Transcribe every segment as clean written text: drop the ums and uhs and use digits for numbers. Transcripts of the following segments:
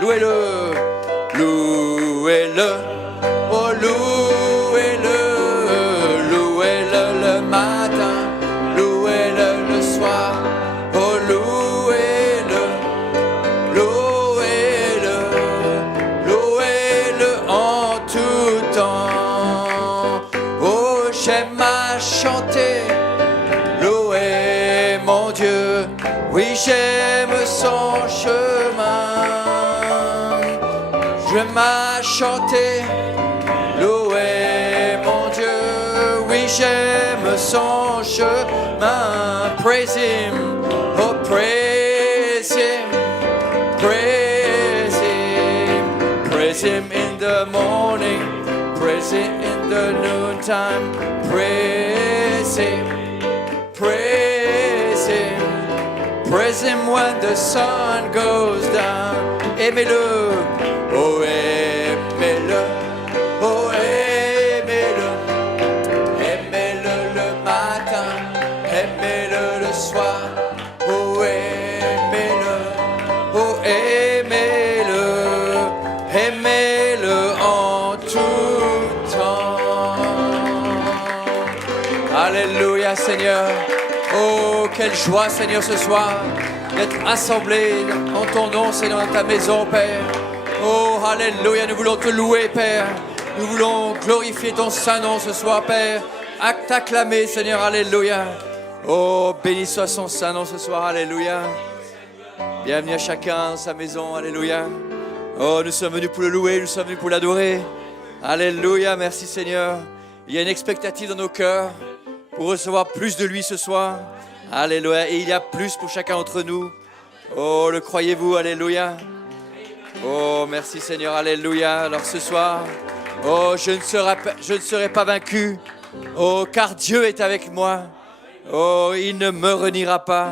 louez-le, louez-le, oh louez-le, louez-le le matin, louez-le le soir, oh louez-le, louez-le, louez-le en tout temps. Oh, j'aime à chanter, louer mon Dieu, oui j'aime son chemin. J'aime à chanter, louer mon Dieu, oui j'aime son chemin. Praise Him, oh praise Him, praise Him, praise Him in the morning, praise Him in the noontime, praise Him, praise Him, praise Him when the sun goes down. Aimez-le, oh aimez-le, oh aimez-le, aimez-le le matin, aimez-le le soir, oh aimez-le, oh aimez-le, aimez-le en tout temps. Alléluia Seigneur, oh quelle joie Seigneur ce soir d'être assemblés en ton nom Seigneur dans ta maison Père. Oh, alléluia, nous voulons te louer, Père. Nous voulons glorifier ton saint nom ce soir, Père. À t'acclamer, Seigneur, alléluia. Oh, béni soit son saint nom ce soir, alléluia. Bienvenue à chacun dans sa maison, alléluia. Oh, nous sommes venus pour le louer, nous sommes venus pour l'adorer. Alléluia, merci Seigneur. Il y a une expectative dans nos cœurs pour recevoir plus de lui ce soir. Alléluia, et il y a plus pour chacun d'entre nous. Oh, le croyez-vous, alléluia. Oh, merci Seigneur, alléluia. Alors ce soir, oh, je ne serai pas vaincu. Oh, car Dieu est avec moi. Oh, il ne me reniera pas.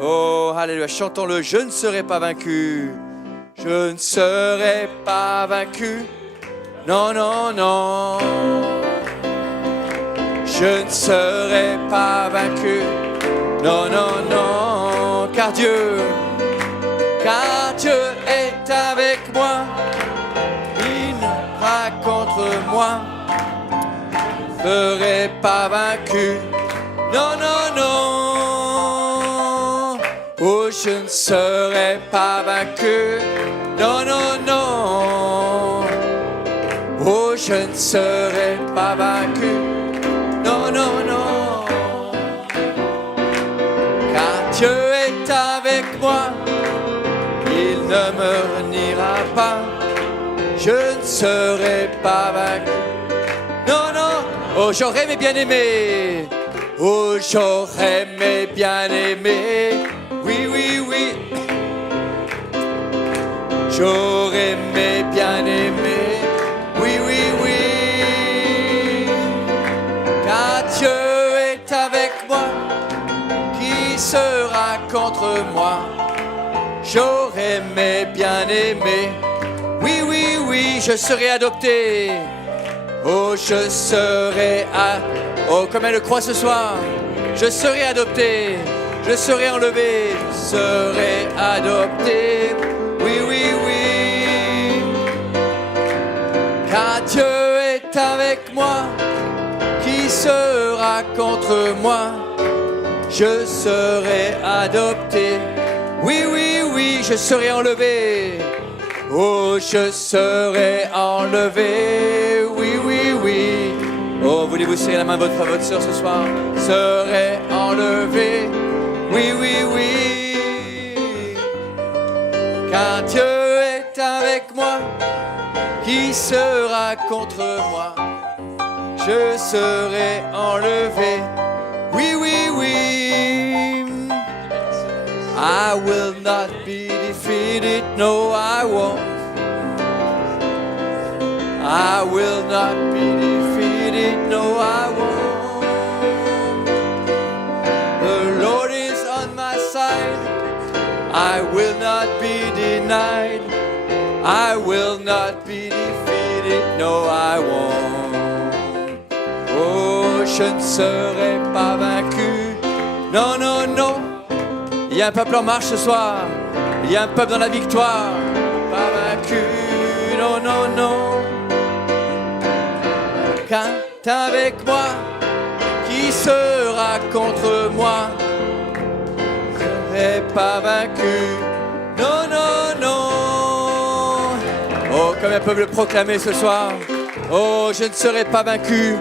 Oh, alléluia, chantons-le. Je ne serai pas vaincu. Je ne serai pas vaincu. Non, non, non. Je ne serai pas vaincu. Non, non, non. Car Dieu est avec moi, il ne pas contre moi, je ne serai pas vaincu, non, non, non, oh je ne serai pas vaincu, non, non, non, oh je ne serai pas vaincu, non, non, non, car Dieu est avec moi. Il ne me reniera pas, je ne serai pas vaincu. Non, non, oh j'aurais mes bien-aimés, oh j'aurais mes bien-aimés, oui, oui, oui. J'aurais mes bien-aimés, oui, oui, oui. Car Dieu est avec moi, qui sera contre moi? J'aurais mes bien-aimés, oui, oui, oui, je serai adopté. Oh, je serai oh, comme elle le croit ce soir, je serai adopté, je serai enlevé, je serai adopté, oui, oui, oui. Car Dieu est avec moi, qui sera contre moi? Je serai adopté. Oui, oui, oui, je serai enlevé. Oh, je serai enlevé. Oui, oui, oui. Oh, voulez-vous serrer la main de votre sœur ce soir? Serai enlevé. Oui, oui, oui. Car Dieu est avec moi. Qui sera contre moi? Je serai enlevé. Oui, oui, oui. I will not be defeated, no I won't. I will not be defeated, no I won't. The Lord is on my side, I will not be denied. I will not be defeated, no I won't. Oh, je ne serai pas vaincu, non, non, non. Il y a un peuple en marche ce soir. Il y a un peuple dans la victoire. pas vaincu, non, non, non. Quand t'es avec moi, qui sera contre moi? Je serai pas vaincu, non, non, non. Oh, comme elles peuvent le proclamer ce soir. Oh, je ne serai pas vaincu,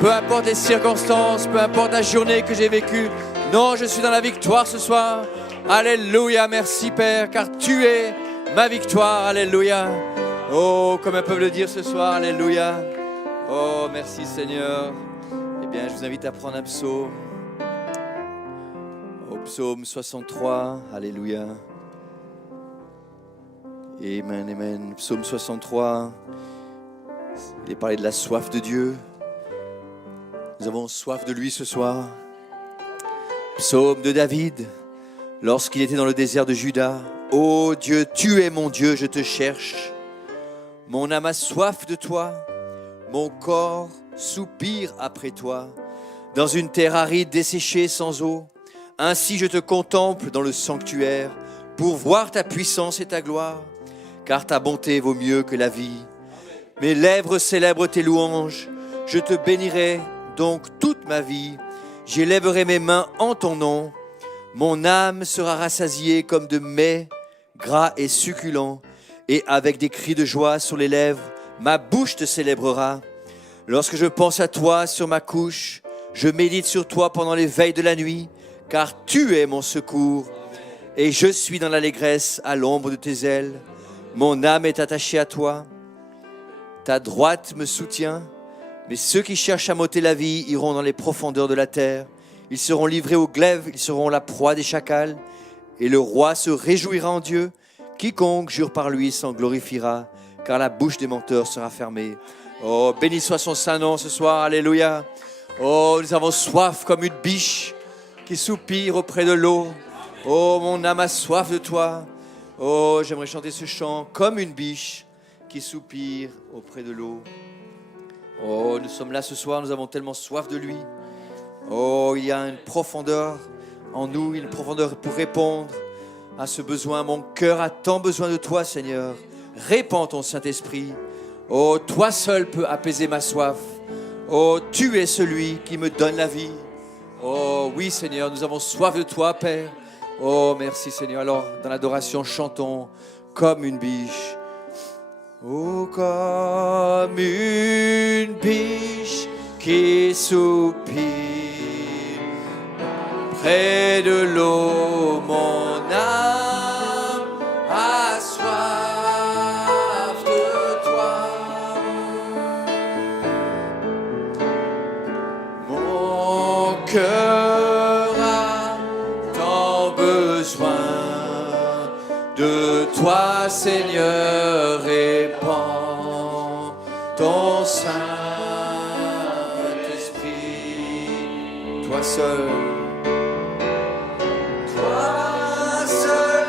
peu importe les circonstances, peu importe la journée que j'ai vécue. Non, je suis dans la victoire ce soir. Alléluia, merci Père, car tu es ma victoire. Alléluia. Oh, comme elles peuvent le dire ce soir. Alléluia. Oh, merci Seigneur. Eh bien, je vous invite à prendre un psaume. Au psaume 63. Alléluia. Amen, amen. Psaume 63. Il est parlé de la soif de Dieu. Nous avons soif de lui ce soir. Psaume de David. Lorsqu'il était dans le désert de Juda. Ô Dieu, tu es mon Dieu, je te cherche. Mon âme a soif de toi. Mon corps soupire après toi. Dans une terre aride desséchée sans eau. Ainsi je te contemple dans le sanctuaire pour voir ta puissance et ta gloire. Car ta bonté vaut mieux que la vie. Mes lèvres célèbrent tes louanges. Je te bénirai donc toute ma vie. J'élèverai mes mains en ton nom. Mon âme sera rassasiée comme de mets gras et succulents. Et avec des cris de joie sur les lèvres, ma bouche te célébrera. Lorsque je pense à toi sur ma couche, je médite sur toi pendant les veilles de la nuit, car tu es mon secours. Et je suis dans l'allégresse à l'ombre de tes ailes. Mon âme est attachée à toi. Ta droite me soutient. Mais ceux qui cherchent à m'ôter la vie iront dans les profondeurs de la terre. Ils seront livrés aux glaives, ils seront la proie des chacals. Et le roi se réjouira en Dieu. Quiconque jure par lui s'en glorifiera, car la bouche des menteurs sera fermée. Oh, béni soit son saint nom ce soir, alléluia. Oh, nous avons soif comme une biche qui soupire auprès de l'eau. Oh, mon âme a soif de toi. Oh, j'aimerais chanter ce chant comme une biche qui soupire auprès de l'eau. Oh, nous sommes là ce soir, nous avons tellement soif de lui. Oh, il y a une profondeur en nous, une profondeur pour répondre à ce besoin. Mon cœur a tant besoin de toi, Seigneur. Répands ton Saint-Esprit. Oh, toi seul peux apaiser ma soif. Oh, tu es celui qui me donne la vie. Oh, oui, Seigneur, nous avons soif de toi, Père. Oh, merci, Seigneur. Alors, dans l'adoration, chantons comme une biche. Oh, comme une biche qui soupire près de l'eau, mon âme a soif de toi. Mon cœur a tant besoin de toi, Seigneur, répands ton Saint-Esprit, toi seul. Toi seul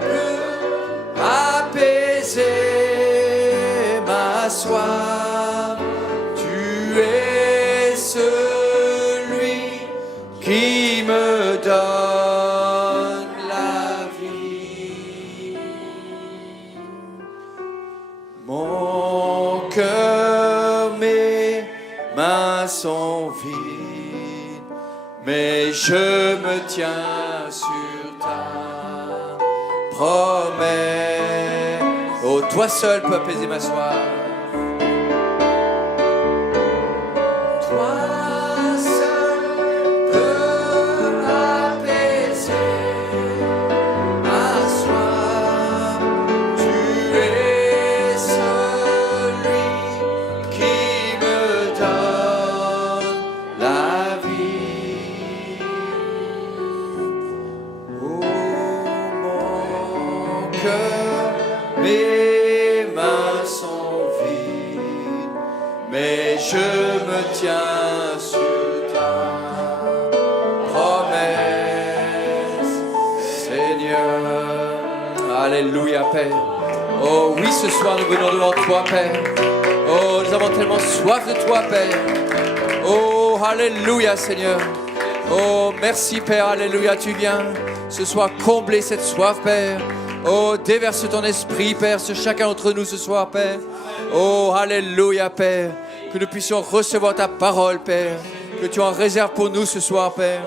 peux apaiser ma soif. Tu es celui qui me donne la vie. Mon cœur, mes mains sont vides, mais je me tiens sur ta promesse. Oh, toi seul peux apaiser ma soif. Toi seul peux apaiser ma soif. Tu es celui qui me donne la vie. Oh, mon cœur, mes mains sont vides, mais je me tiens sur ta promesse, Seigneur. Alléluia, Père. Oh oui, ce soir nous venons devant toi, Père. Oh, nous avons tellement soif de toi, Père. Oh, alléluia, Seigneur. Oh, merci, Père. Alléluia, tu viens ce soir combler cette soif, Père. Oh, déverse ton esprit, Père, sur chacun d'entre nous ce soir, Père. Oh, alléluia, Père. Que nous puissions recevoir ta parole, Père. Que tu en réserves pour nous ce soir, Père.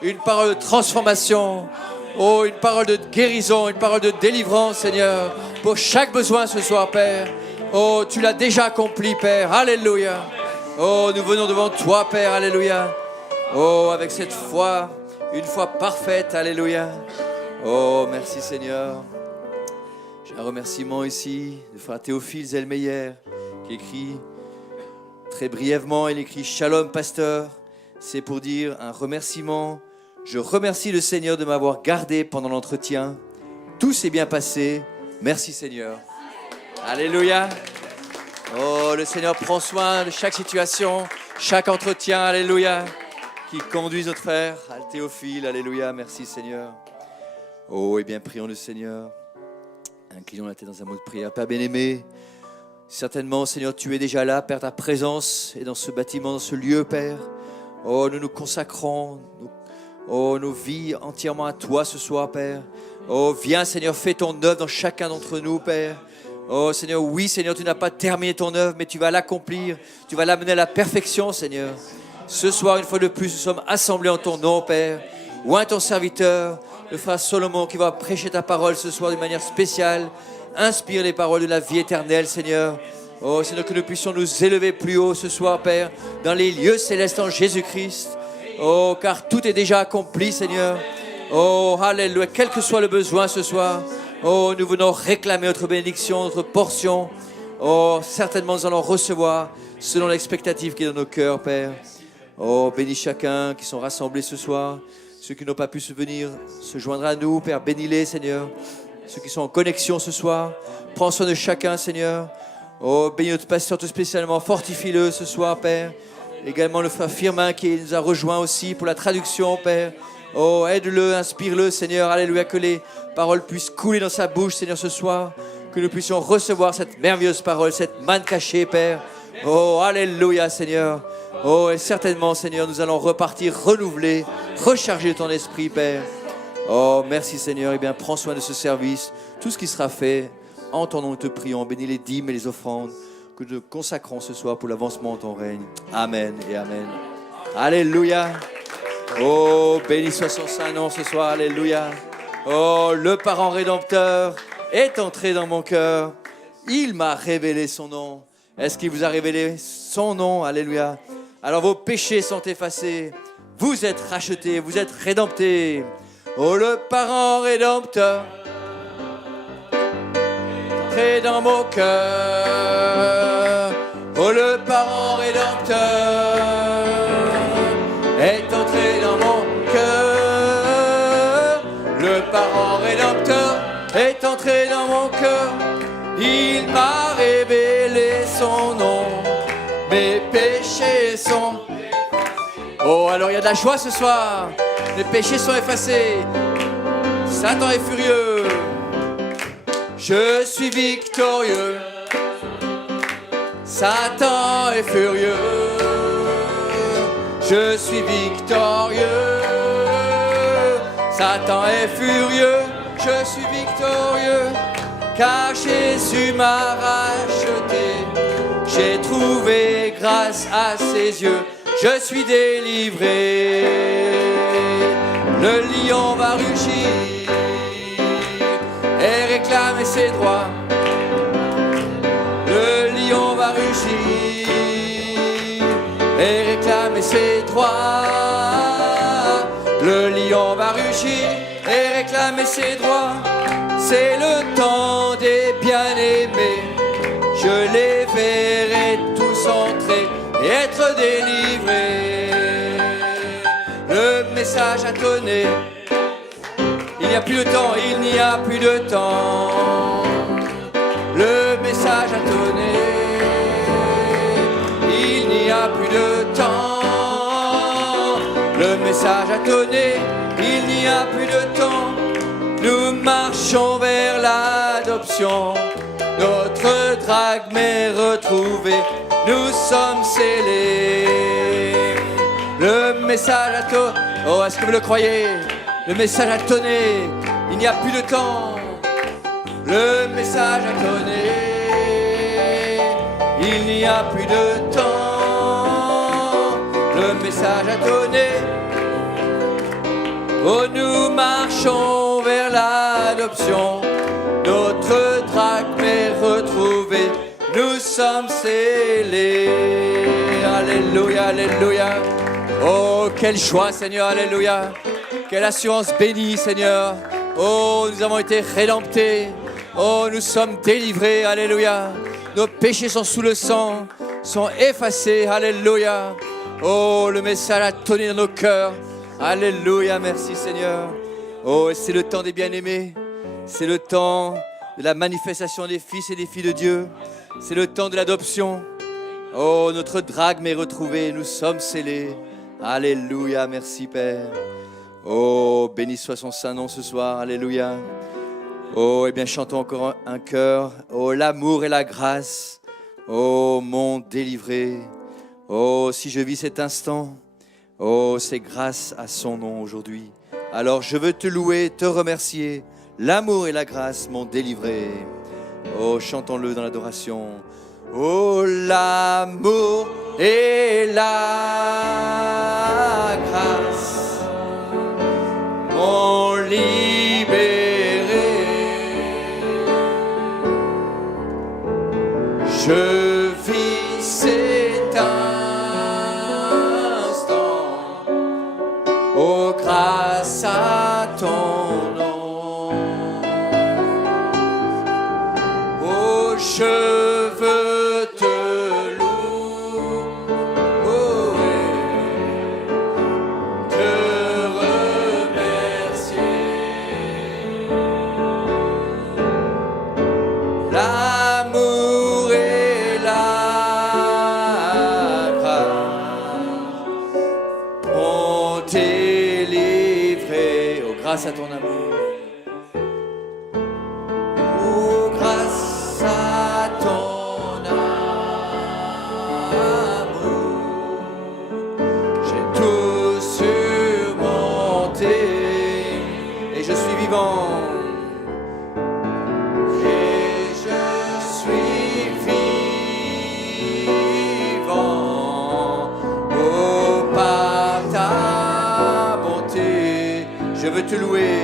Une parole de transformation. Oh, une parole de guérison, une parole de délivrance, Seigneur. Pour chaque besoin ce soir, Père. Oh, tu l'as déjà accompli, Père. Alléluia. Oh, nous venons devant toi, Père. Alléluia. Oh, avec cette foi, une foi parfaite. Alléluia. Oh, merci, Seigneur. J'ai un remerciement ici de frère Théophile Zellmeyer qui écrit très brièvement, il écrit « Shalom, pasteur ». C'est pour dire un remerciement. Je remercie le Seigneur de m'avoir gardé pendant l'entretien. Tout s'est bien passé. Merci, Seigneur. Alléluia. Oh, le Seigneur prend soin de chaque situation, chaque entretien. Alléluia. Qui conduit notre frère, Théophile. Alléluia. Merci, Seigneur. Oh, et bien, prions le Seigneur. Inclinons la tête dans un mot de prière. Père bien-aimé, certainement, Seigneur, tu es déjà là. Père, ta présence est dans ce bâtiment, dans ce lieu, Père. Oh, nous nous consacrons, nos vies entièrement à toi ce soir, Père. Oh, viens, Seigneur, fais ton œuvre dans chacun d'entre nous, Père. Oh, Seigneur, oui, Seigneur, tu n'as pas terminé ton œuvre, mais tu vas l'accomplir. Tu vas l'amener à la perfection, Seigneur. Ce soir, une fois de plus, nous sommes assemblés en ton nom, Père. Oins ton serviteur, le frère Solomon, qui va prêcher ta parole ce soir d'une manière spéciale. Inspire les paroles de la vie éternelle, Seigneur. Oh, Seigneur, que nous puissions nous élever plus haut ce soir, Père, dans les lieux célestes en Jésus-Christ. Oh, car tout est déjà accompli, Seigneur. Oh, alléluia, quel que soit le besoin ce soir. Oh, nous venons réclamer notre bénédiction, notre portion. Oh, certainement nous allons recevoir selon l'expectative qui est dans nos cœurs, Père. Oh, bénis chacun qui sont rassemblés ce soir. Ceux qui n'ont pas pu se venir se joindre à nous, Père, bénis-les, Seigneur. Ceux qui sont en connexion ce soir, prends soin de chacun, Seigneur. Oh, bénis notre pasteur tout spécialement, fortifie-le ce soir, Père. Également le frère Firmin qui nous a rejoint aussi pour la traduction, Père. Oh, aide-le, inspire-le, Seigneur. Alléluia, que les paroles puissent couler dans sa bouche, Seigneur, ce soir. Que nous puissions recevoir cette merveilleuse parole, cette manne cachée, Père. Oh, alléluia, Seigneur. Oh, et certainement, Seigneur, nous allons repartir renouvelés, recharger ton esprit, Père. Oh, merci, Seigneur. Eh bien, prends soin de ce service. Tout ce qui sera fait, en ton nom, nous te prions. Bénis les dîmes et les offrandes que nous consacrons ce soir pour l'avancement de ton règne. Amen et amen. Alléluia. Oh, béni soit son saint nom ce soir. Alléluia. Oh, le parent rédempteur est entré dans mon cœur. Il m'a révélé son nom. Est-ce qu'il vous a révélé son nom? Alléluia. Alors vos péchés sont effacés. Vous êtes rachetés, vous êtes rédemptés. Oh, le parent rédempteur est dans mon cœur. Oh, le parent rédempteur est entré dans mon cœur. Le parent rédempteur est entré dans mon cœur. Il m'a révélé son nom. Mes péchés sont... Oh, alors il y a de la joie ce soir. Les péchés sont effacés. Satan est furieux. Je suis victorieux. Satan est furieux. Je suis victorieux. Satan est furieux. Je suis victorieux. Car Jésus m'a racheté. J'ai trouvé grâce à ses yeux. Je suis délivré. Le lion va rugir et réclamer ses droits. Le lion va rugir et réclamer ses droits. Le lion va rugir et réclamer ses droits. C'est le temps des bien-aimés. Je les verrai tous entrer et être délivrés. Le message a tonné. Il n'y a plus de temps, il n'y a plus de temps. Le message a tonné. Il n'y a plus de temps. Le message a tonné. Il n'y a plus de temps. Nous marchons vers l'adoption. Notre drachme est retrouvé. Nous sommes scellés. Le message a tonné. Oh, est-ce que vous le croyez? Le message a tonné. Il n'y a plus de temps. Le message a donné, il n'y a plus de temps. Le message a donné, oh nous marchons vers l'adoption. Notre drachme est retrouvé, nous sommes scellés. Alléluia, alléluia. Oh quelle joie Seigneur, alléluia. Quelle assurance bénie Seigneur. Oh nous avons été rédemptés. Oh, nous sommes délivrés, alléluia. Nos péchés sont sous le sang, sont effacés, alléluia. Oh, le message a tonné dans nos cœurs, alléluia, merci Seigneur. Oh, et c'est le temps des bien-aimés, c'est le temps de la manifestation des fils et des filles de Dieu, c'est le temps de l'adoption. Oh, notre drachme est retrouvé, nous sommes scellés, alléluia, merci Père. Oh, béni soit son saint nom ce soir, alléluia. Oh, eh bien, chantons encore un chœur. Oh, l'amour et la grâce. Oh, mon délivré. Oh, si je vis cet instant. Oh, c'est grâce à son nom aujourd'hui. Alors, je veux te louer, te remercier. L'amour et la grâce m'ont délivré. Oh, chantons-le dans l'adoration. Oh, l'amour et la grâce m'ont libéré. Je vis cet instant, oh grâce à ton nom. Oh je veux te louer, te remercier. L'amour et la grâce ont délivré. Oh, grâce à ton amour. Oh, grâce à ton amour. J'ai tout surmonté et je suis vivant. Je veux te louer.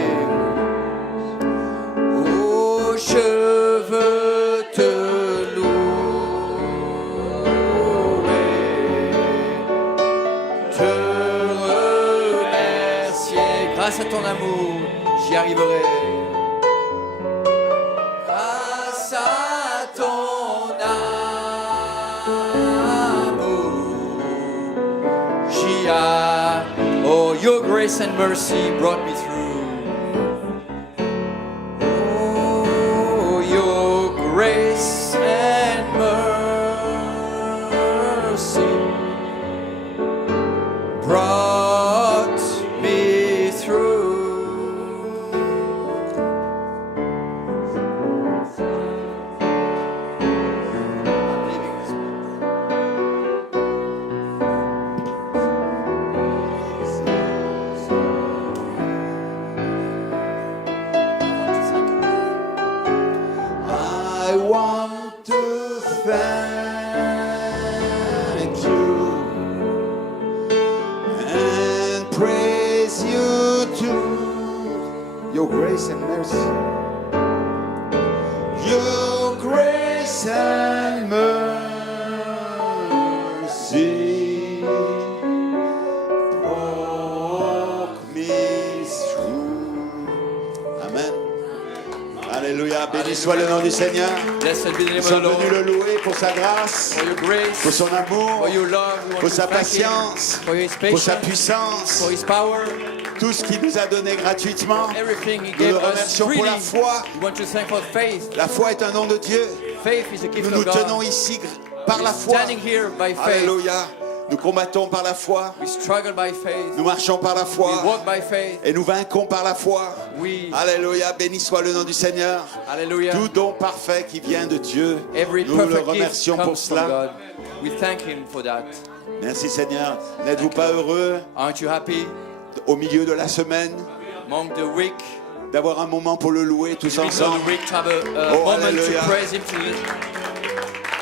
Oh, je veux te louer, te remercier. Grâce à ton amour, j'y arriverai. Grâce à ton amour, j'y arriverai. Oh, your grace and mercy brought me through. Oh, your grace and mercy brought me through. I want to thank you and praise you too. Your grace and mercy. Your grace and mercy brought me through. Amen. Alléluia, béni soit le nom du Seigneur. Nous sommes venus le louer pour sa grâce, pour son amour, pour sa patience, pour sa puissance, tout ce qu'il nous a donné gratuitement. Nous le remercions pour la foi. La foi est un don de Dieu. Nous nous tenons ici par la foi. Alléluia. Nous combattons par la foi. Nous marchons par la foi. Et nous vainquons par la foi. Alléluia. Béni soit le nom du Seigneur. Tout don parfait qui vient de Dieu. Nous le remercions pour cela. Merci Seigneur. N'êtes-vous pas heureux au milieu de la semaine d'avoir un moment pour le louer tous During the ensemble. week to have a Oh, moment hallelujah. to praise Him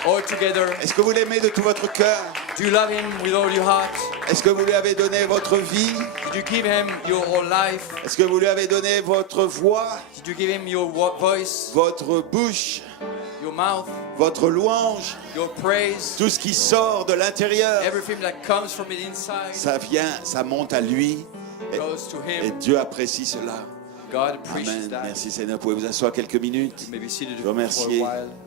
all together. Est-ce que vous l'aimez de tout votre cœur? Do you love Him with all your heart? Est-ce que vous lui avez donné votre vie? Did you give Him your whole life? Est-ce que vous lui avez donné votre voix, Did you give Him your voice, votre bouche, your mouth, votre louange? your praise? Tout ce qui sort de l'intérieur, Everything that comes from the inside ça vient, ça monte à lui. goes to Et Him. Dieu apprécie cela. God appreciates Amen. that. Merci Seigneur. Vous pouvez vous asseoir quelques minutes. You may be seated Je for a while. remercie. I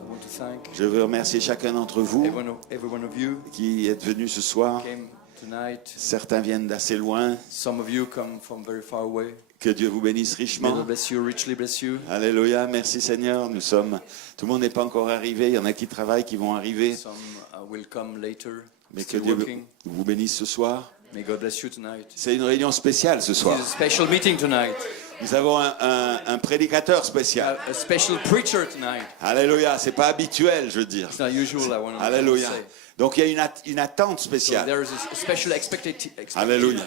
want to thank Je veux remercier chacun d'entre vous every one of you qui êtes venus ce soir. came tonight. Certains viennent d'assez loin. Some of you come from very far away. Que Dieu vous bénisse May richement. God bless you, richly bless you. Alléluia. Merci Seigneur. Tout le monde n'est pas encore arrivé. Il y en a qui travaillent, qui vont arriver. Some will come later. Mais que Still Dieu working. vous bénisse ce soir. May God bless you tonight. C'est une réunion spéciale ce This soir. is a special meeting tonight. Nous avons un prédicateur spécial. A special preacher tonight. Alléluia. C'est pas habituel, je veux dire. It's not usual, I want to Alléluia. say. Donc il y a une attente So spéciale. there is a special expectation. Alléluia.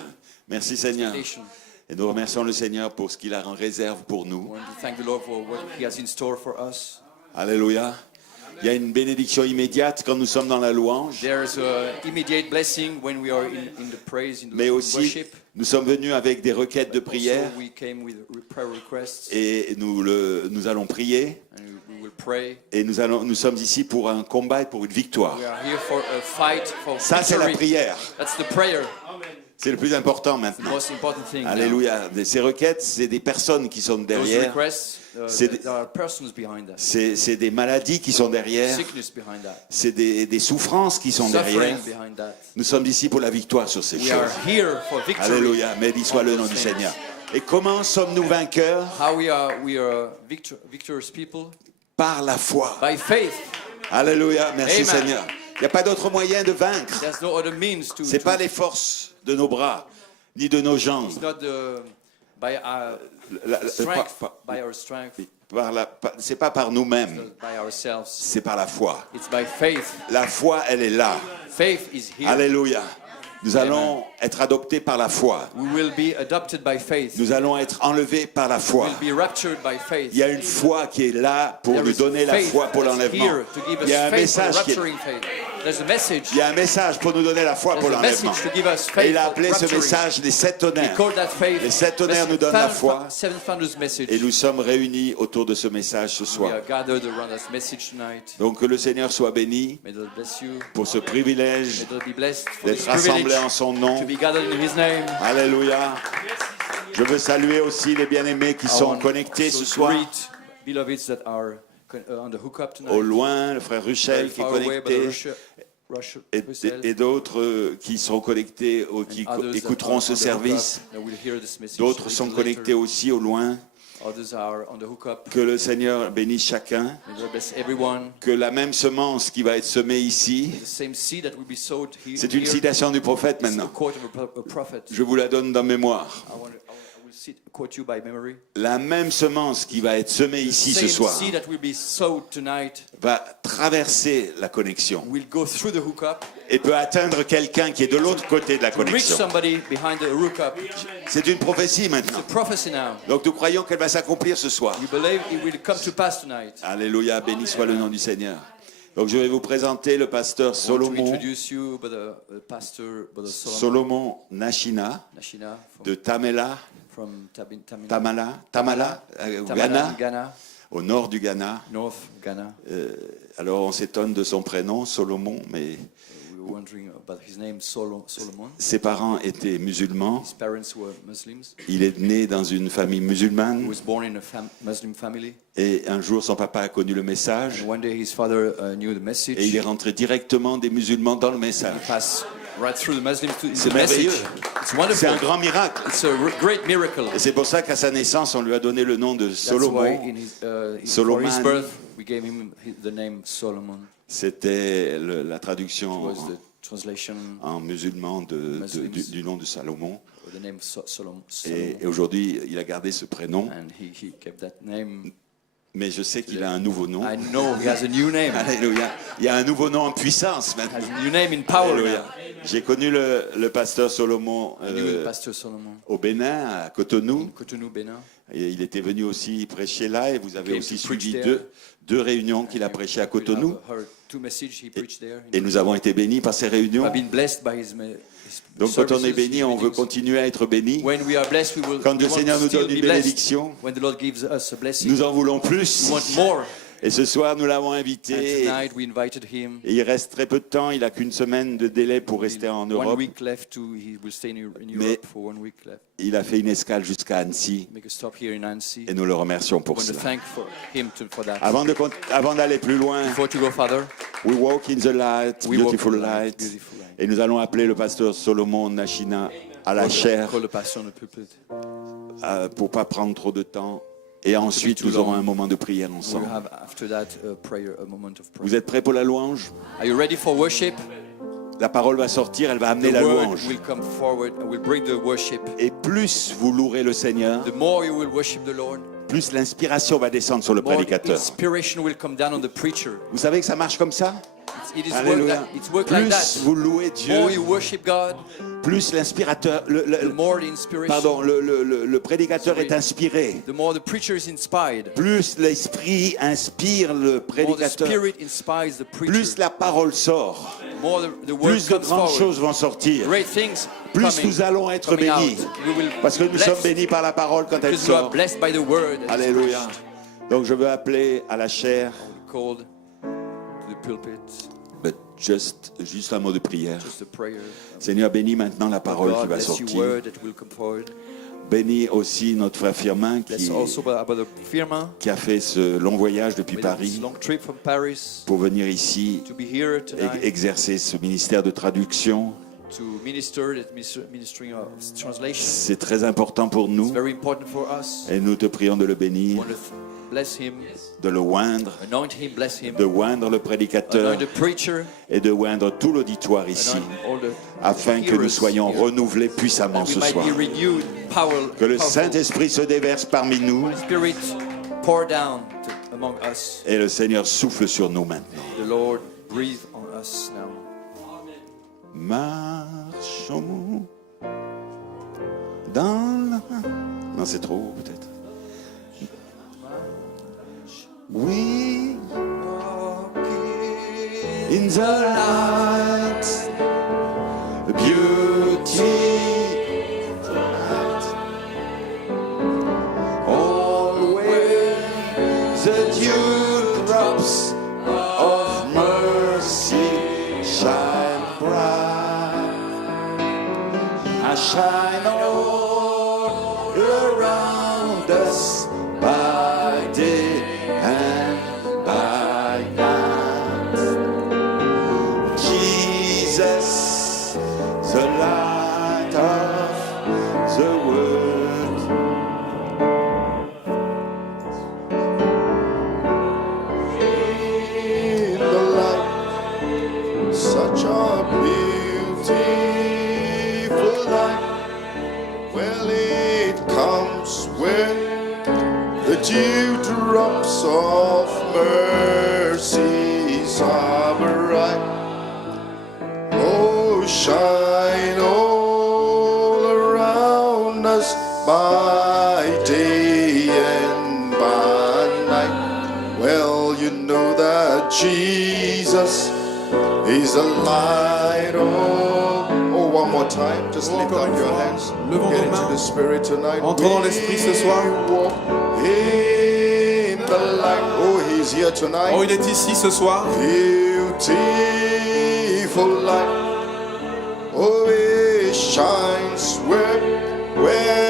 Merci Seigneur. Expectation. Et nous remercions le Seigneur pour ce qu'il a en réserve pour I nous. want to thank the Lord for what He has in store for us. Alléluia. Il y a une bénédiction immédiate quand nous sommes dans la louange. There is an immediate blessing when we are in the praise, in the Mais aussi, worship. nous sommes venus avec des requêtes de prière Also, we came with prayer requests, et nous allons prier. and we will pray. Et nous sommes ici pour un combat et pour une victoire. We are here for a fight for Ça, c'est la victory. prière. That's the prayer, C'est le plus important the maintenant. most important thing. now. Alléluia. Ces requêtes, c'est des personnes qui sont Those derrière. requests, C'est there are persons behind that, C'est des maladies qui sont derrière. sickness behind that, C'est des souffrances qui sont suffering derrière. behind that. Nous sommes ici pour la victoire sur ces We are choses. here for victory. Alléluia. Béni soit le nom du Seigneur. Et comment sommes-nous vainqueurs? How we are victorious people? Par la foi. By faith. Alléluia. Merci Amen. Seigneur. Il n'y a pas d'autre moyen de vaincre. There's no other means to. Ce n'est pas les forces de nos bras, ni de nos jambes. It's not by our strength, by our strength, C'est pas par nous-mêmes, by ourselves. c'est par la foi. It's by faith. La foi, elle est là. Faith is here. Alléluia. Nous allons être adoptés par la foi. We will be adopted by faith. Nous allons être enlevés par la foi. We'll be raptured by faith. Il y a une foi qui est là pour There nous is donner la faith foi pour that's l'enlèvement. here to give us Il y a un faith for message qui est rapturing faith. There's a message. Il y a un message pour nous donner la foi pour There's a l'enlèvement. message to give us Et faith il a for appelé ce rapturing. message les 7 We tonnerres. call that faith. Les 7 tonnerres nous donnent la foi. Seven thunders message. Et nous sommes réunis autour de ce message ce We soir. are gathered around this message tonight. Donc que le Seigneur soit béni May God bless you. pour ce privilège May God be blessed for this d'être rassemblés privilege en son to nom. be gathered in His name. Alléluia. Je veux saluer aussi les bien-aimés qui I sont want connectés to ce soir. greet beloveds that are on the hookup tonight. Au loin, le frère Very Ruchel qui est far away, but connecté. Russia, Et d'autres qui seront connectés ou qui écouteront ce service. D'autres sont connectés aussi au loin. Others are on the hookup. Que le Seigneur bénisse chacun. May God bless everyone. Que la même semence qui va être semée ici, The same seed that will be sowed here. c'est une citation du prophète It's a maintenant. quote of a prophet. Je vous la donne dans mémoire. I will quote you by memory. La même semence qui va être semée ici ce Same soir seed that will be sowed tonight va traverser la connexion will go through the hookup et peut atteindre quelqu'un qui est de l'autre côté de la to reach connexion. somebody behind the hookup. C'est une prophétie maintenant. It's a prophecy now. Donc nous croyons qu'elle va s'accomplir ce soir. We believe it will come to pass tonight. Alléluia, béni soit le nom du Seigneur. Donc je vais vous présenter le pasteur I want to Solomon, introduce you, Brother Pastor Solomon Solomon Nashina Nashina de Tamela, from Tamina, Tamala, Ghana, Ghana, au nord du Ghana. North Ghana. Alors on s'étonne de son prénom, Solomon, mais We were wondering about his name, Solomon. ses parents étaient musulmans. His parents were Muslims. Il est né dans une famille He musulmane was born in a Muslim family. et un jour son papa a connu le message And one day his father knew the message. et il est rentré directement des musulmans dans le He message. passed right through the Muslims to C'est the message. merveilleux. It's C'est wonderful. un grand miracle. It's a great miracle. Et c'est pour ça qu'à sa naissance, on lui a donné le nom de That's why Solomon. in for Solomon. his birth we gave him the name Solomon. C'était la It traduction was the translation en musulman Muslims. du nom de Salomon. of the name Solomon. Et aujourd'hui, il a gardé ce prénom. And he kept that name. Mais je sais qu'il a un nouveau nom. I know he has a new name. Alléluia. Il y a un nouveau nom en puissance Has maintenant. a new name in power Alléluia. now. J'ai connu le pasteur Solomon I knew Pastor Solomon au Bénin, à in Cotonou. Cotonou, Benin. Et il était venu aussi prêcher là, et vous avez aussi suivi deux réunions qu'il a prêchées à Cotonou. Et nous avons été bénis par ces réunions. Donc quand on est béni, on veut continuer à être béni. Quand le Seigneur nous donne une bénédiction, nous en voulons plus. Et ce soir, nous l'avons invité. Et il reste très peu de temps. Il n'a qu'une semaine de délai pour rester en Europe. Mais il a fait une escale jusqu'à Annecy. Et nous le remercions pour cela. Avant d'aller plus loin, we walk in the light, beautiful light. Et nous allons appeler le pasteur Solomon Nashina à la chair pour ne pas prendre trop de temps. Et ensuite, nous aurons un moment de prière ensemble. Vous êtes prêts pour la louange? La parole va sortir, elle va amener la louange. Et plus vous louerez le Seigneur, plus l'inspiration va descendre sur le prédicateur. Vous savez que ça marche comme ça? Alléluia. Plus vous louez Dieu, plus l'inspirateur, le prédicateur est inspiré. Plus l'esprit inspire le prédicateur, plus la parole sort, plus de grandes choses vont sortir, plus nous allons être bénis, parce que nous sommes bénis par la parole quand elle sort. Alléluia. Donc je veux appeler à la chair. But juste un mot de prière. Seigneur, bénis maintenant la parole qui va sortir. Bénis aussi notre frère Firmin qui a fait ce long voyage depuis Paris pour venir ici et exercer ce ministère de traduction. C'est très important pour nous et nous te prions de le bénir, de le oindre, de oindre le prédicateur et de oindre tout l'auditoire ici, afin que nous soyons renouvelés puissamment ce soir. Que le Saint-Esprit se déverse parmi nous et le Seigneur souffle sur nous maintenant. Marchons dans la... Non, c'est trop haut peut-être. We walk in the light, beauty light. Always the dewdrops of mercy shine bright. I shine all around us by day and by night. Jesus, the light of the world. In the light, such a beautiful light. Well, it comes when the dewdrops of mercies are bright. Oh, shine all around us by day and by night. Well, you know that Jesus is the light of... Oh, one more time, just lift up your hands. Get into the Spirit tonight. Entrons dans l'Esprit ce soir. In the light. Oh, he's here tonight. Oh, il est ici ce soir. Beautiful light. Oh, it shines where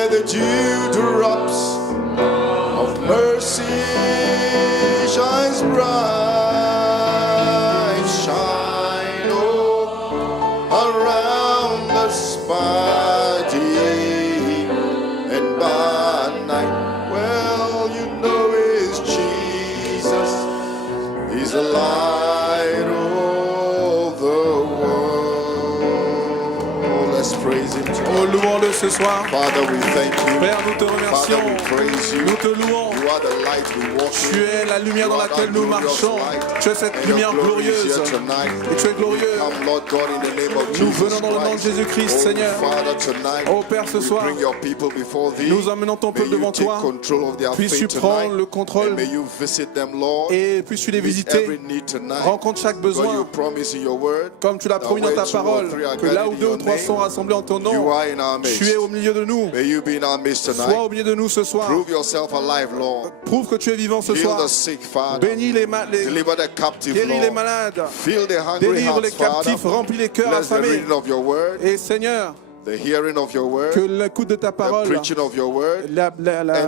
the dewdrops of mercy shines bright. Shine all around us by day and by night. Well, you know it's Jesus. He's the light of the world. Let's pray. praise Him tonight. Oh, louons-le ce soir. Father, we thank you. Père, nous te Father, remercions. we praise you. Nous te louons. You are the light we walk Tu in. es la lumière dans laquelle nous marchons. Tu es cette And your lumière glory is glorieuse. here tonight. Et tu es glorieux. Come, Lord God, in the name of Nous Jesus venons dans le nom de Christ. Jésus-Christ, Oh, Seigneur. Father, tonight, Oh, Père, ce we soir, bring your people before thee. nous emmenons ton May peuple you devant take toi. control of their Puisses-tu faith prendre tonight. le contrôle And may you visit them, Lord. et puisses-tu les Meet visiter. every need tonight. Rencontre chaque God, you besoin. promise in your word Comme tu l'as that promis dans where ta two or parole, three are que là gathered où in 2 ou your 3 name, sont rassemblés en ton you nom, are in our midst. tu es au milieu de nous. May you be in our midst Sois tonight. au milieu de nous ce soir. Prove yourself alive, Lord. Prouve que tu es vivant ce Heal soir. the sick, Father. Bénis les malades, Deliver the captive, guéris les Lord. malades, Fill the hungry délivre les hearts, Father. captifs, remplis les cœurs Bless the affamés. reading of your word, Et Seigneur, the hearing of your word, que l'écoute de ta the parole, preaching of your word. la and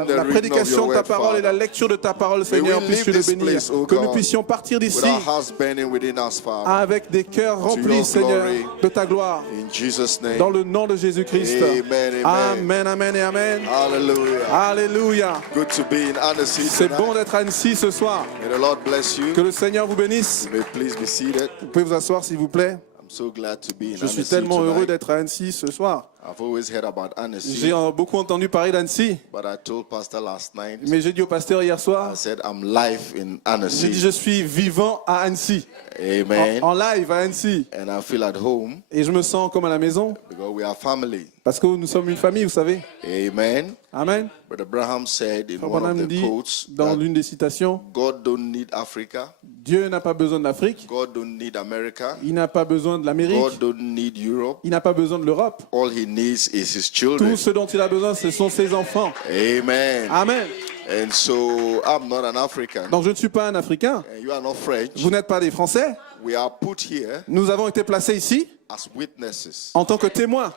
the la reading prédication of de your ta word, parole et la Father. lecture de ta parole, May Seigneur, we puisses-tu leave le this bénir. place, O Que nous God, puissions partir with d'ici our hearts burning within us, Father. avec des cœurs your remplis, Seigneur, glory. de ta gloire. In Jesus' name. Dans le nom de Jésus-Christ. Amen, amen. Amen, amen et amen. Hallelujah. Alléluia. Good to be in Annecy C'est tonight. bon d'être à Annecy ce soir. May the Lord bless you. Que le Seigneur vous bénisse. You may please be seated. Vous pouvez vous asseoir s'il vous plaît. I'm so glad to be in Je suis Annecy tellement heureux tonight. d'être à Annecy ce soir. I've always heard about Annecy, J'ai beaucoup entendu parler d'Annecy, but I told Pastor last night, mais j'ai dit au pasteur hier soir, I said I'm live in j'ai dit Annecy. je suis vivant à Annecy, Amen. en live à Annecy. And I feel at home Et je me sens comme à la maison, because we are family. parce que nous sommes une famille, vous savez. Amen. Amen. Brother Abraham said in Frère one of Branham the dit quotes dans that l'une des citations, God don't need Africa, Dieu n'a pas besoin de l'Afrique, God don't need America, il n'a pas besoin de l'Amérique, God don't need Europe. il n'a pas besoin de l'Europe. All he needs is his Tout children. ce dont il a besoin, ce sont ses enfants. Amen. Amen. And so I'm not an African, Donc je ne suis pas un Africain, and you are not French. vous n'êtes pas des Français. We are put here Nous avons été placés ici as witnesses. en tant que témoins.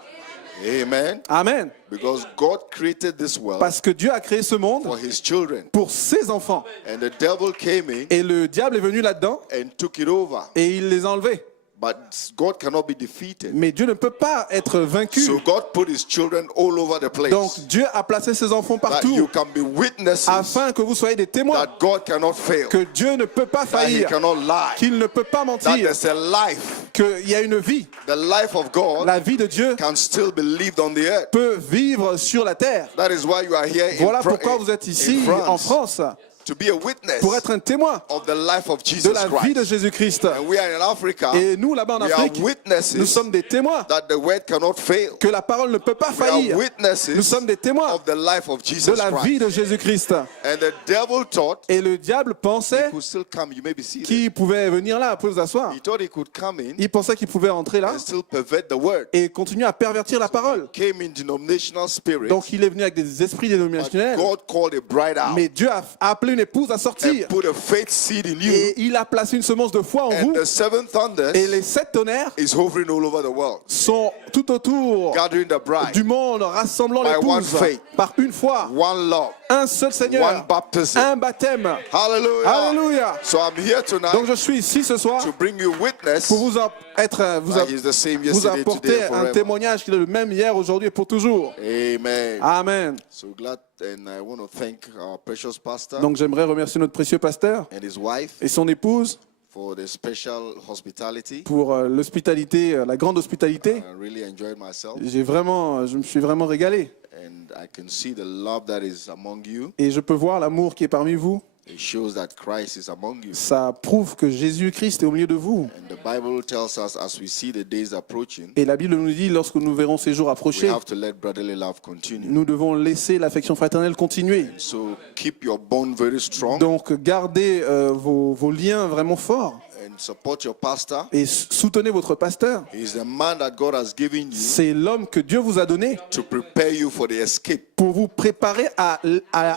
Amen. Amen. Because God created this world Parce que Dieu a créé ce monde for his children. pour ses enfants. And the devil came in Et le diable est venu là-dedans and took it over. et il les a enlevés. But God cannot be defeated. Mais Dieu ne peut pas être vaincu. So God put his children all over the place. Donc Dieu a placé ses enfants That you partout can be witnesses afin que vous soyez des témoins. that God cannot fail. Que Dieu ne peut pas That he faillir. cannot lie. Qu'il ne peut pas That mentir. there's a life. Qu'il y a une vie. The life of God La vie de Dieu can still be lived on the earth. peut vivre sur la terre. That is why you are here Voilà pourquoi vous êtes ici en France. To be a witness Pour être un témoin of the life of de Jesus la vie de Christ. Jésus-Christ. And we are in Africa. Et nous, là-bas en We are Afrique, witnesses nous sommes des témoins that the word cannot fail. que la parole ne peut pas We are faillir. witnesses Nous sommes des témoins of the life of de Jesus la vie Christ. de Jésus-Christ. And the devil thought Et le diable pensait he could still come. You may be seated. qu'il pouvait venir là, pour vous asseoir. He thought he could come in Il pensait qu'il pouvait entrer là and still pervert the word. et continuer à pervertir la parole. Came in denominational spirit. Donc il est venu avec des esprits But dénominationnels. God called a bride out Mais Dieu a appelé une épouse à and sortir. put a faith seed in you. Et il a placé une semence de foi en And vous. the seven thunders Et les 7 tonnerres is hovering all over the world, sont tout autour gathering the bride. du monde, rassemblant By l'épouse one faith. par une foi, One love, un seul Seigneur, one baptism. un baptême. Hallelujah. Alléluia. So I'm here Donc tonight je suis ici ce soir to bring you witness pour vous that he's the same vous yesterday, apporter today, and un forever. témoignage qu'il est le même hier, aujourd'hui et pour toujours. Amen. Amen. So glad, and I want to thank our precious pastor Donc j'aimerais remercier notre précieux pasteur and his wife et son épouse for the special hospitality. pour l'hospitalité, la grande hospitalité. I really enjoyed myself, Je me suis vraiment régalé. and I can see the love that is among you. Et je peux voir l'amour qui est parmi vous. It shows that Christ is among you. Ça prouve que Jésus-Christ est au milieu de vous. And the Bible tells us, as we see the days approaching, Et la Bible nous dit, lorsque nous verrons ces jours we approcher, have to let brotherly love continue. nous devons laisser l'affection fraternelle continuer. So keep your bond very strong Donc gardez vos liens vraiment forts and support your pastor. et soutenez votre pasteur. He is the man that God has given you C'est l'homme que Dieu vous a donné to prepare you for the escape. pour vous préparer à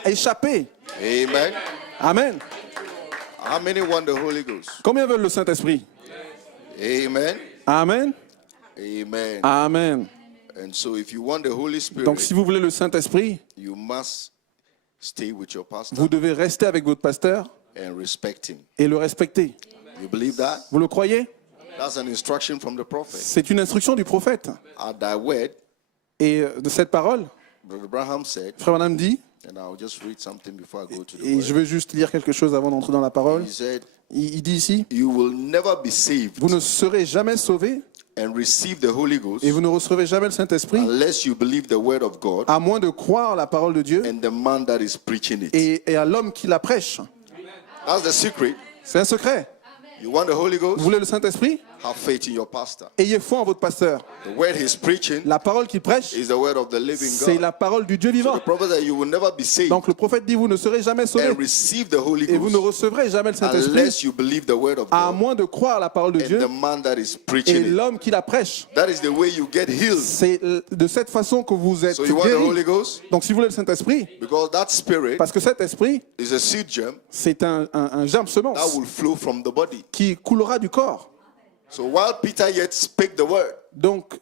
échapper. Amen. Amen. How many want the Holy Ghost? Combien veulent le Saint-Esprit? Amen. Amen. Amen. Amen. And so if you want the Holy Spirit, Donc si vous voulez le Saint-Esprit, you must stay with your pastor vous devez rester avec votre pasteur and respect him. et le respecter. You believe that? Vous le croyez? That's an instruction from the prophet. C'est une instruction du prophète. At thy word, Et de cette parole, Brother Abraham said, Frère Branham dit, and I'll just read something before I go to the et je word. veux juste lire quelque chose avant d'entrer dans la parole. He said, Il dit ici, you will never be saved vous ne serez jamais sauvés and receive the Holy Ghost et vous ne recevrez jamais le Saint-Esprit unless you believe the word of God à moins de croire la parole de Dieu and the man that is preaching it. et à l'homme qui la prêche. That's the secret. C'est un secret. You want the Holy Vous Ghost? voulez le Saint-Esprit? Have faith in your pastor. Ayez foi en votre pasteur. The word he's preaching La parole qu'il prêche, is the word of the living c'est God. la parole du Dieu So vivant. the prophet said you will never be saved Donc le prophète dit, vous ne serez jamais sauvés and receive the Holy et vous ne Ghost recevrez jamais le Saint-Esprit unless you believe the word of à God moins de croire la parole de and Dieu the man that is et preaching it. l'homme qui la prêche. That is the way you get healed. C'est de cette façon que vous êtes So you want the Holy guéris. Ghost? Donc si vous voulez le Saint-Esprit, Because that spirit parce que cet esprit, is a seed germ c'est un germe that semence will flow from the body. qui coulera du corps. So while Peter yet spake the word, Donc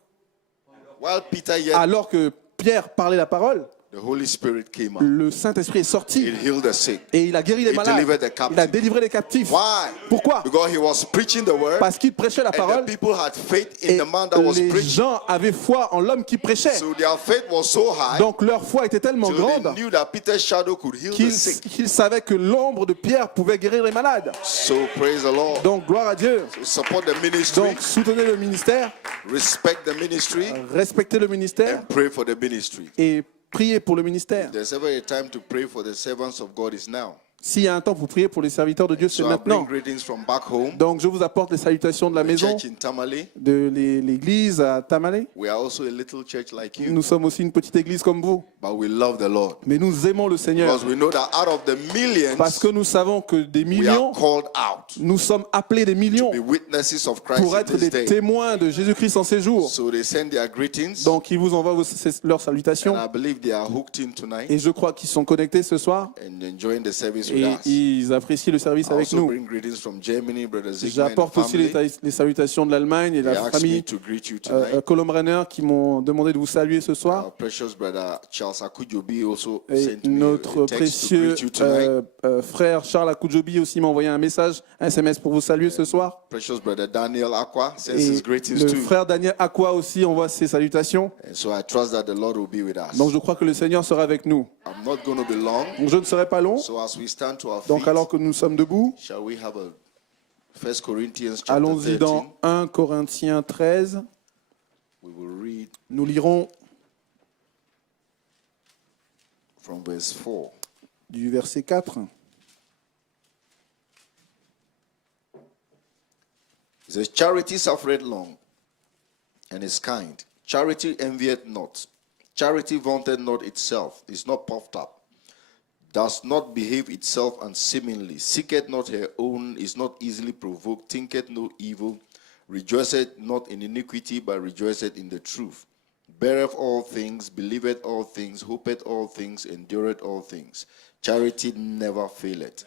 while Peter yet, alors que Pierre parlait la parole, the Holy Spirit came out. le Saint-Esprit est sorti It healed the sick. et il a guéri les He malades. delivered the captive. Il a délivré les captifs. Why? Pourquoi? Because he was preaching the word Parce qu'il prêchait la and the parole people had faith in et the man that was les preaching. gens avaient foi en l'homme qui prêchait. So their faith was so high Donc leur foi était tellement so grande they knew that Peter's shadow could heal the qu'ils sick. savaient que l'ombre de Pierre pouvait guérir les malades. So praise the Lord. Donc gloire à Dieu. Support the ministry, Donc soutenez le ministère, respect the ministry, respectez le ministère and pray for the ministry. et priez pour le ministère. There's ever a time to pray for the servants of God is now. S'il y a un temps pour prier pour les serviteurs de Dieu, c'est So I bring maintenant. greetings from back home, Donc je vous apporte les salutations de la the maison, church in Tamale. de l'église à Tamale. We are also a little church like you, Nous sommes aussi une petite église comme vous, but we love the Lord. mais nous aimons le Seigneur Because we know that out of the parce millions, que nous savons que des we millions, are called out nous sommes appelés des millions to be witnesses of Christ pour in être this des day. témoins de Jésus-Christ en ces jours. So they send their greetings, Donc ils vous envoient leurs and salutations I believe they are hooked in tonight et je crois qu'ils sont connectés ce soir and enjoying the service with et us. ils apprécient le service I avec also nous. bring greetings from Germany, Brother Zygmunt and J'apporte aussi family. les salutations de l'Allemagne et de They la asked me famille to greet you tonight. Colombraner qui m'ont demandé de vous saluer ce soir. Our precious brother Charles Akujobi also Et sent me notre a text to précieux greet you tonight. frère Charles Akoujobi aussi m'a envoyé un message, un SMS pour vous saluer ce soir. Precious brother Daniel Aqua sends Et his greetings le too. frère Daniel Aqua aussi envoie ses salutations. And so I trust that the Lord will be with us. Donc je crois que le Seigneur sera avec nous. I'm not going to be long. Donc je ne serai pas long. So as we stand to our Donc feet, alors que nous sommes debout, shall we have a 1 Corinthians chapter allons-y 13? dans 1 Corinthiens 13. We will read Nous lirons from verse 4. du verset 4. It says, Charity suffereth long, and is kind. Charity envieth not. Charity vaunteth not itself, is not puffed up, does not behave itself unseemly, seeketh not her own, is not easily provoked, thinketh no evil, rejoiceth not in iniquity, but rejoiceth in the truth. Beareth all things, believeth all things, hopeth all things, endureth all things. Charity never faileth.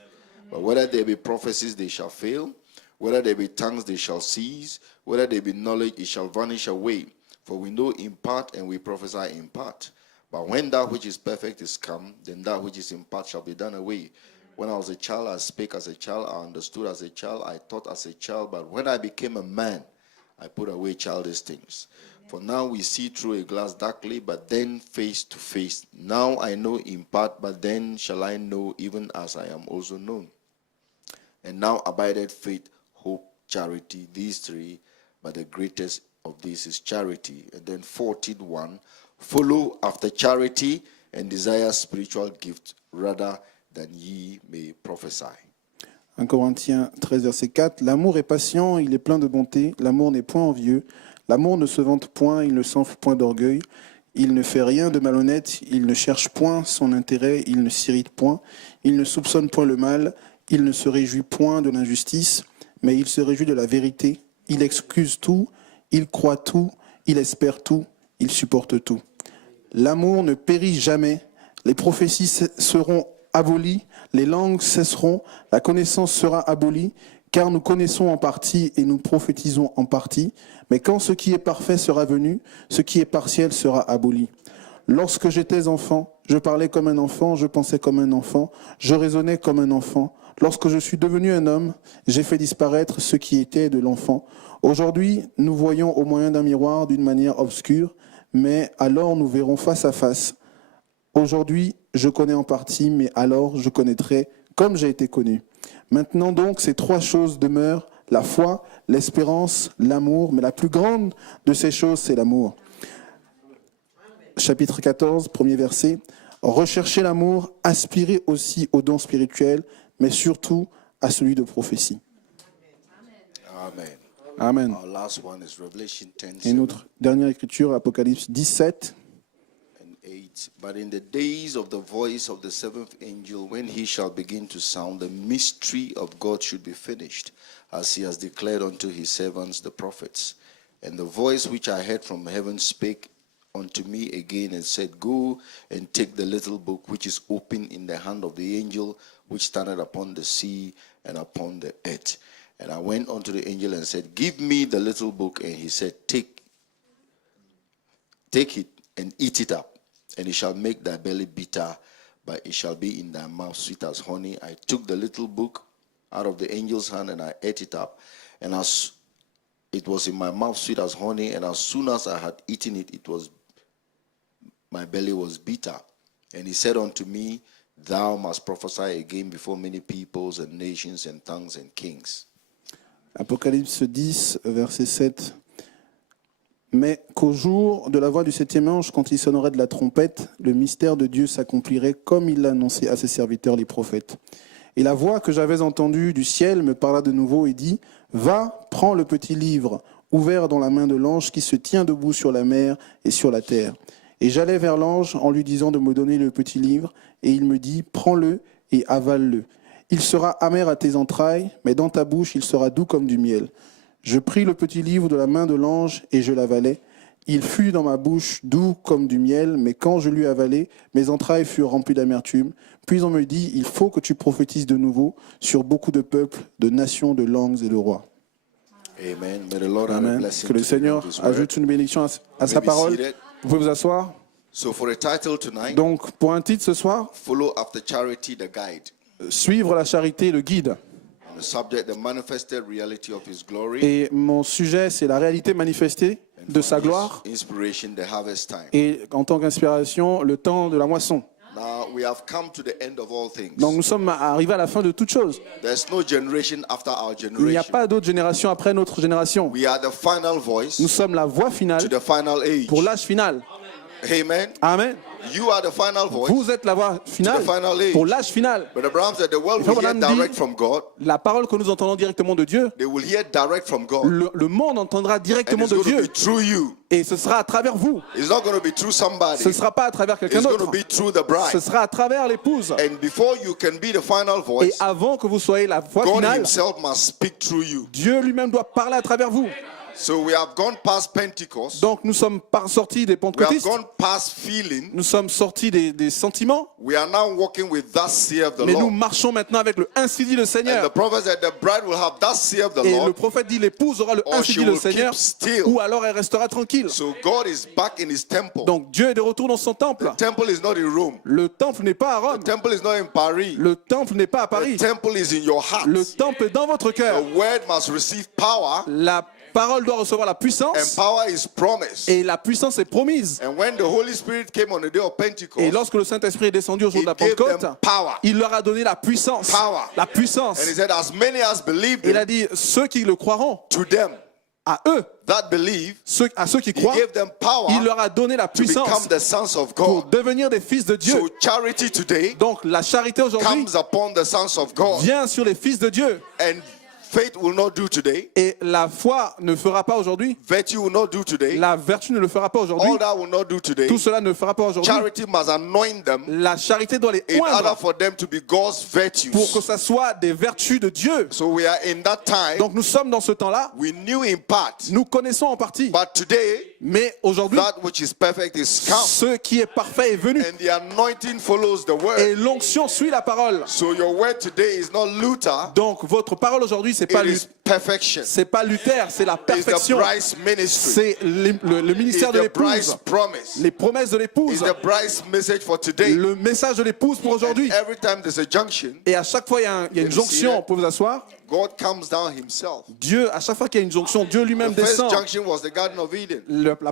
But whether there be prophecies, they shall fail. Whether there be tongues, they shall cease. Whether there be knowledge, it shall vanish away. For we know in part, and we prophesy in part. But when that which is perfect is come, then that which is in part shall be done away. When I was a child, I spake as a child, I understood as a child, I thought as a child. But when I became a man, I put away childish things. For now we see through a glass darkly, but then face to face. Now I know in part, but then shall I know even as I am also known. And now abideth faith, hope, charity, these three, but the greatest of these is charity. And then 14:1, follow after charity and desire spiritual gift rather than ye may prophesy. 1 Corinthiens 13, verset 4. L'amour est patient, il est plein de bonté. L'amour n'est point envieux. L'amour ne se vante point, il ne s'enfle point d'orgueil. Il ne fait rien de malhonnête, il ne cherche point son intérêt, il ne s'irrite point. Il ne soupçonne point le mal, il ne se réjouit point de l'injustice, mais il se réjouit de la vérité. Il excuse tout, il croit tout, il espère tout, il supporte tout. L'amour ne périt jamais, les prophéties seront abolies, les langues cesseront, la connaissance sera abolie, car nous connaissons en partie et nous prophétisons en partie, mais quand ce qui est parfait sera venu, ce qui est partiel sera aboli. Lorsque j'étais enfant, je parlais comme un enfant, je pensais comme un enfant, je raisonnais comme un enfant. Lorsque je suis devenu un homme, j'ai fait disparaître ce qui était de l'enfant. Aujourd'hui, nous voyons au moyen d'un miroir d'une manière obscure, mais alors nous verrons face à face. Aujourd'hui, je connais en partie, mais alors je connaîtrai comme j'ai été connu. Maintenant donc, ces trois choses demeurent, la foi, l'espérance, l'amour, mais la plus grande de ces choses, c'est l'amour. Chapitre 14, premier verset. Recherchez l'amour, aspirez aussi aux dons spirituels, mais surtout à celui de prophétie. Amen. Amen. Our last one is Revelation 10, Et notre dernière écriture, Apocalypse 17. and 8. But in the days of the voice of the seventh angel, when he shall begin to sound, the mystery of God should be finished, as he has declared unto his servants the prophets. And the voice which I heard from heaven spake unto me again and said, Go and take the little book which is open in the hand of the angel which standeth upon the sea and upon the earth. And I went unto the angel and said, Give me the little book. And he said, Take it and eat it up, and it shall make thy belly bitter, but it shall be in thy mouth sweet as honey. I took the little book out of the angel's hand, and I ate it up, and as it was in my mouth sweet as honey, and as soon as I had eaten it, my belly was bitter. And he said unto me, Thou must prophesy again before many peoples and nations and tongues and kings. Apocalypse 10, verset 7. Mais qu'au jour de la voix du septième ange, quand il sonnerait de la trompette, le mystère de Dieu s'accomplirait comme il l'a annoncé à ses serviteurs les prophètes. Et la voix que j'avais entendue du ciel me parla de nouveau et dit, « Va, prends le petit livre, ouvert dans la main de l'ange qui se tient debout sur la mer et sur la terre. » Et j'allai vers l'ange en lui disant de me donner le petit livre, et il me dit, « Prends-le et avale-le. Il sera amer à tes entrailles, mais dans ta bouche il sera doux comme du miel. » Je pris le petit livre de la main de l'ange et je l'avalai. Il fut dans ma bouche doux comme du miel, mais quand je l'eus avalé, mes entrailles furent remplies d'amertume. Puis on me dit, il faut que tu prophétises de nouveau sur beaucoup de peuples, de nations, de langues et de rois. Amen. May the Lord add a Amen. blessing Que le to Seigneur His word. ajoute une bénédiction à sa May be parole. seated. Vous pouvez vous asseoir. So for a title tonight, Donc, pour un titre ce soir, Follow After Charity, the Guide. suivre la charité, le guide. And the subject, the manifested reality of His glory. Et mon sujet, c'est la réalité manifestée And de for sa His gloire. inspiration, the harvest time. Et en tant qu'inspiration, le temps de la moisson. Now we have come to the end of all things. Donc nous sommes arrivés à la fin de toute chose. There's no generation after our Il n'y a generation. pas d'autre génération après notre génération. We are the final voice Nous sommes la voix to finale the final age. pour l'âge final. Amen. Amen. You are the final voice. Vous êtes la voix finale To the final age. pour l'âge final. But Abraham said the world Frère will hear Branham dit- direct from God. La parole que nous entendons directement de Dieu, They will hear direct from God. le monde entendra And directement it's de going to Dieu. be through you. Et ce sera à travers vous. It's not going to be through somebody. Ce ne sera pas à travers quelqu'un It's going d'autre. to be through the bride. Ce sera à travers l'épouse. And before you can be the final Et voice, avant que vous soyez la voix God finale, Himself must speak through you. Dieu lui-même doit parler à travers vous. So we have gone past Pentecost. Donc nous sommes sortis des We have pentecôtistes. gone past feeling. Nous sommes sortis des sentiments. We are now walking with thus saith the Mais nous Lord. marchons maintenant avec le ainsi dit le And the Seigneur. prophet said the bride will have thus saith the Et le Lord. prophète dit l'épouse aura le Or ainsi she dit le will Seigneur, keep still. ou alors elle restera tranquille. So God is back in His temple. Donc Dieu est de retour dans son temple. The temple is not in Rome. Le temple n'est pas à Rome. The temple is not in Paris. Le temple n'est pas à The Paris. temple is in your heart. Le temple est dans votre cœur. The word must receive power, La parole doit recevoir la and puissance. power is promised. Et la puissance est promise. And when the Holy Spirit came on the day of Et Pentecost, lorsque le Saint-Esprit est descendu au jour He de la gave Pentecôte, them power. il leur a donné la puissance. Power. La puissance. And He said, as many as believed Il a Him, dit, ceux qui le croiront, to them à eux, that believe, à ceux qui He croient, gave them il power leur a donné la to become puissance the sons of pour God. devenir des fils de Dieu. So charity today Donc la charité aujourd'hui comes upon the sons of God. vient sur les fils de Dieu. And faith will not do today. Et la foi ne fera pas aujourd'hui. Virtue will not do today. La vertu ne le fera pas aujourd'hui. All that will not do today. Tout cela ne le fera pas aujourd'hui. Charity must anoint them La charité doit les in order oindre for them to be God's virtues. pour que ça soit des vertus de Dieu. So we are in that time. Donc nous sommes dans ce temps-là. We knew in part. Nous connaissons en partie. But today, Mais aujourd'hui, that which is perfect is come. ce qui est parfait est venu. And the anointing follows the word. Et l'onction suit la parole. So your word today is not Luther. Donc votre parole aujourd'hui, c'est It pas is perfection. Luther, c'est la It's the perfection. bride's ministry. C'est le It's ministère de the bride's l'épouse. promise. Les promesses de It's l'épouse. the bride's message for today. Le message de l'épouse pour aujourd'hui. Every time there's a junction, Et à chaque fois, il y a une jonction. Vous pouvez vous asseoir. God comes down Himself. Dieu, à chaque fois qu'il y a une jonction, Dieu lui-même The first descend. junction was the Garden of Eden.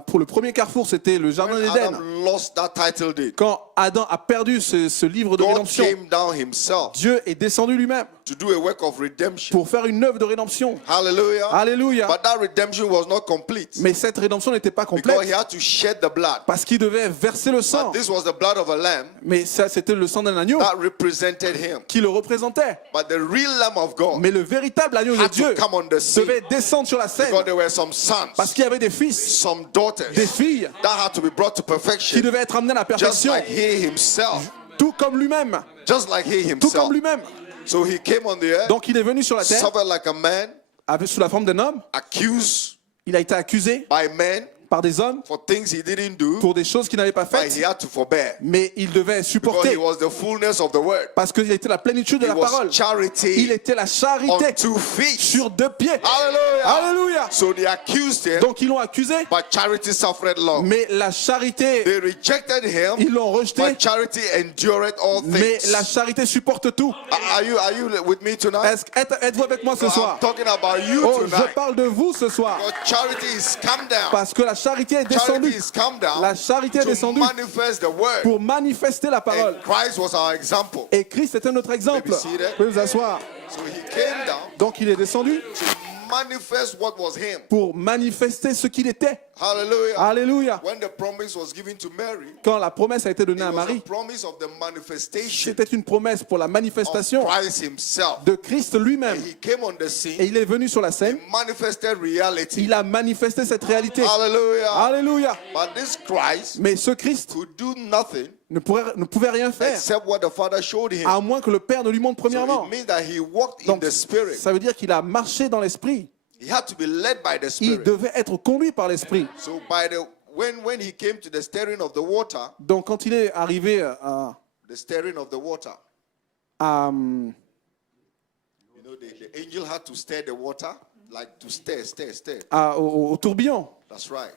Pour le premier carrefour, c'était le jardin When d'Éden. Adam lost that title deed, Quand Adam a perdu ce livre de God rédemption, came down Himself Dieu est descendu lui-même to do a work of redemption. pour faire une œuvre de rédemption. rédemption. Hallelujah. Alléluia. But that redemption was not complete. Mais cette rédemption n'était pas Because he complète had to shed the blood. parce qu'il devait verser le sang. But this was the blood of a lamb Mais ça, c'était le sang d'un agneau that represented him. qui le représentait. But the real Lamb of God Mais le véritable agneau de had to Dieu come on the scene. devait descendre sur la scène Because there were some sons, parce qu'il y avait des fils, some daughters des filles that had to be brought to qui perfection. devaient être amenés à la Just perfection, like he himself. tout comme lui-même. Just like he Tout comme himself. lui-même. So he came on the earth, Donc il est venu sur la terre suffered like a man, sous la forme d'un homme. accused Il a été accusé by men par des hommes for things he didn't do, pour des choses qu'il n'avait pas but faites, he had to forbear. mais il devait Because he supporter was the fullness of the word. parce qu'il était la plénitude de He la was parole. Il charity était la on charité 2 feet. sur 2 pieds. Hallelujah. Alléluia. So they accused him, Donc ils l'ont accusé, but charity suffered long. mais la charité, They rejected him, ils l'ont rejeté, but charity endured all mais things. la charité supporte tout. Are you with me tonight? Êtes-vous avec moi ce I'm soir? talking about you Oh, tonight. je parle de vous ce soir. Because charity is come down. Parce que la charité est Charity descendue. is come down La charité est to descendue manifest the word. pour manifester la parole. And Christ was our example. Et Christ était notre exemple. Maybe seated. Vous pouvez vous asseoir. So he came down Donc il est descendu to manifest what was him. pour manifester ce qu'il était. Hallelujah. Alléluia. When the promise was given to Mary, Quand la promesse a été donnée it à was a Marie, promise of the manifestation c'était une promesse pour la of manifestation Christ himself. de Christ lui-même. He came on the Et scene, il est venu sur la scène. manifested reality. Il a manifesté cette réalité. Hallelujah. Alléluia. But this Christ Mais ce Christ could do nothing ne pouvait rien faire except what the Father showed him. à moins que le Père ne lui montre So premièrement. it means that he walked in Donc the Spirit. ça veut dire qu'il a marché dans l'esprit. He had to be led by the Il Spirit. devait être conduit par l'esprit. So when he came to the stirring of the water, Donc quand il est arrivé à, the stirring of the water, à, you know, the angel had to stir the water, like to stir. au tourbillon, That's right.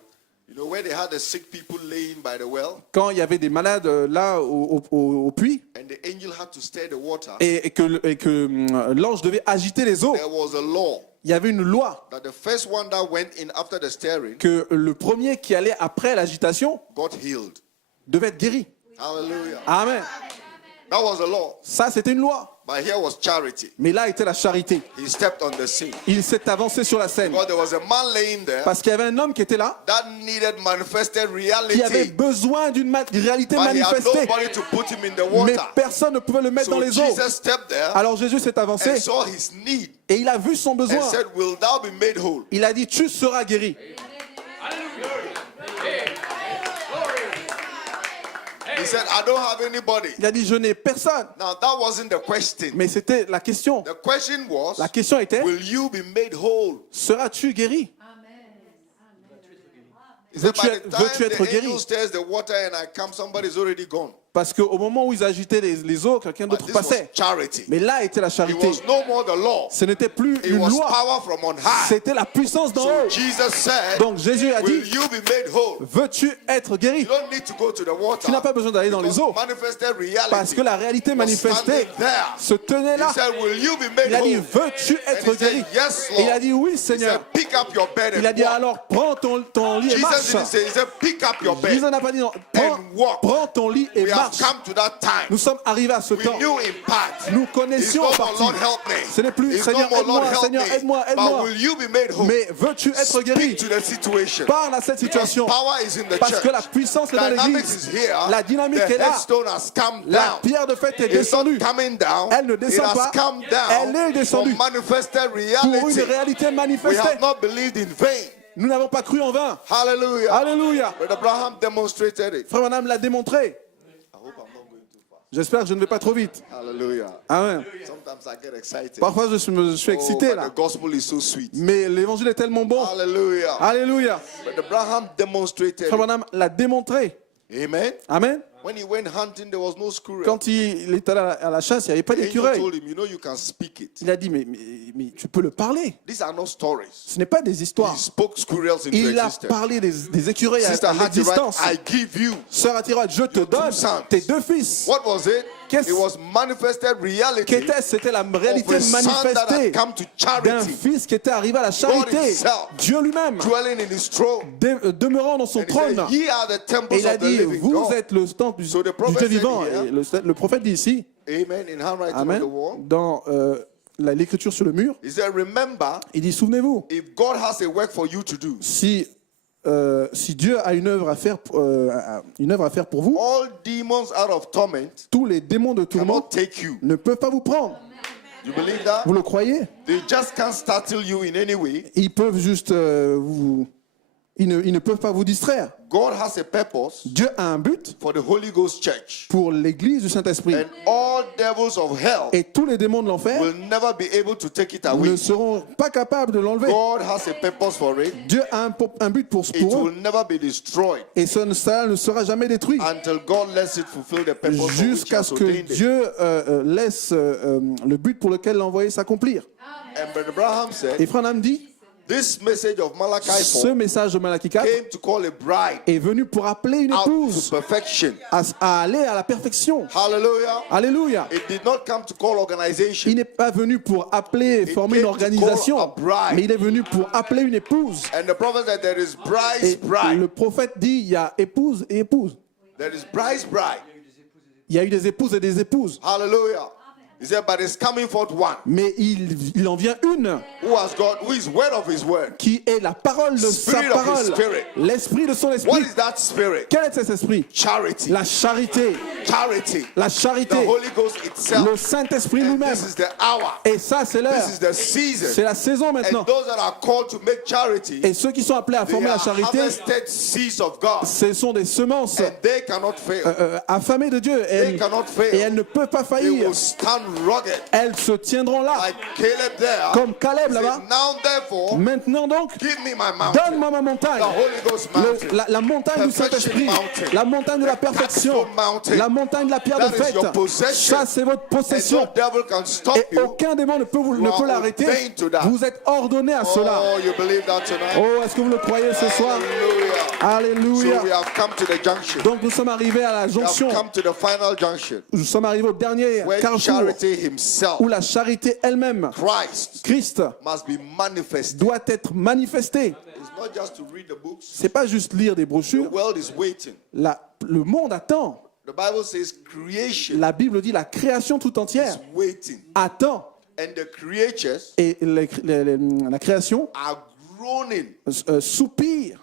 You know, where they had the sick people laying by the well, quand il y avait des malades là au puits, and the angel had to stir the water, et que l'ange devait agiter les eaux, there was a law il y avait une loi that the first one that went in after the stirring que le premier qui allait après l'agitation got healed. devait être guéri. Hallelujah. Amen. That was a law. Ça, c'était une loi. But here was charity. Mais là était la charité. He stepped on the scene. Il s'est avancé sur la scène. Because there was a man laying there Parce qu'il y avait un homme qui était là, that needed manifested qui avait reality. besoin d'une réalité But he had manifestée. nobody to put him in the Mais water. personne ne pouvait le mettre dans So les eaux. Jesus stepped there Alors Jésus s'est avancé and saw his need et il a vu son and besoin. said, will thou be made whole? Il a dit, tu seras guéri. He said, I don't have anybody. Il a dit, je n'ai personne. Now that wasn't the question. Mais c'était la question. The question was, La question était, will you be made whole? seras-tu guéri? He said, by Veux-tu the time être the guéri? angel stirs the water and I come, somebody's already gone. Parce qu'au moment où ils agitaient les eaux, quelqu'un But d'autre this was passait. charity. Mais là était la It charité. was no more the law. Ce n'était plus It une was loi. power from on high. C'était la puissance d'en So haut. Jesus said, Donc Jésus a will dit, you be made whole? veux-tu être guéri? You don't need to go to the water. Tu n'as pas besoin d'aller dans les Because eaux. manifested reality Parce que la réalité was manifestée standing there. se tenait He là. said, will you be made Il a dit, whole? veux-tu And être he said, guéri? yes, Et il a Lord. dit, oui He Seigneur. said, pick up your bed Il a and dit, walk. alors prends ton lit et Jesus marche. didn't say, he said, pick up your bed. Jésus n'a pas dit, non, And walk. prends ton lit et We have marche. come to that time. Nous sommes arrivés à ce We temps. knew in part. Nous It's connaissions no en more, partie. Lord, help me. Ce n'est plus, It's Seigneur, no more, Lord, aide-moi, help Seigneur, me. aide-moi, But aide-moi. will you be made whole? Mais veux-tu être guéri? Speak to the situation. Parle à cette situation. Power is in the Parce church. que la puissance est dans Dynamics l'église. is here. La dynamique The est là. headstone has come La down. pierre de fête est It's not descendue coming down. Elle ne It descend has pas. come down Elle est descendue. for manifested pour une reality. réalité We manifestée. have not believed in vain. Nous n'avons pas cru en vain. Hallelujah. Alléluia. But Abraham demonstrated it. Frère Branham l'a démontré. I hope I'm not going too fast. J'espère que je ne vais pas trop vite. Hallelujah. Amen. Sometimes I get excited. Parfois, je suis excité but là. the gospel is so sweet. Mais l'évangile est tellement bon. Hallelujah. Alléluia. But Abraham demonstrated Frère it. Branham l'a démontré. Amen. Amen. When he went hunting, there was no squirrel. Quand il est allé à la chasse, il n'y avait pas The angel d'écureuil. told him, you know, you can speak it. Il a dit, mais tu peux le parler. These are not stories. Ce n'est pas des He histoires. spoke squirrels into Il a existence. parlé des écureuils Sister à Hattie, l'existence. I give you. Sœur Athiroite, je te donne sons. tes 2 fils. What was it? Qu'est-ce- It was manifested reality Qu'était-ce? C'était la réalité of a son that manifestée had come to d'un charity, fils qui était arrivé à la charité. himself. Dieu lui-même, dwelling in his throne. demeurant dans son And he said, trône. ye are the Et temples il a of the dit, living vous God. êtes le temple So the du prophet Dieu said vivant. here, Et le prophète dit ici, Amen. In handwriting on Amen, the wall. dans l'écriture sur le mur. He said, remember, Il dit, souvenez-vous, if God has a work for you to do, si Dieu a une œuvre à faire pour vous, all demons out of torment tous les démons de cannot tourment take you. ne peuvent pas vous prendre. You believe that? Vous le croyez? They just can't startle you in any way. Ils peuvent juste ils ne peuvent pas vous distraire. God has a purpose Dieu a un but for the Holy Ghost Church. pour l'église du Saint-Esprit. And all devils of hell Et tous les démons de l'enfer will never be able to take it away. ne seront pas capables de l'enlever. God has a purpose for it. Dieu a un but pour It eux. will never be destroyed Et ça ne sera jamais détruit. until God lets it fulfill the purpose for which He Jusqu'à has ce que ordained it. Dieu laisse le but pour lequel il l'a envoyé s'accomplir. And Brother Abraham Et said, Branham dit, this message of Malachi ce 4 message de Malachie 4 came to call a bride est venu pour appeler une out épouse to perfection. à aller à la perfection. Hallelujah. Alléluia. It did not come to call organization. Il n'est pas venu pour appeler, former une came to organisation, call a bride. mais il est venu pour appeler une épouse. And the prophet said there is Et bride's bride. le prophète dit, il y a épouse et épouse. There is bride's bride. Il y a eu des épouses et des épouses. Hallelujah. He said, but it's coming forth one Mais il en vient une who is word of his word. qui est la parole de sa Spirit of his parole. spirit. L'esprit de son What esprit. is that spirit? Quel est cet esprit? Charity. La charité. Charity. La The charité. Holy Ghost Le itself. Saint-Esprit And lui-même. this is the hour. Et ça, c'est l'heure. This is the season. C'est la saison maintenant. And those that are called to make charity, Et ceux qui sont appelés à they former are la charité, harvested seeds of God. ce sont des semences And they cannot fail. affamées de Dieu. They cannot fail. Et elles ne peuvent pas They faillir. will stand rugged. Elles se tiendront là, Like Caleb there. comme Caleb He là-bas. said, now therefore, Maintenant donc, give me my mountain. donne-moi ma montagne. The Holy Ghost mountain. La montagne du Perfection Saint-Esprit, mountain. la montagne de la The perfection, capstone mountain. la montagne de la pierre That de is fête. your possession. Ça, c'est votre And possession. no devil can stop Et you. aucun démon ne peut l'arrêter. ordained to that. Vous êtes ordonné à cela. Oh, you believe that tonight? Oh, est-ce que vous le croyez ce soir? Hallelujah. So we Alléluia. have come to the junction. Donc nous sommes arrivés à la We have jonction. come to the final junction. Nous sommes arrivés au dernier Where carrefour charity himself, où la charité elle-même, Christ, must be manifested. doit être manifestée. It's not just to read the books. C'est pas juste lire des The brochures. world is waiting. Le monde attend. The Bible says creation La Bible dit la création tout entière is waiting. attend. And the creatures Et la création are groaning soupire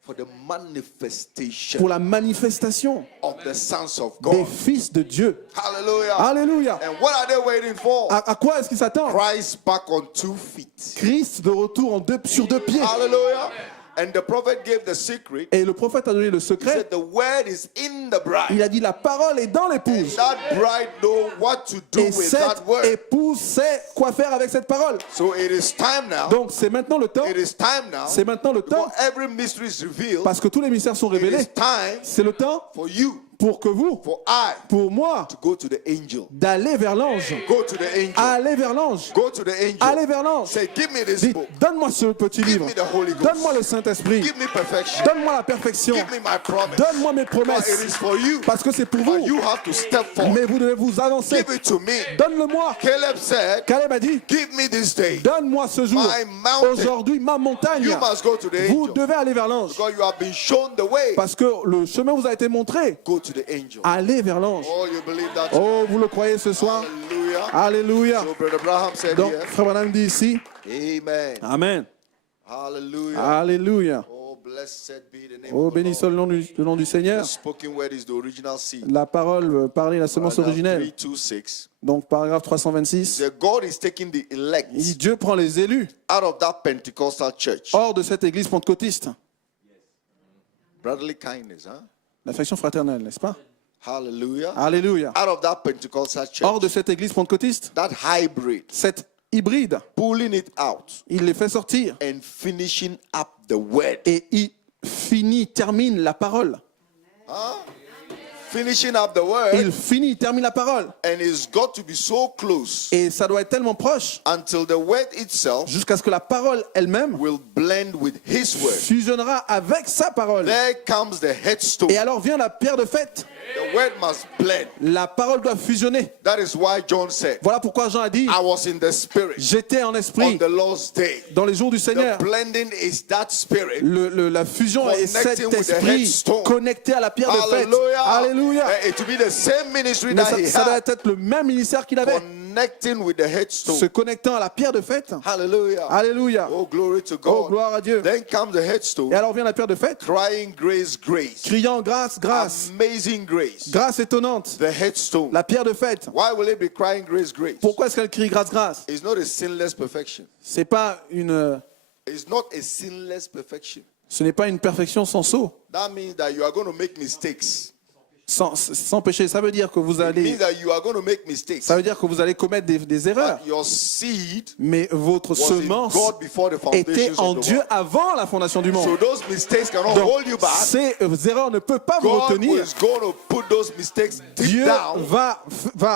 for the manifestation pour la manifestation of the sons of des God. fils de Dieu. Hallelujah. Alléluia. And what are they waiting for? À quoi est-ce qu'ils s'attendent? Christ back on 2 feet. Christ de retour sur 2 pieds. Hallelujah. And the prophet gave the secret. Et le prophète a donné le He secret. said the word is in the bride. Il a dit la parole est dans And l'épouse. that bride know what to do Et with cette that word. épouse sait quoi faire avec cette parole. So it is time now. Donc c'est maintenant le temps. It is time now. C'est maintenant le temps. Before every mystery is revealed. Parce que tous les mystères sont It révélés. is time C'est le temps for you, pour que vous, for I, pour moi, to go to the angel. d'aller vers l'ange. Go to the angel. Aller vers l'ange. Go to the angel. Aller vers l'ange. Say, give me this Dites, book. donne-moi ce petit Give livre. me the Holy Ghost. Donne-moi le Saint-Esprit. Give me perfection. Donne-moi la perfection. Give me my promise. Donne-moi mes But it promesses. is for you. Parce que c'est pour But vous. you have to step forward. Mais vous devez vous avancer. Give it to me. Donne-le-moi. Caleb said, Caleb a dit, give me this day. donne-moi ce jour. My mountain. Aujourd'hui, ma montagne. You must go to the Vous angel. devez aller vers l'ange. Because you have been shown the way. Parce que le chemin vous a été montré. Go to the angel. Allez vers l'ange. Oh, you believe that? Oh, vous le croyez ce soir? Hallelujah. Alléluia. So Brother Abraham said Donc, here, Frère Branham dit ici, amen. Amen. Hallelujah. Alléluia. Oh, blessed be the name Oh, of the béni soit Lord. le nom du Seigneur. The spoken word is the original seed. La parole parlée, la semence Paragraph originelle. 326. Donc, paragraphe 326. The God is taking the elect Il dit, Dieu prend les élus out of that Pentecostal church. hors de cette église pentecôtiste. Brotherly kindness, huh? L'affection fraternelle, n'est-ce pas? Hallelujah. Alléluia. Out of that Pentecostal Hors church. de cette église pentecôtiste, That hybrid. cette hybride, Pulling it out il les fait sortir. and finishing up the word. Et il termine la parole. Finishing up the word. Il termine la parole. And it's got to be so close Et ça doit être tellement proche until the word itself jusqu'à ce que la parole elle-même will blend with his word. fusionnera avec sa parole. There comes the headstone. Et alors vient la pierre de fête. The word must blend. La parole doit fusionner. That is why John said, Voilà pourquoi Jean a dit, I was in the spirit j'étais en on esprit the Lord's day. dans les jours du The Seigneur. blending is that spirit. La fusion est cet Connecting with the esprit headstone. connecté à la pierre de fête. Hallelujah. Alléluia. It to be the same ministry Mais that he ça doit had. être le même ministère qu'il avait. connecting with the headstone. se connectant à la pierre de fête. Hallelujah. Alléluia. Oh, glory to Oh, God. gloire à Dieu. Then comes the headstone, Et alors vient la pierre de fête, crying grace, grace. criant grâce, grâce, Amazing grace. grâce étonnante. The headstone. La pierre de fête. Why will it be crying grace, grace? Pourquoi est-ce qu'elle crie grâce, grâce? It's not a sinless perfection. C'est pas une, It's not a sinless perfection. ce n'est pas une perfection sans saut, That means that you are going to make mistakes. sans péché. Ça veut dire que vous It allez, means that you are going to make mistakes. ça veut dire que vous allez commettre des erreurs. But your seed Mais votre was in semence God before the était foundations en of the Dieu world. avant la fondation du So monde. those mistakes cannot Donc, hold you back. ces erreurs ne peuvent pas vous God retenir. is going to put those mistakes deep Dieu down va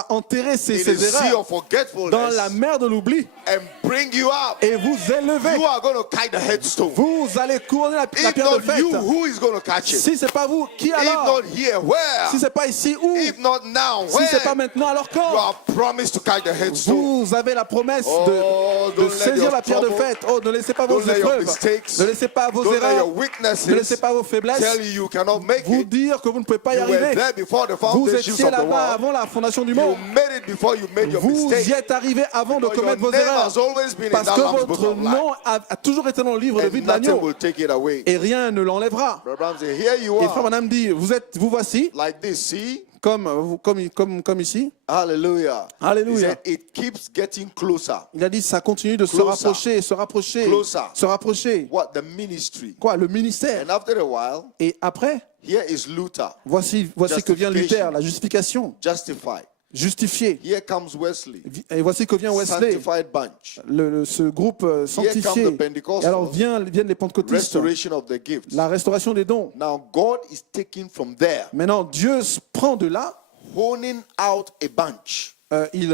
enterrer in ces the sea erreurs of forgetfulness dans la mer de l'oubli and bring you up. et vous élever. You are going to catch the headstone. Vous allez couronner la If pierre de not you, fête. who is going to catch it? Si c'est pas vous, qui If alors? not here, where? Si c'est pas ici, où? If not now, Si c'est pas when? maintenant, alors You quand? are promised to catch the headstone. Vous avez la promesse Oh, de don't let saisir your la pierre de trouble, fête. Oh, ne laissez pas vos don't let your épreuves. mistakes, Ne laissez pas vos don't let erreurs. your Ne weaknesses laissez pas vos faiblesses tell you you cannot make vous it. dire que vous ne pouvez pas y You were arriver. there before the Vous foundations étiez of the là-bas world. avant la fondation du You monde. made it before you made your Vous mistake. y êtes arrivé avant de But your commettre vos name erreurs. has always been in Parce that que Lamb's book votre of life. nom a toujours été dans le livre de vie And de nothing l'agneau. will take it away. Et rien ne l'enlèvera. Brother Branham said, here you Et frère are, Branham dit, vous voici, like this, see? comme ici. Hallelujah. Hallelujah. He said, it keeps getting closer. Il a dit, ça continue de se Closer. rapprocher, se rapprocher, Closer. se rapprocher. What? The ministry. Quoi? Le ministère. And after a while, Et après, here is Luther, voici que vient Luther, Justification. la justification, justified. justifié. Here comes Wesley, Et voici que vient Wesley, sanctified bunch. ce groupe sanctifié. comes the Pentecostals. Et alors viennent les pentecôtistes, Restoration of the gifts. la restauration des dons. Now God is taking from there, Maintenant, Dieu prend de là, honing out a bunch il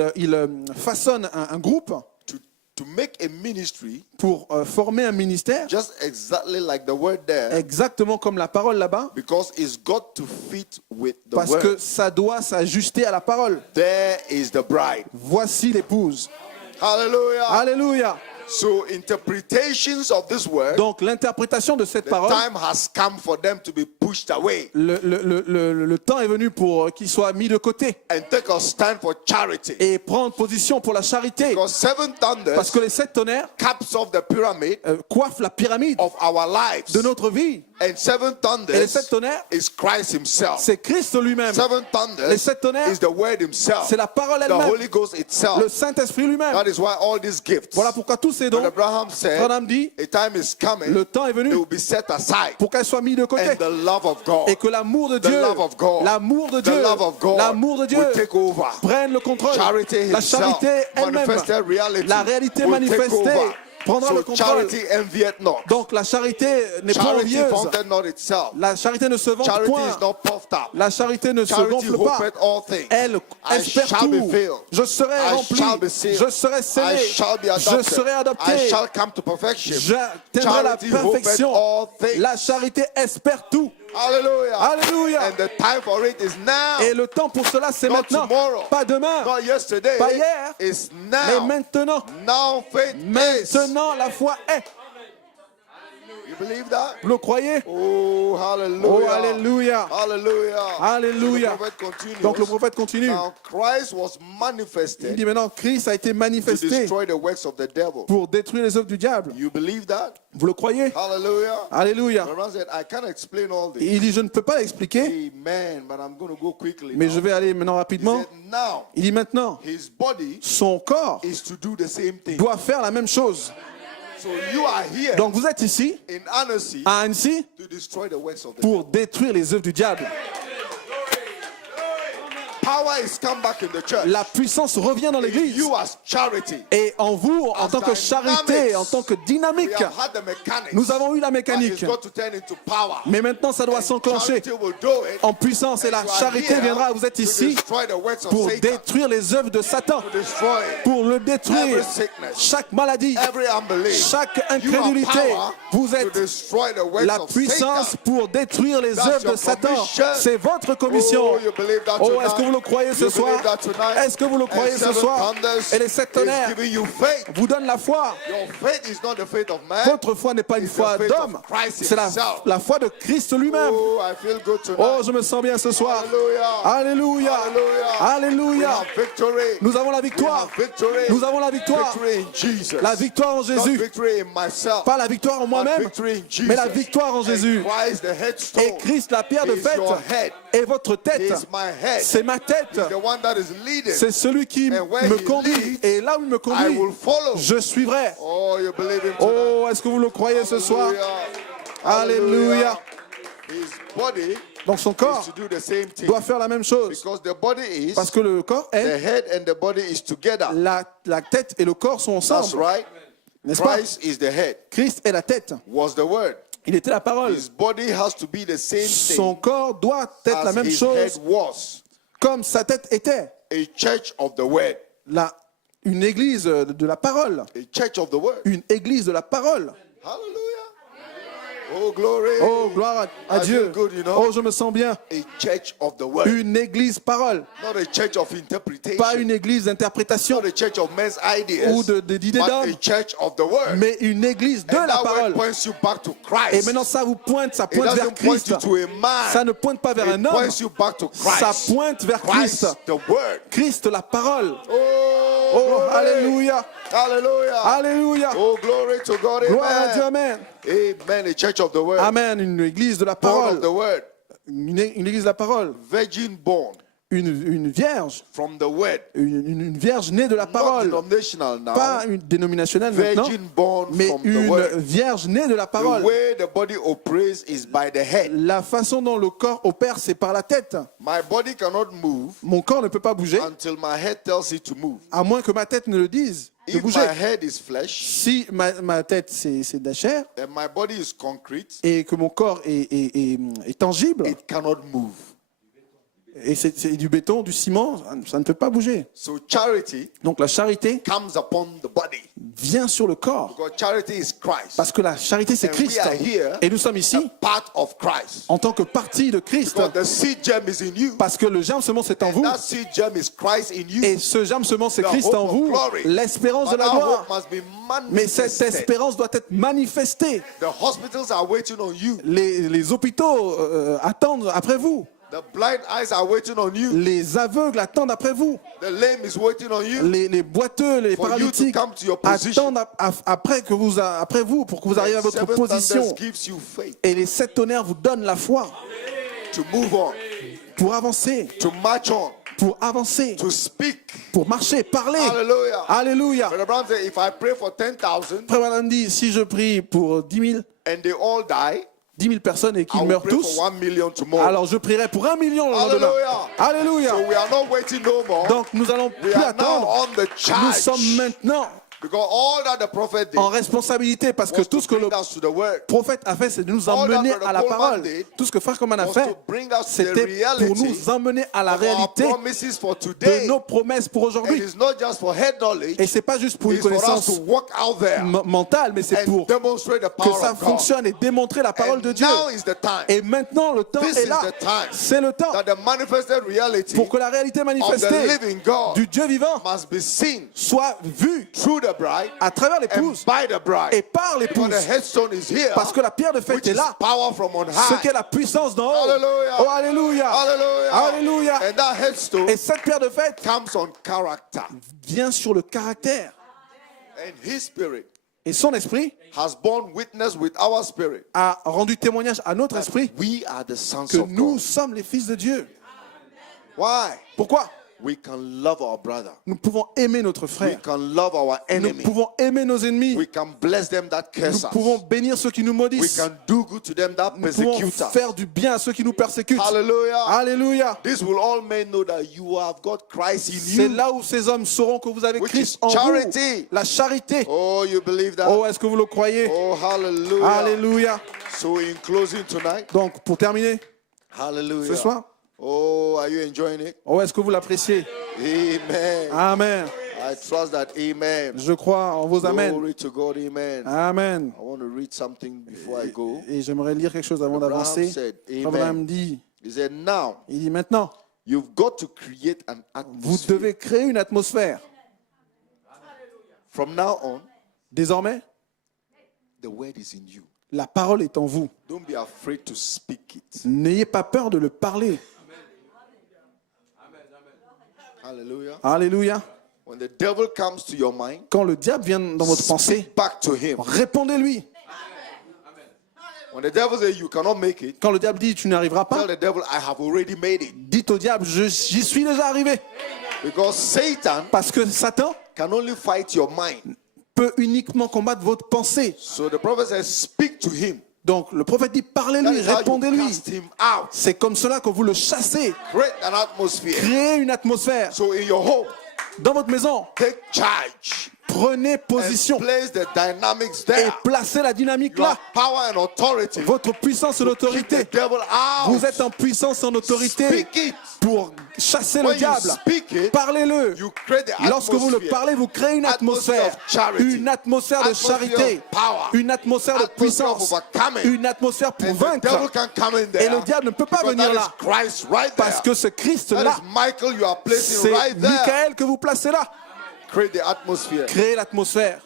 façonne un groupe to make a ministry pour former un ministère, just exactly like the word there, exactement comme la parole là-bas, because it's got to fit with the parce word. que ça doit s'ajuster à la parole. There is the bride. Voici l'épouse. Hallelujah. Alléluia. So interpretations of this word, Donc l'interprétation de cette the parole, time has come for them to be pushed away le temps est venu pour qu'il soit mis de côté and take a stand for charity. et prendre position pour la charité. Because seven Parce thunders que les 7 tonnerres caps off the pyramid coiffent la pyramide of our lives. de notre vie. And seven Et les thunders 7 tonnerres, is Christ himself. c'est Christ lui-même. Seven Les thunders 7 tonnerres, is the word himself. c'est la parole The elle-même, Holy Ghost itself. le Saint-Esprit lui-même. That is why all these gifts. Voilà pourquoi tous ces Brother dons, Abraham said, Branham dit, a time is coming, le temps est they venu will be set aside. pour qu'elles soient mises de côté. And the love of God, Et que l'amour de the Dieu, love of God, l'amour de the Dieu, love of God l'amour de Dieu will take over. prenne le contrôle. Charity La himself, charité elle-même, manifested reality, la réalité will take manifestée over. prendra le So contrôle. charity envieth not. Donc la charité n'est pas Charity envieuse. vaunted not itself. La charité ne se vante Charity point. is not puffed up. La charité ne se Charity gonfle pas. hopeth all things. Elle I espère shall be tout. filled. Je serai I rempli. shall be sealed. Je serai I scellé. shall be Je adopted. serai adopté. I shall come to perfection. J'atteindrai la Charity hopeth perfection. all things. La charité espère tout. Hallelujah. Alléluia. And the time for it is now. Et le temps pour cela, c'est Not maintenant. tomorrow. Pas demain. Not yesterday. Pas hier. It's Mais now. maintenant. Now faith is. Maintenant, la foi est. You believe that? Vous le croyez? Oh, hallelujah. Oh, alléluia. Hallelujah. Alléluia. So the prophet continues. Donc le prophète continue. Now Christ was Il manifested dit maintenant, Christ a été to manifesté destroy the works of the devil. pour détruire les œuvres du diable. You believe that? Vous le croyez? Hallelujah. Alléluia. Abraham said, I can't explain all Et this. il dit, je ne peux pas l'expliquer, Amen. But I'm going to go quickly. mais now. je vais aller maintenant He rapidement. said, now Il dit maintenant, his body son corps is to do the same thing. doit faire la même chose. So you are here Donc vous êtes ici, in Annecy à Annecy, to destroy the works of the pour détruire les œuvres du diable. power is come back in the church. La puissance revient dans l'église. You as charity. Et en vous, en tant que charité, en tant que We dynamique, have had the mechanics. nous avons eu la But mécanique. it's got to turn into power. Mais maintenant, ça doit s'enclencher Charity will do it. en puissance. Et la And you are charité here viendra. Vous êtes to ici destroy the works of pour Satan. détruire les œuvres de Satan, To destroy it. pour le détruire. Every sickness. Chaque maladie, Every unbelief. chaque You have incrédulité. power Vous to êtes destroy the works la of puissance Satan. pour détruire les That's œuvres your de Satan. commission. C'est votre commission. Oh, you believe that Oh, tonight? est-ce que vous le croyez ce You soir? believe that tonight? Est-ce que vous le croyez And ce seven soir? thunders Et les 7 is tonnerres giving you faith. vous donnent la foi. Your faith is not the faith of man. Votre foi n'est pas une It's foi the faith d'homme, of Christ c'est himself. la foi de Christ lui-même. Oh, I feel good tonight. Oh, je me sens bien ce soir. Hallelujah. Alléluia. Hallelujah. We Alléluia. have victory. Nous avons la We victoire. have victory. Nous avons la victoire. Victory in Jesus. La victoire en Not Jésus. victory in myself. Pas la victoire en But moi-même, victory in Jesus. mais la victoire en Jésus. And Christ, the headstone, Et Christ, la pierre de is fête, your head. est votre He tête. is my head. C'est ma tête. The one that is leading. C'est celui qui And where me he conduit. leads, Et là où il me I conduit, will follow. je suivrai. Oh, you believe him tonight? Oh, est-ce que vous le croyez ce soir? Hallelujah. Alléluia. His body Donc son is corps to do the same thing. doit faire la même chose. Because the body is, Parce que le corps the est, head and the body is together. la tête et le corps sont That's ensemble. right. N'est-ce pas? Christ is the head. Christ est la tête. Was the word. Il était la parole. His body has to be the same Son thing corps doit être la as même his head chose was. comme sa tête était. A church of the word. Une église de la parole. A church of the word. Une église de la parole. Hallelujah. Oh, glory. Oh, gloire à I Dieu. feel good, you know. Oh, je me sens bien. A church of the word. Une église parole. Not a church of interpretation. Pas une église d'interprétation Not a church of men's ideas. ou d'idées But d'hommes, a church of the word. mais une église de And la that parole. word points you back to Christ. Et maintenant, ça vous pointe, ça It pointe vers doesn't point Christ. you to a man. Ça ne pointe pas vers It un homme, points you back to Christ. ça pointe vers Christ, Christ. the word. Christ, la parole. Oh, Oh, glory. alléluia. Hallelujah. Alléluia. Oh, glory to God. Gloire à Dieu, Amen. amen. Amen. A church of the word. Amen, une église de la Born of the parole. word. Une église de la parole. Virgin born Une vierge. from the word. Une vierge née de la Not parole. denominational now. Pas une dénominationnelle maintenant, Virgin born mais from the une word. vierge née de la The parole. way the body operates is by the head. La façon dont le corps opère, c'est par la tête. My body cannot move Mon corps ne peut pas bouger, until my head tells it to move. à moins que ma tête ne le dise de If bouger. my head is flesh Si ma tête, c'est de la chair, and my body is concrete, et que mon corps est tangible, it cannot move. et c'est du béton, du ciment, ça ne peut pas bouger. So charity Donc la charité comes upon the body. vient sur le corps, Because charity is Christ. parce que la charité, c'est And we Christ. are here Et nous sommes ici a part of Christ. en tant que partie de Christ, Because the seed gem is in you. parce que le germe semence est en And vous, that seed gem is Christ in you. et ce germe semence c'est The Christ hope en of vous, glory. l'espérance de But la that gloire. hope must be Mais cette manifested. espérance doit être manifestée. The hospitals are waiting on you. Les hôpitaux attendent après vous. The blind eyes are waiting on you. Les aveugles attendent après vous. The lame is waiting on you. Les boiteux, les For you to paralytiques come to your position. attendent après vous pour que vous arriviez à votre Seven position. thunders gives you faith Et les 7 tonnerres vous donnent la foi to move on, pour avancer, to march on, to speak. pour marcher, parler. Hallelujah. Alléluia. Brother Brown said, if I pray for 10,000 Après, madame dit, si je prie pour 10 000 and they all die, 10 000 personnes et I qu'ils will meurent pray tous, for 1 million tomorrow. alors je prierai pour 1 million le lendemain. Hallelujah. Alléluia. So we are not waiting no more. Donc nous allons We plus are now attendre. on the Nous charge. sommes maintenant Because all that the prophet did en responsabilité parce que was tout to ce que le bring us to the word. prophète a fait, c'est de nous All that emmener Brother à la Coleman parole. did Tout ce que Frère Coleman a was fait, to bring us to the c'était pour reality nous emmener à la of our réalité promises for de today. nos promesses pour And aujourd'hui. it's not just for head knowledge. Et c'est pas juste pour une It's for us connaissance to walk out there mentale, mais c'est and pour demonstrate the que power ça of God. fonctionne et démontrer la parole de And Dieu. now is the time Et maintenant, le temps This est is là. the time C'est le temps that the manifested reality pour que la réalité of the manifestée living God du Dieu vivant must be seen soit vue through the bride à travers and l'épouse by the bride. et par Because l'épouse. the headstone is here, Parce que la pierre de fête which est is là, power from on ce high. qu'est la puissance d'en haut. Hallelujah. Oh, alléluia. Hallelujah. Alléluia. And that headstone Et cette pierre de fête comes on character. vient sur le caractère. And his spirit Et son esprit has borne witness with our spirit. a rendu témoignage à notre esprit We are the sons que of nous God. sommes les fils de Dieu. Why? Pourquoi? We can love our brother. Nous pouvons aimer notre We frère. can love our Nous enemy. pouvons aimer nos ennemis. We can bless them that curse Nous pouvons us. bénir ceux qui nous We maudissent. can do good to them that Nous pouvons persecute us. faire du bien à ceux qui nous persécutent. Hallelujah. Alléluia. This will all men know that you have got Christ in C'est you. là où ces hommes sauront que vous avez Which Christ is en vous. charity. La charité. Oh, you believe that? Oh, est-ce que vous le croyez? Oh, hallelujah. Alléluia. So in closing tonight, Donc, pour terminer hallelujah. ce soir, Oh, are you enjoying it? oh, est-ce que vous l'appréciez? Amen. Amen. I trust that. Amen. Je crois en vos amens. Glory to God. Amen. Amen. I want to read something before I go. Et j'aimerais lire quelque chose avant Abraham d'avancer. said, Abraham Amen. dit, He said, now il dit maintenant, You've got to create an Vous atmosphere. devez créer une atmosphère. From now on, Désormais, the word is in you. la parole est en vous. Don't be afraid to speak it. N'ayez pas peur de le parler. Hallelujah. Alléluia. When the devil comes to your mind, Quand le diable vient dans votre pensée, speak back to him. répondez-lui. When the devil says you cannot make it, Quand le diable dit tu n'arriveras tell pas, the devil I have already made it. dites au diable j'y suis déjà arrivé. Because Satan Parce que Satan can only fight your mind. peut uniquement combattre votre pensée. So the prophet says speak to him. Donc le prophète dit That parlez-lui, is how you répondez-lui. cast him out. C'est comme cela que vous le chassez. Create an atmosphere. Créez une atmosphère. So in your home, Dans votre maison, take charge prenez and position place the dynamics et there. placez la dynamique Your là. power and authority. Votre puissance et Keep l'autorité. the devil out. Vous êtes en puissance et en autorité Speak it. pour chasser le When you diable. speak it, Parlez-le. you create the Lorsque vous le atmosphere. parlez, vous créez une Atmosphere atmosphère. of charity. Une atmosphère de Atmosphere charité. of power. Une atmosphère de Atmosphere of puissance. overcoming. Une atmosphère pour And the devil vaincre. can come in Et there. le diable ne peut pas Because venir that là. is Christ right there. Parce que ce That Christ-là, is Michael you are placing c'est right there. Michael que vous placez là. Create the atmosphere. Créez l'atmosphère.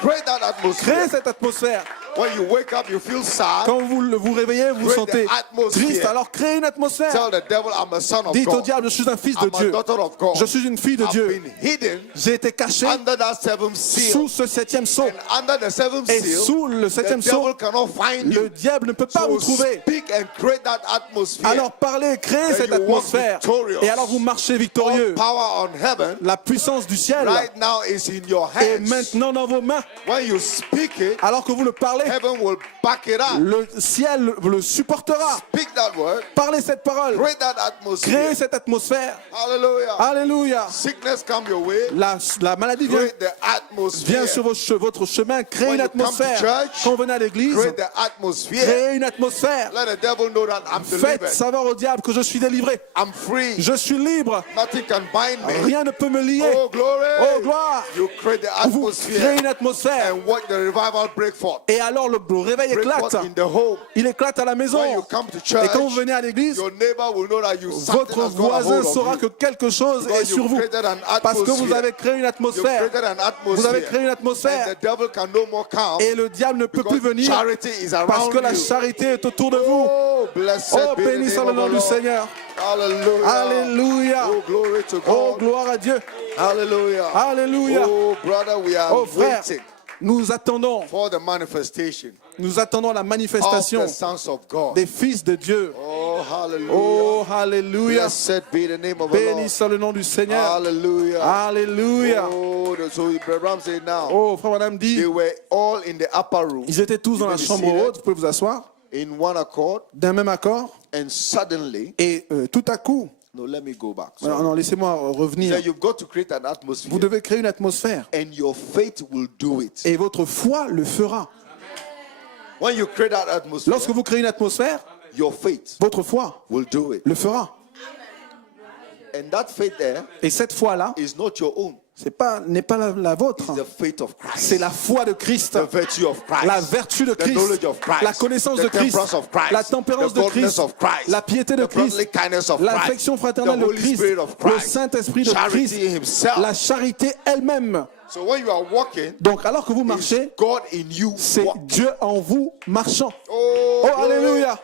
Create that atmosphere. Créez cette atmosphère. When you wake up, you feel sad. Quand vous réveillez, vous vous Create sentez the atmosphere. triste. Alors créez une atmosphère. Tell the devil I'm a son of Dites au God. diable, je suis un fils de I'm a Dieu. daughter of God. Je suis une fille de I've Dieu. been hidden J'ai été caché under that seventh seal. sous ce septième sceau. And under the seventh Et seal, sous le the septième devil sceau, cannot find le you. diable ne peut pas So vous trouver. speak and create that atmosphere. Alors parlez, créez And cette you walk atmosphère. victorious. Et alors vous marchez All victorieux. power on heaven La puissance du ciel right now is in your est hands. maintenant dans vos mains. When you speak it, Alors que vous le parlez, heaven will back it up. le ciel le supportera. Speak that word. Parlez cette parole. Create that Créez atmosphere. cette atmosphère. Hallelujah. Alléluia. Sickness come your way. La maladie vient Create the atmosphere. sur votre chemin. Créez When une you come to atmosphère. church, Quand vous venez à l'église, Create the atmosphere. créez une atmosphère. Let the devil know that I'm Faites delivered. savoir au diable que je suis délivré. I'm free. Je suis libre. Nothing can bind me. Rien ne peut me lier. Oh, glory. Oh, gloire. You create the Vous créez atmosphere une atmosphère. and watch the revival break forth. Et alors le réveil Break éclate. forth in the home. Il éclate à la maison. When you come to Et church, quand vous venez à l'église, your neighbor will know that you something votre has got a voisin hold of saura you. que quelque chose Because est sur you vous. created an Parce que vous atmosphere. avez créé une You atmosphère. created an Vous avez atmosphere. créé une atmosphère. And the devil can no more come Et le diable ne peut plus because venir charity is parce around que la you. charité est autour de vous. Oh, blessed Oh, be the béni soit le name nom of the du Lord. Seigneur. Hallelujah. Alléluia. Oh, glory to Oh, God. gloire à Dieu. Hallelujah. Alléluia. Oh, brother, we are Oh, frère, waiting nous attendons for the manifestation la of manifestation the sons of God. des fils de Dieu. Oh, hallelujah. Oh, alléluia. Blessed be the name of the Béni Lord. soit le nom du Seigneur. Hallelujah. Alléluia. Oh, so Abraham said now, Oh, frère, madame dit, they were all in the upper room ils étaient tous dans la You may be chambre seated. haute, vous pouvez vous asseoir, in one accord, d'un même accord, and suddenly, et tout à coup, no, let me go back. non, Sorry. non, laissez-moi revenir, That you've got to create an atmosphere, vous devez créer une atmosphère, and your faith will do it. et votre foi le fera. When you create that atmosphere, Lorsque vous créez une atmosphère, your faith votre foi will do it. le fera. And that faith there Et cette foi-là, is not your own. n'est pas la vôtre. It's the faith of Christ. C'est la foi de Christ, The virtue of Christ. la vertu de The knowledge Christ, of Christ. la connaissance The de Christ, temperance of Christ. la tempérance The de godliness Christ, of Christ. la piété de The brotherly Christ, kindness of Christ. l'affection fraternelle The de Holy Christ, Spirit of le Christ. Saint-Esprit de Charity Christ, himself. la charité elle-même. So when you are walking, Donc alors que vous it's marchez, God in you. c'est walk. Dieu en vous marchant. Oh, Oh, glory. alléluia.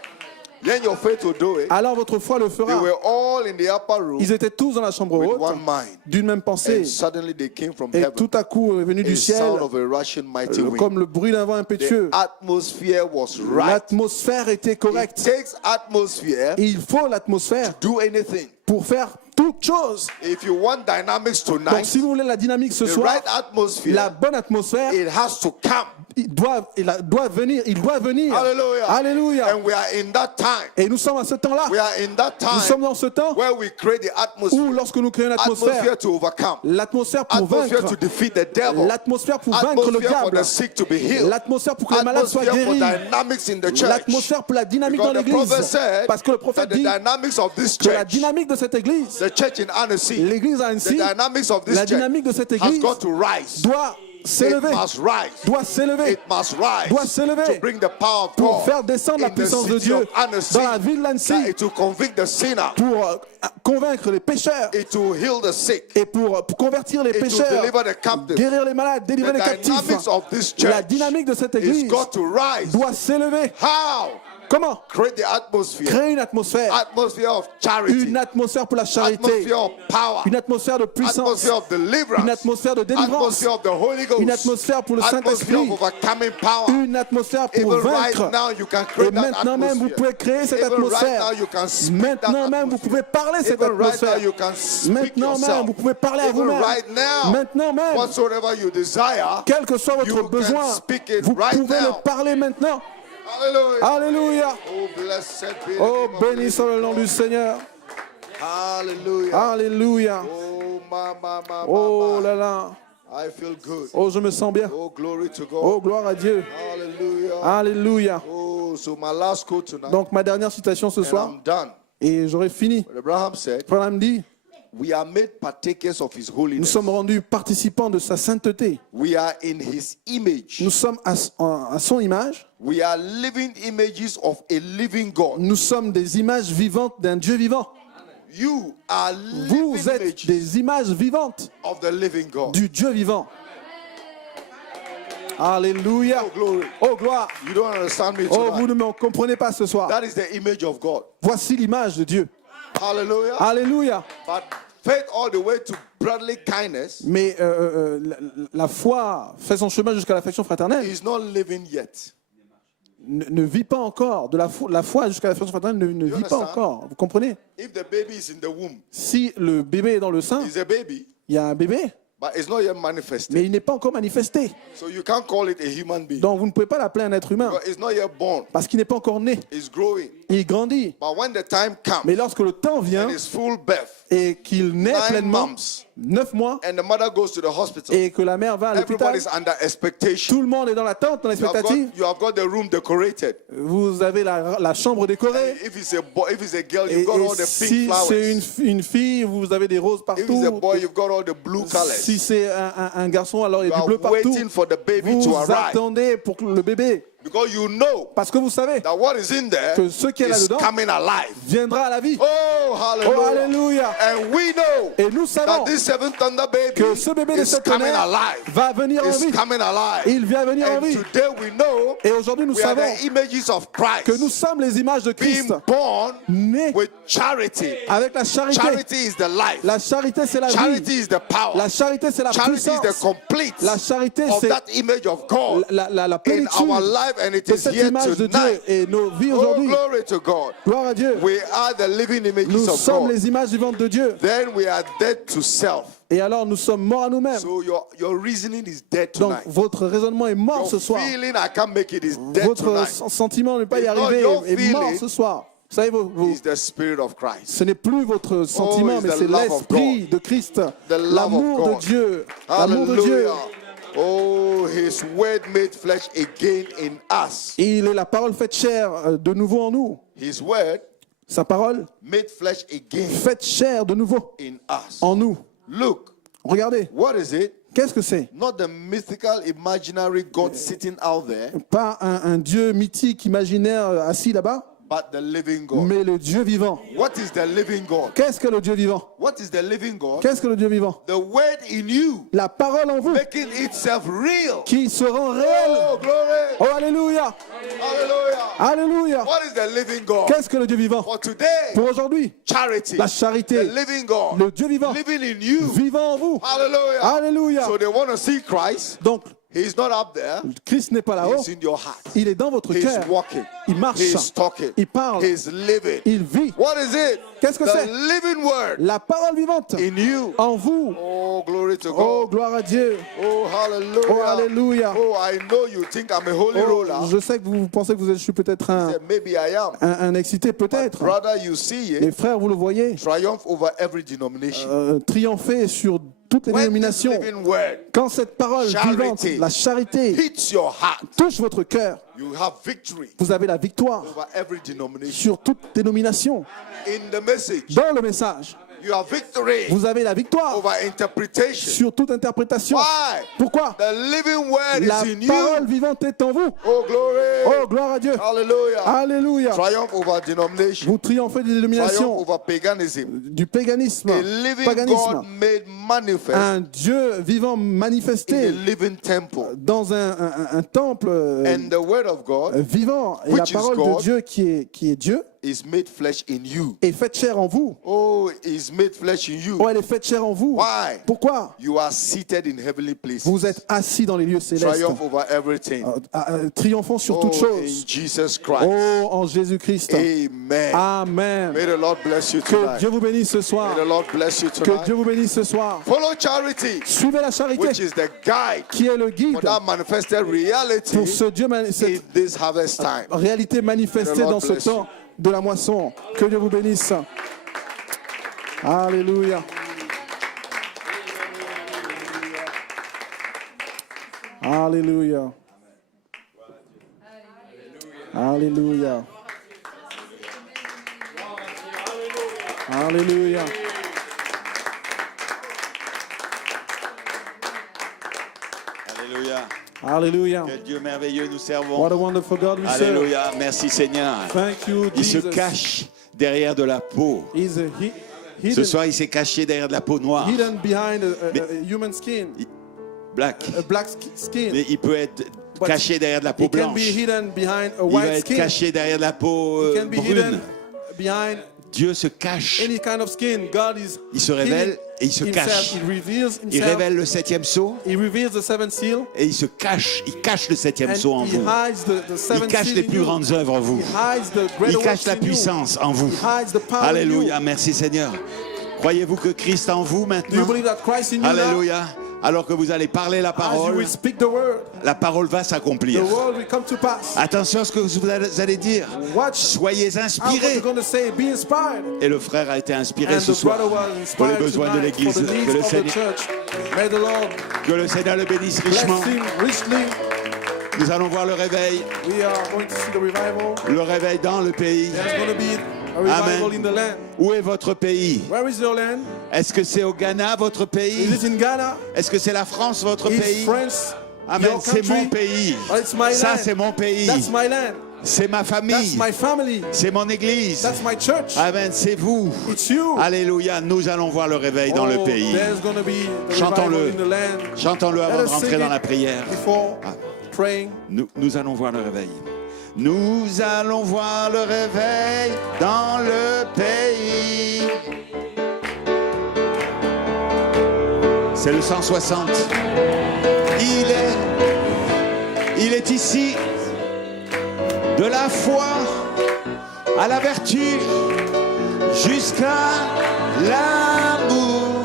Then your faith will do it. Alors votre foi le They fera. were all in the upper room Ils étaient tous dans la chambre with haute, one mind. d'une même pensée. And suddenly they came from Et heaven. tout à coup est venu du A ciel, sound of a rushing mighty wind. comme le bruit d'un vent impétueux. The atmosphere was right. L'atmosphère était It correcte. takes atmosphere Il faut l'atmosphère to do anything. pour faire toute chose. If you want dynamics Donc tonight, si vous voulez la dynamique ce the soir, right atmosphere, la bonne atmosphère, it has to come. il doit venir. Hallelujah. Alléluia. And we are in that time. Et nous sommes à ce temps-là. We are in that Nous sommes time dans ce temps where we create the où atmosphere. lorsque nous créons l'atmosphère, Atmosphere to overcome. l'atmosphère pour Atmosphere vaincre, to defeat the devil. l'atmosphère pour vaincre le Atmosphere for diable, the sick to be healed. l'atmosphère pour que les malades soient Atmosphere for guéris, dynamics in the church. l'atmosphère pour la dynamique dans Because the prophet l'église. said Parce que le that prophète the dit dynamics of this que la church, dynamique de cette église, the church in Annecy, l'église à the Annecy, dynamics of this la church dynamique de cette has église got to rise. doit s'élever, must rise. doit s'élever, It must rise doit s'élever to bring the power of pour God faire descendre la in the puissance de city Dieu of Annecy, dans la ville that d'Annecy it will convict the sinner, pour convaincre les pécheurs it will heal the sick, et pour convertir les it will pécheurs, deliver the captive. guérir les malades, délivrer The les captifs. dynamics of this La church dynamique de cette is église got to rise. doit s'élever. How? Comment? Create the atmosphere. Créer une atmosphère Atmosphere of charity. Une atmosphère pour la charité, Atmosphere of power. une atmosphère de puissance, Atmosphere of deliverance. une atmosphère de délivrance, Atmosphere of the Holy Ghost. une atmosphère pour le Atmosphere Saint-Esprit, of overcoming power. une atmosphère pour Even vaincre. right now you can Et create that maintenant même, vous atmosphere. pouvez créer cette Even right atmosphère. now you can speak Maintenant that même, vous atmosphere. pouvez parler cette Even right now atmosphère. you can speak Maintenant même, yourself. vous pouvez parler à Even vous-même. right now, Maintenant même, whatsoever you desire, quel que soit you votre can besoin, speak it vous right pouvez now. le parler maintenant. Hallelujah. Alléluia. Oh, blessed be the Oh, name of béni Jesus. soit le nom du Seigneur. Hallelujah. Alléluia. Oh, ma, Oh là là. I feel good. Oh, je me sens bien. Oh, glory to God. Oh, gloire à Dieu. Hallelujah. Alléluia. Oh, so my last quote tonight, Donc, ma dernière citation ce and soir, I'm done. et j'aurai fini. But Abraham said, Abraham dit, we are made partakers of his nous holiness. sommes rendus participants de sa sainteté. We are in his image. Nous sommes à son image. We are living images of a living God. Nous sommes des images vivantes d'un Dieu vivant. You are Vous living êtes images des images vivantes of the living God. du Dieu vivant. Alléluia. Oh, glory. Oh, gloire. You don't understand me Oh, vous tonight. ne me comprenez pas ce soir. That is the image of God. Voici l'image de Dieu. Hallelujah. Alléluia. But faith all the way to brotherly kindness Mais la foi fait son chemin jusqu'à l'affection fraternelle. is not living yet. Ne vit pas encore. De la foi jusqu'à l'affection fraternelle ne vit pas understand? encore. Vous comprenez? If the baby is in the womb, Si le bébé est dans le sein, it's a baby, il y a un bébé, but it's not yet manifested. mais il n'est pas encore manifesté. So you can't call it a human being. Donc vous ne pouvez pas l'appeler un être humain, But it's not yet born. parce qu'il n'est pas encore né. It's growing. Il grandit. But when the time comes, Mais lorsque le temps vient and it's full birth, et qu'il naît 9 pleinement, months, 9 mois, and the mother goes to the hospital, et que la mère va à l'hôpital, everybody's under expectation. tout le monde est dans l'attente, dans l'expectative. You have got the room decorated. Vous avez la chambre décorée. If it's a boy, if it's a girl, Et, you've got et all the si pink flowers. c'est une fille, vous avez des roses If it's a partout. boy, you've got all the blue colors. Si c'est un garçon, alors il y You a du are bleu partout. waiting for the baby Vous to arrive. attendez pour le bébé. Because you know Parce que vous savez that what is in there que ce qui est is là-dedans coming alive. viendra à la vie. Oh, Oh, hallelujah. alléluia. And we know Et nous savons that this seventh thunder baby que ce bébé de is cette coming tonnerre alive. va venir en Is vie. coming alive. Il vient venir en And vie. today we know Et aujourd'hui, nous we are savons the images of Christ que nous sommes les images de Christ, being born nés with charity. avec la charité. Charity is the life. La charité, c'est la vie. Charity is the power. La charité, c'est la Charity is the puissance. complete La charité, of c'est that image of God la in plénitude our life, and it de is cette here image de Dieu tonight. et nos vies Oh, aujourd'hui. glory to God. Gloire à Dieu. We are the living images Nous of sommes God. les images vivantes de Dieu. Then we are dead to self. Et alors, nous sommes morts à nous-mêmes. So your reasoning is dead Donc, tonight. votre raisonnement est mort Your ce soir. feeling, I can't make it, is dead Votre tonight. sentiment de ne pas y It's not arriver your est mort feeling. ce soir. Vous savez, It's the Spirit of Christ. ce n'est plus votre sentiment, it's mais the c'est love of l'esprit de Christ. The love L'amour of de God. Dieu. L'amour de Dieu. Hallelujah. Oh, His word made flesh again in us. Il est la parole faite chair de nouveau en nous. His word Sa parole made flesh again faite chair de nouveau in us. en nous. Look, Regardez, what is it? qu'est-ce que c'est? Not the mythical, imaginary God sitting out there, Pas un Dieu mythique, imaginaire, assis là-bas, but the living God. mais le Dieu vivant. What is the living God? Qu'est-ce que le Dieu vivant? What is the living God? Qu'est-ce que le Dieu vivant? The word in you, La parole en vous, making itself real. qui se rend réelle. Oh, glory. Oh, alléluia! Hallelujah. Alléluia! What is the living God? Qu'est-ce que le Dieu vivant? For today, Pour aujourd'hui, charity. la The charité, living God. le Dieu vivant, Living in you. vivant en vous. Hallelujah. Alléluia! So they want to see Christ. Donc, He's not up there. Christ n'est pas là-haut, He's in your heart. il est dans votre He's cœur. walking. Il marche, He's talking. il parle, He's living. il vit. What is it? Qu'est-ce que The c'est? living word La parole vivante in you. en vous. Oh, glory to Oh, God. gloire à Dieu. Oh, hallelujah. Oh, alléluia. Oh, I know you think I'm a holy Oh, roller. je sais que vous pensez que je suis peut-être Maybe I am. un excité, peut-être. Brother, you see Mais it. frères, vous le voyez, Triumph over every denomination. triompher sur toutes les When this dénominations. living word Quand cette parole Charity. vivante, la charité, hits your heart, touche votre cœur, you have victory vous avez la victoire over every denomination. sur toute dénomination. In the message, Dans le message, You have victory vous avez la victoire over interpretation. sur toute interprétation. Why? Pourquoi? The living word La is in parole you. vivante est en vous. Oh, glory. Oh, gloire à Dieu. Hallelujah. Alléluia. Triumph over denomination. Vous triomphez des Triumph dénominations, over paganism. du paganisme, A living paganisme. God made manifest Un Dieu vivant in a manifesté living temple. dans un temple And the word of God vivant. Et la which is parole de God, Dieu qui est Dieu is made flesh in you. est faite chair en vous. Oh, is made flesh in you. Oh, elle est faite chair en vous. Why? Pourquoi? You are seated in heavenly places. Vous êtes assis dans les lieux célestes. Triumph over everything. Triomphons sur toutes Oh, choses. in Jesus Christ. Oh, en Jésus-Christ. Amen. Amen. May the Lord bless you Que tonight. Dieu vous bénisse ce soir. May the Lord bless you Que tonight. Dieu vous bénisse ce soir. Follow charity, Suivez la charité which is the guide qui est le guide for that manifested reality pour ce Dieu, in cette this harvest time. réalité manifestée dans ce temps de la moisson. Que Dieu vous bénisse. Alléluia. Alléluia. Alléluia. Alléluia. Alléluia. Alléluia. Quel Dieu merveilleux nous servons. What a wonderful God we serve. Alléluia. Merci Seigneur. Thank you, Il se Jesus. cache derrière de la peau. He's Ce hidden, soir, il s'est caché derrière de la peau noire. hidden behind a human skin, Black. a black skin. Mais il peut être But caché derrière de la peau He can be blanche. hidden behind a Il va white être skin. caché derrière de la peau He can be brune. hidden behind Dieu se cache. any kind of skin. God is Il se révèle hidden et il se himself. cache. He reveals Il himself. révèle le septième sceau He reveals the seventh seal. et il se cache. Il cache le septième And sceau en he vous. hides the Il seventh cache seal les in plus you. grandes œuvres en vous. He hides the Il greater cache works la in you. puissance en vous. He hides the power in Alléluia. you. Merci Seigneur. Croyez-vous que Christ en vous Do you maintenant? believe that Christ in you now? Alléluia. Alors que vous allez parler la As you parole, will speak the word, la parole va the s'accomplir. word will come to pass. Attention à ce que vous allez dire. Watch Soyez how what inspirés. you're going to say. Be inspired. Et le frère a été inspiré And ce the soir brother was pour les inspired besoins de tonight for l'Église. the needs Que le of the Seigneur, church. May the Lord que le Seigneur le bénisse bless richement. him richly. Nous allons voir le réveil. We are going to see the revival. Le réveil dans le pays. There's going to be a revival Amen. in the land. Où est votre pays? Where is your land? Est-ce que c'est au Ghana, votre Is pays? it in Ghana? Est-ce que c'est la France, votre Is pays? France Amen. your C'est mon country? pays. Oh, it's my Ça, land. c'est mon pays. That's my land. C'est ma That's famille. my family. C'est mon église. That's my church. Amen. C'est vous. It's you. Alléluia. Nous allons voir le réveil dans le Oh, pays. there's going to be the Chantons-le. revival in the land. Chantons-le Let avant de us rentrer sing dans it la prière. before praying. Nous allons voir le réveil. Nous allons voir le réveil dans le pays. C'est le 160. Il est ici. De la foi à la vertu jusqu'à l'amour.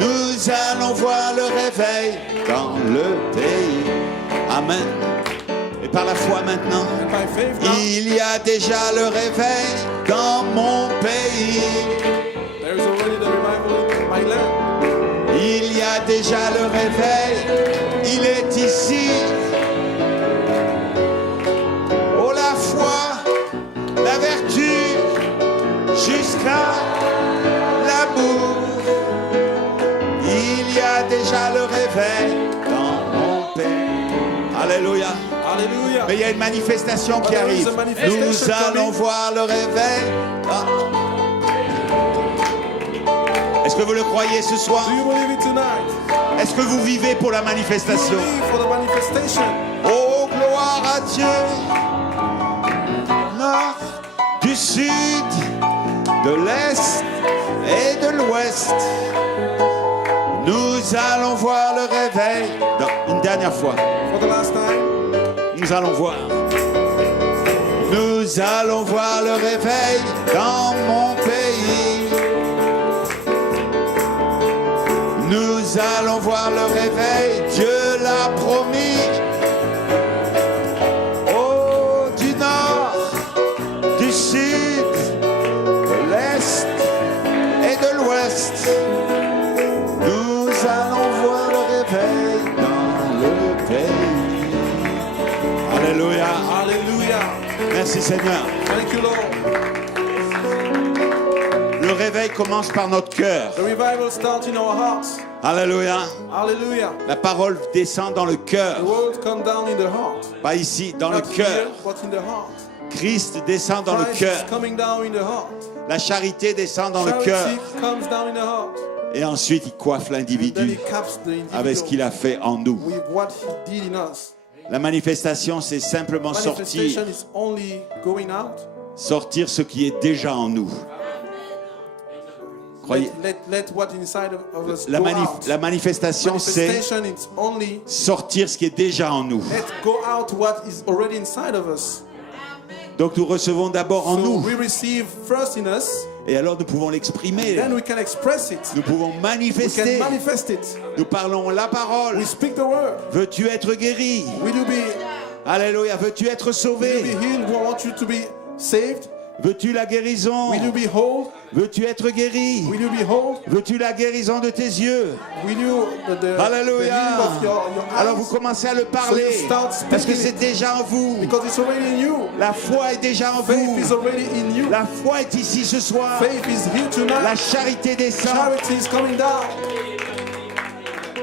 Nous allons voir le réveil dans le pays. Amen. Et par la foi maintenant, And by faith now, il y a déjà le réveil dans mon pays. there is already the revival in my land. Il y a déjà le réveil, il est ici. Oh la foi, la vertu, jusqu'à l'amour. Il y a déjà le réveil dans mon pays. Alléluia. Hallelujah. Mais il y a une manifestation qui There is arrive. a manifestation Nous allons coming. voir le réveil. Ah. Est-ce que vous le croyez ce soir? Do you believe it tonight? Est-ce que vous vivez pour la Do you manifestation? believe for the manifestation? Oh, gloire à Dieu! Nord, du sud, de l'est et de l'ouest. Nous allons voir le réveil. Non, une dernière fois. For the last time? Nous allons voir. Nous allons voir le réveil dans mon pays. Nous allons voir le réveil, Dieu l'a promis. Oh, du nord, du sud, de l'est et de l'ouest. Nous allons voir le réveil dans le pays. Alléluia. Hallelujah. Merci Seigneur. Thank you, Lord. Le réveil commence par notre cœur. The revival starts in our hearts. Alléluia. Hallelujah. La parole descend dans le The cœur. word comes down in the heart. Pas ici, dans le Not here, cœur. but in the heart. Christ descend dans le Christ cœur. is coming down in the heart. La charité descend dans le cœur. Charity comes down in the heart. Et ensuite, il coiffe And then l'individu he caps the avec ce qu'il individual a fait en nous. with what he did in us. La manifestation, c'est simplement Manifestation sortir, is only going out. sortir ce qui est déjà en nous. Croyez, Let what inside of us la, go out. la manifestation, c'est Manifestation is only sortir ce qui est déjà en nous. let go out what is already inside of us. Donc nous recevons d'abord en So nous, we receive first in us, et alors nous pouvons l'exprimer. then we can express it. Nous pouvons We can manifester. manifest it. Nous parlons la parole. We speak the word. Veux-tu être guéri? Will you be Alléluia. Veux-tu être Will you sauvé? be healed? We want you to be saved. Veux-tu la guérison? Will you be whole? Veux-tu être guéri? Will you be whole? Veux-tu la guérison de tes yeux? Will you the Alléluia. healing of your Alors vous eyes? commencez à le parler So you start speaking parce que it. c'est déjà en vous. Because it's already in you. La foi est déjà en Faith vous. is already in you. La foi est ici ce soir. Faith is here La tonight. charité descend. Charity is coming down.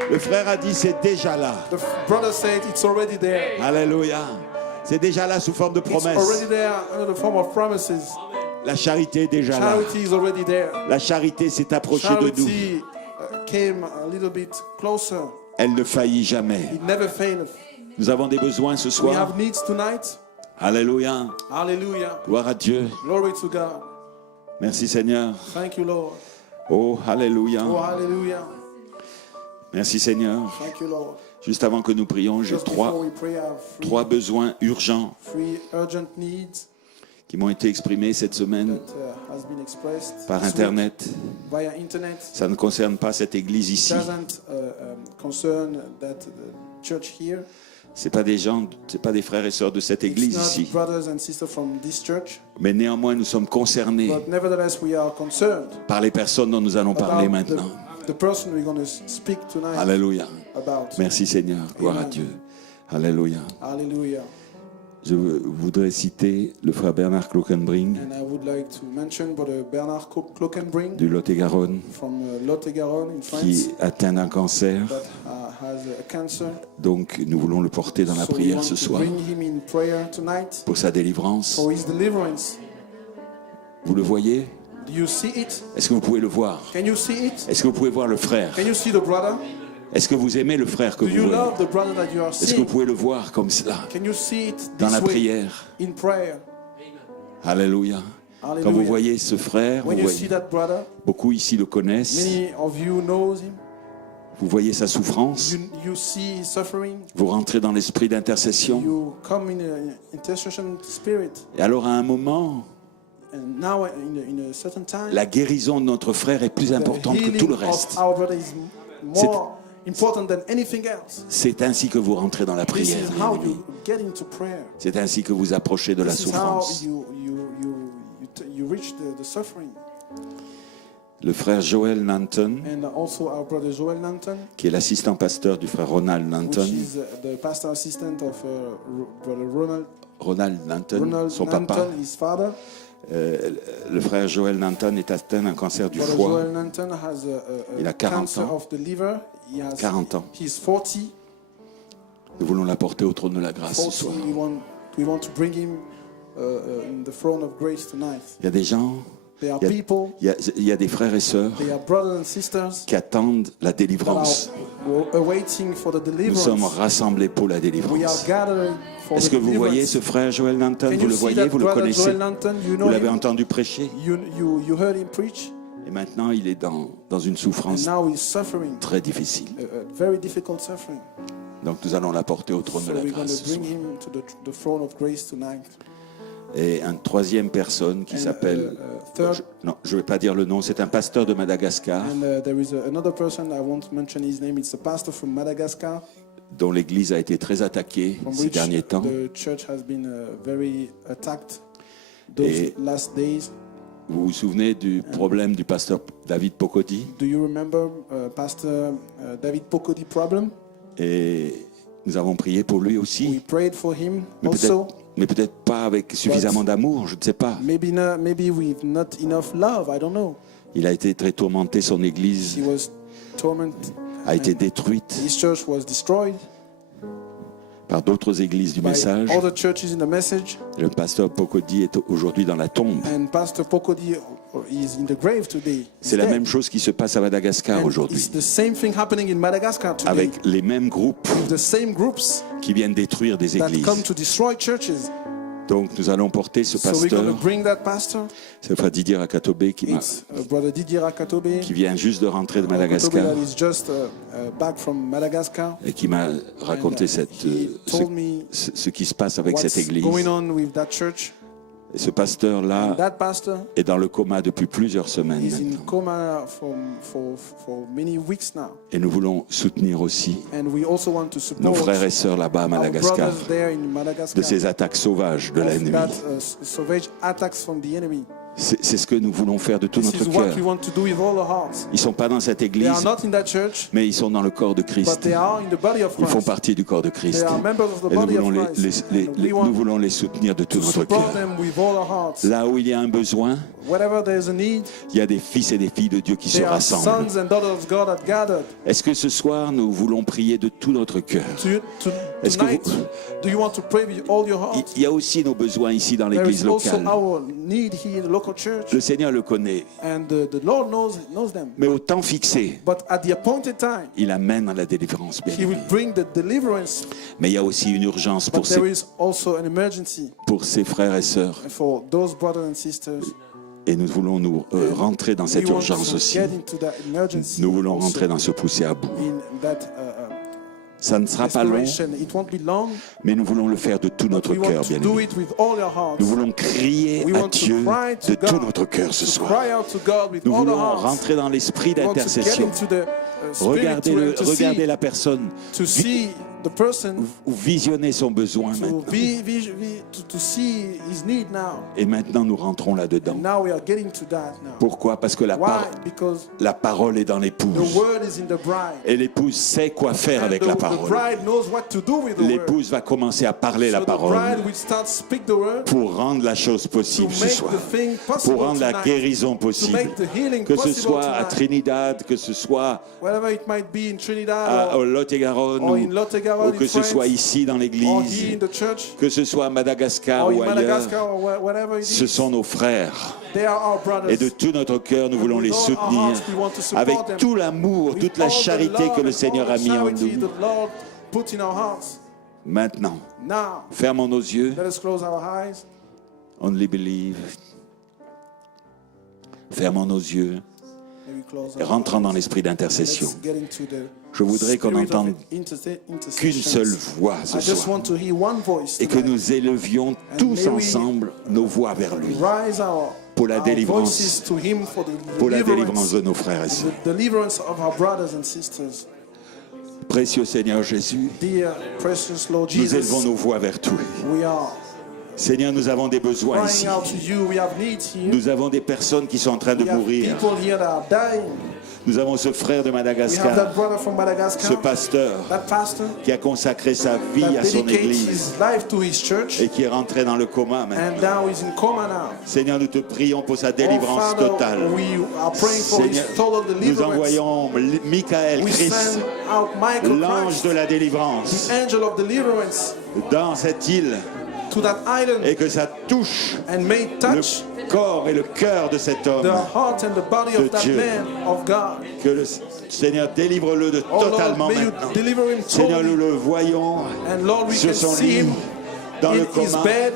Le frère a dit c'est déjà là. The brother said it's already there. Alléluia. C'est déjà là sous forme de It's promesse. already there under the form of promises. La charité est déjà là. Charity is already there. La charité s'est approchée de nous. Charity came a little bit closer. Elle ne faillit jamais. It never failed. Nous avons des besoins ce We soir. have needs tonight. Alléluia. Hallelujah. Gloire à Dieu. Glory to God. Merci Seigneur. Thank you, Lord. Oh, alléluia. Oh, hallelujah. Merci Seigneur. Thank you, Lord. Juste avant que nous prions, j'ai Just before trois we pray, I have trois besoins urgents three urgent needs qui m'ont été exprimés cette semaine that has been expressed par this week Internet. via internet. Ça ne concerne pas cette église ici. Doesn't concern that the church here. C'est pas des gens, c'est pas des frères et sœurs de cette It's église not ici. brothers and sisters from this church, Mais néanmoins, nous sommes concernés but nevertheless we are concerned par les personnes dont nous allons parler about maintenant. the person we're going to speak tonight Alléluia. about. Merci Seigneur. Gloire à Amen. Dieu. Alléluia. Hallelujah. Je voudrais citer le frère Bernard Clockenbring And I would like to mention Brother Bernard Clockenbring du Lot-et-Garonne from Lot-et-Garonne in France qui est atteint d'un cancer. that has a cancer. Donc nous voulons le porter dans la So we prière want ce to soir bring him in prayer tonight pour sa délivrance. for his deliverance. Vous le voyez? Do you see it? Est-ce que vous pouvez le voir? Can you see it? Est-ce que vous pouvez voir le frère? Can you see the brother? Est-ce que vous aimez le frère que Do vous you voyez? love the brother that you are Est-ce que vous seeing? pouvez le voir comme cela Can you see it dans la this way prière? in prayer? Alléluia. Quand vous Hallelujah. voyez ce frère, vous When you see voyez, that brother, beaucoup ici le connaissent. many of you knows him. Vous voyez sa souffrance. You see his suffering. Vous rentrez dans l'esprit d'intercession. You come in an intercession spirit. Et alors à un moment, And now in a certain time, la guérison de notre frère est plus the importante que tout le healing reste. of our brother is more important than anything else. C'est ainsi que vous rentrez dans la This prière. is how bien-aimés. you get into prayer. C'est ainsi que vous approchez de la This is how souffrance. you reach the suffering. Le frère Joel Nanton, And also our brother Joel Nanton, qui est l'assistant pasteur du frère Ronald which Nanton. is the pastor assistant of brother Ronald Nanton, Ronald son Nanton, papa. his father. Le frère Joel Nanton est atteint d'un cancer du Brother foie. Joel Nanton has Il a a 40 cancer ans. of the liver. 40 ans. He's 40. Nous voulons l'apporter au trône de la grâce ce 40. soir. We want to bring him in the throne of grace tonight. Il y a des gens, There are il y a- people, il y a des frères et sœurs they are brothers and sisters qui attendent la that délivrance. are awaiting for the Nous sommes deliverance. rassemblés pour la We are délivrance. gathering for Est-ce the que vous voyez deliverance. ce frère Joel Nanton? Can Vous you le see voyez, that vous le brother connaissez, Joel Nanton? You know vous l'avez him. entendu prêcher. You heard him preach, Et maintenant, il est dans une and souffrance now he's suffering très difficile. a very difficult suffering. Donc nous allons l'apporter au trône So de la we're going grâce to ce bring soir. him to the throne of grace tonight. Et une troisième personne qui And, s'appelle... third, Non, je ne vais pas dire le nom, c'est un pasteur de Madagascar and there is another person, I won't mention his name. It's a pastor from Madagascar, dont l'église a été très attaquée from ces which derniers temps. the church has been very attacked those Et- last days. Vous vous souvenez du problème du pasteur David Pocodi? Do you remember Pastor David Pocodi problem? Et nous avons prié pour lui We aussi, prayed for him mais also. peut-être pas avec suffisamment d'amour, je ne sais pas. Maybe with not enough love, I don't know. Il a été très tourmenté, son église He was tormented. a été détruite His church was destroyed par d'autres églises du by message. other churches in the message. Le pasteur Pocody est aujourd'hui dans la tombe. And Pastor Pocody is in the grave today. C'est la même chose qui se passe à Madagascar And aujourd'hui, it's the same thing happening in Madagascar today. avec les mêmes groupes With the same groups qui viennent détruire des that églises. come to destroy churches. Donc nous allons porter ce So we're going to pasteur, bring that pastor. c'est frère Didier Akatobe It's Brother Didier Akatobe. qui vient juste de rentrer de Akatobe Madagascar that is just back from Madagascar. et qui m'a raconté And, he told me ce qui se passe avec cette what's église. going on with that church. Et ce pasteur-là That pastor est dans le coma depuis plusieurs semaines is in maintenant. coma for many weeks now. Et nous voulons soutenir aussi And we also want to nos support frères et sœurs là-bas à our Madagascar brothers there in Madagascar de ces attaques sauvages de of l'ennemi. that savage attacks from the enemy. C'est ce que nous voulons faire de tout This notre is what cœur. we want to do with all our hearts. Ils ne sont pas dans cette They église, are not in that church, mais ils sont dans le corps de but Christ. they are in the body of Ils font Christ. partie du corps de They Christ. are members of the Et nous body of voulons Christ. And we nous want voulons les soutenir de tout to notre support cœur. them with all our hearts. Là où il y a un besoin, Wherever there is a need, il y a des fils et des filles de Dieu qui se there are rassemblent. sons and daughters of God that gathered. Est-ce que ce soir, nous voulons prier de tout notre cœur? Est-ce que Tonight, do you want to pray with all your heart? Il y a aussi nos besoins ici dans There l'église is also locale. our need here in the local church, Le Seigneur le connaît. and the Lord knows them. Mais au temps fixé, But at the appointed time, il amène à la délivrance. bien He aimé. will bring the deliverance. Mais il y a aussi une urgence But there is also an emergency pour ses frères et sœurs. for those brothers and sisters. Et nous voulons nous rentrer dans cette We want urgence to aussi. get into that emergency. Nous voulons also rentrer dans ce pousser à bout. in that Ça ne sera pas long, desperation. It won't be long. mais nous voulons le faire de tout notre We cœur, want bien to do aimé. it with all your hearts. Nous voulons crier We à want to Dieu cry to de tout God, notre cœur ce to soir. cry out to God with Nous all our voulons hearts. rentrer dans l'esprit We want to get d'intercession. into the spirit Regardez la personne, to see the person, ou visionner son besoin to maintenant. to see his need now. Et maintenant, nous rentrons là-dedans. And now we are getting to that now. Pourquoi? Parce que Why? Because la parole est dans the l'épouse. word is in the bride. Et l'épouse sait quoi faire And avec la the parole. bride knows what to do with the word. L'épouse va commencer à parler la So the parole bride will start speak the word pour rendre la chose to possible ce make soir. the thing possible Pour rendre la tonight. guérison To possible. make the healing Que ce possible soit à tonight. Trinidad, que ce soit Wherever it might be in Trinidad au Lot-et-Garonne, or in Lot-et-Garonne, ou que in ce soit France, ici dans or here l'église, in the church, que ce soit à Madagascar or ou in ailleurs, Madagascar, or wherever it ce is. sont nos frères. They are our brothers. Et de tout notre cœur, nous voulons with les all our soutenir hearts, we want to support avec them. tout l'amour, With toute la all the charité love que le and Seigneur all a the mis en charity nous. the Lord put in our hearts. Maintenant, Now, fermons nos yeux. let us close our eyes. Only believe. Fermons nos yeux Let me close et our rentrons dans eyes. l'esprit d'intercession. Let's get into the Je voudrais qu'on spirit of entende intercession. qu'une seule voix ce I just soir want to hear one voice et que tonight. nous élevions tous ensemble nos voix vers lui Rise pour la our délivrance, voices to him for pour la the délivrance de nos frères et sœurs. the deliverance of our brothers and sisters. Précieux Seigneur Jésus, Dear precious Lord nous Jesus, élevons nos voix vers toi. we are Seigneur, nous avons des besoins ici. crying out to you. We have needs here. Nous avons des personnes qui sont en train de We have mourir. people here that are dying. Nous avons ce frère de We have that Madagascar, brother from Madagascar, ce pasteur that pastor qui a consacré sa vie that à son dedicates église his life to his church, et qui est rentré dans le coma maintenant. and now he's in coma now. Seigneur, nous te prions pour sa Oh, délivrance Father, totale. we are praying for his Seigneur, total nous deliverance. envoyons Michael, We Christ, send out Michael l'ange Christ, de la the délivrance, angel of deliverance, dans cette île to that island, et que ça touche and may touch le corps et le cœur de cet homme. the heart and the body de of that Dieu. man of God. Que le Seigneur délivre-le de Oh Lord, totalement may you maintenant. deliver him Seigneur, nous totally. le voyons And Lord, we sur can son see lit, him dans le in his coma, bed,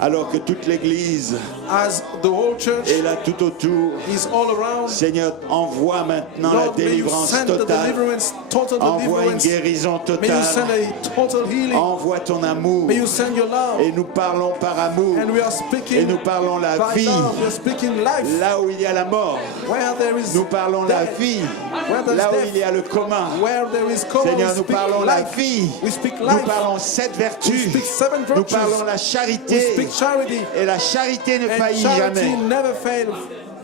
alors que toute l'Église as the whole church est là tout autour. is all around. Seigneur, envoie maintenant la Lord, may you délivrance send the totale. deliverance, total Envoie une deliverance. guérison May you send totale. a total healing. Envoie ton amour. May you send your love. Et nous parlons par amour. And we are Et speaking nous parlons la by vie. love. We are speaking life. Là où il y a la mort, Where there is nous parlons la death. vie. Where there is Là où death. il y a le coma, Where there is coma, Seigneur, we nous speak parlons la life. vie. We speak Nous life. parlons cette We vertu. speak seven Nous virtues. parlons la We charité. speak charity. Et la charité ne And faillit charity jamais. never fails.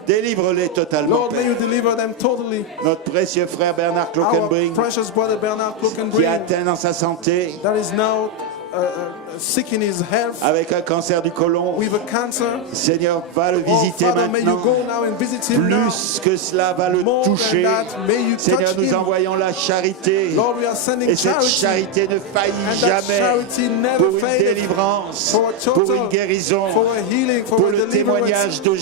Délivre-les totalement, Lord, may Père. you deliver them totally. Notre précieux frère Bernard Our Clockenbring, precious brother Bernard qui est Clockenbring, atteint dans sa santé, that is now sick in his health avec un cancer du côlon. with a cancer. Seigneur, va le Oh, visiter Father, may you maintenant. go now and visit him now. Plus que cela va le More than toucher. that, may you Seigneur, touch nous him. envoyons la charité. Lord, we are sending Et cette charity. charité ne faillit And that jamais charity never pour une faileth. délivrance, For a total, pour une guérison, for a healing, for pour a le deliverance, témoignage de for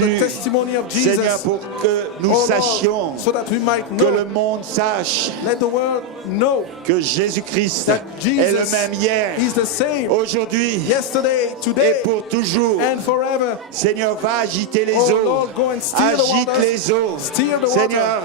the Jésus. testimony of Jesus. Seigneur, pour que nous Oh, Lord, sachions, so that we might que know, le monde sache let the world know que Jésus-Christ that est le Jesus même hier, is the same aujourd'hui yesterday, et today, pour toujours. and forever. Seigneur, va agiter les Oh, eaux. Lord, go and steer the Agite waters. les eaux. Steer the Seigneur,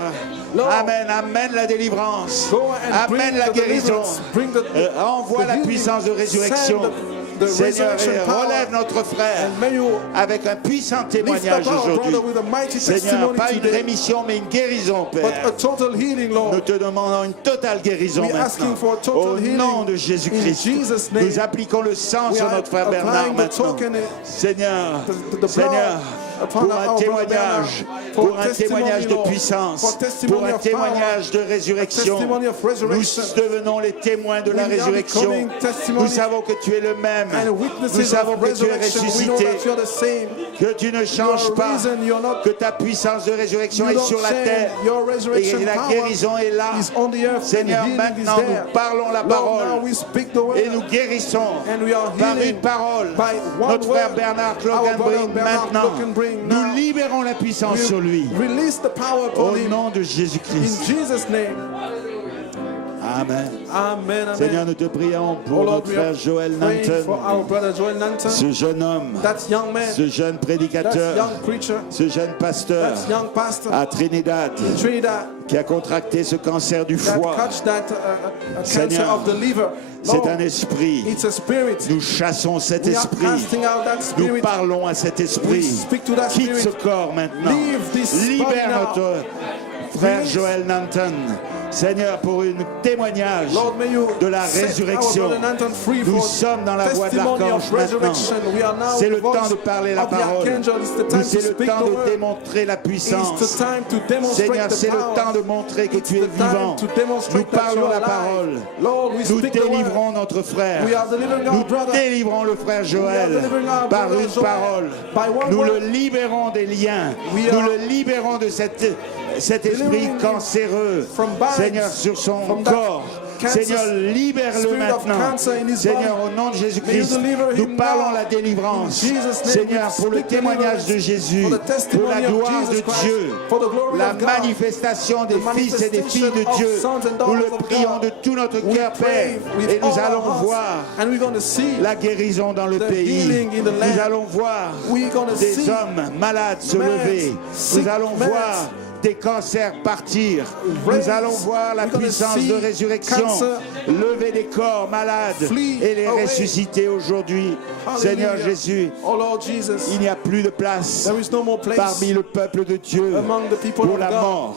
Lord, Amen, amène la délivrance. go and bring Amène la the guérison. deliverance. Bring the Envoie the la healing. puissance de résurrection. Send the Seigneur, resurrection et power. relève notre frère And may you avec un puissant lift up témoignage our aujourd'hui. brother with a mighty Seigneur, testimony pas une today, rémission, mais une guérison, but Père. a total healing, Nous Lord. te demandons une totale guérison We're asking maintenant. for a total Au healing nom de in Jésus-Christ, Jesus' name. nous appliquons le sang We sur are notre frère Bernard applying the maintenant. token, Seigneur, the Seigneur, blood upon pour un our brother témoignage, Bernard, pour un testimony, témoignage de Lord, puissance, for testimony pour un of témoignage de power, résurrection. testimony of resurrection. Nous devenons les témoins de la We are résurrection. becoming testimony Nous savons que tu es le même. and Nous witnesses savons of que tu es resurrection. We know ressuscité, that you are the same. que tu ne changes You are pas, risen, you are not- que ta puissance de résurrection You est don't sur la change. terre Your resurrection et la power guérison est là. is on the earth, Seigneur, and healing maintenant is there. nous parlons la Lord, now parole we speak the word, et nous guérissons and we are par healing une parole. by one Notre frère word. Bernard Our Cloganbring brother Bernard maintenant. Cloganbring Nous now. libérons la puissance sur lui. Release the power Au upon him nom de in Jésus-Christ. Jesus' name. Amen. Amen. Seigneur, Amen. nous te prions Oh pour Lord, notre we frère are Joël praying for Nanton, our brother Joel Nanton, ce jeune homme, that young man, ce jeune that prédicateur, young preacher, ce jeune pasteur that young pastor à Trinidad in Trinidad qui a contracté ce cancer du that foie. catch that cancer Seigneur, of the liver. C'est Lord, un esprit. it's a spirit. Nous chassons cet We are esprit. casting out that Nous spirit. parlons à cet We esprit. speak to that Quitte ce spirit. corps maintenant. Leave this body Libère now. notre frère Release. Joël Nanton. Seigneur, pour un témoignage Lord, may you de la set résurrection. our brother Nanton free Nous for sommes dans la voie de testimony l'archange of maintenant. resurrection. We are now C'est the le temps voice de parler la of the parole. archangel. It's the time to C'est le speak temps the de word. démontrer la It's puissance. the time to demonstrate Seigneur, the c'est le power. temps de montrer que It's tu es the time vivant. to Nous demonstrate that you parlons are la alive. parole. Lord, we Nous speak the word. délivrons notre frère. We are delivering our Nous brother. délivrons le frère Joël delivering our par brother une Joel parole. by one Nous word. le libérons des liens. We Nous are le libérons de cet esprit delivering him cancéreux. from binds, Seigneur, sur son from that corps. cancer, Seigneur, libère-le spirit of maintenant. cancer in his Seigneur, body. au nom de May Jésus-Christ, you deliver nous him parlons now. la délivrance. In Jesus' name, Seigneur, we pour le speak témoignage de deliverance. Jésus, For the pour testimony la of gloire Jesus de Christ. Dieu, For the glory la of God. manifestation des The fils et des filles de manifestation of Dieu. sons and daughters Nous le of prions God. de tout notre We cœur, pray Père, with et nous all our allons hearts, voir and we're going to see la guérison dans le the pays. healing in the land. Nous allons voir We're gonna des see hommes malades se men, lever. sick Nous allons men, voir des cancers partir. raise. Nous allons voir la We're gonna puissance see de résurrection. cancer Lever des corps malades flee et les away. ressusciter aujourd'hui. Seigneur Hallelujah. Jésus, Oh Lord Jesus, il n'y a plus de place there is no more place parmi le peuple de Dieu among the people pour of la God. mort.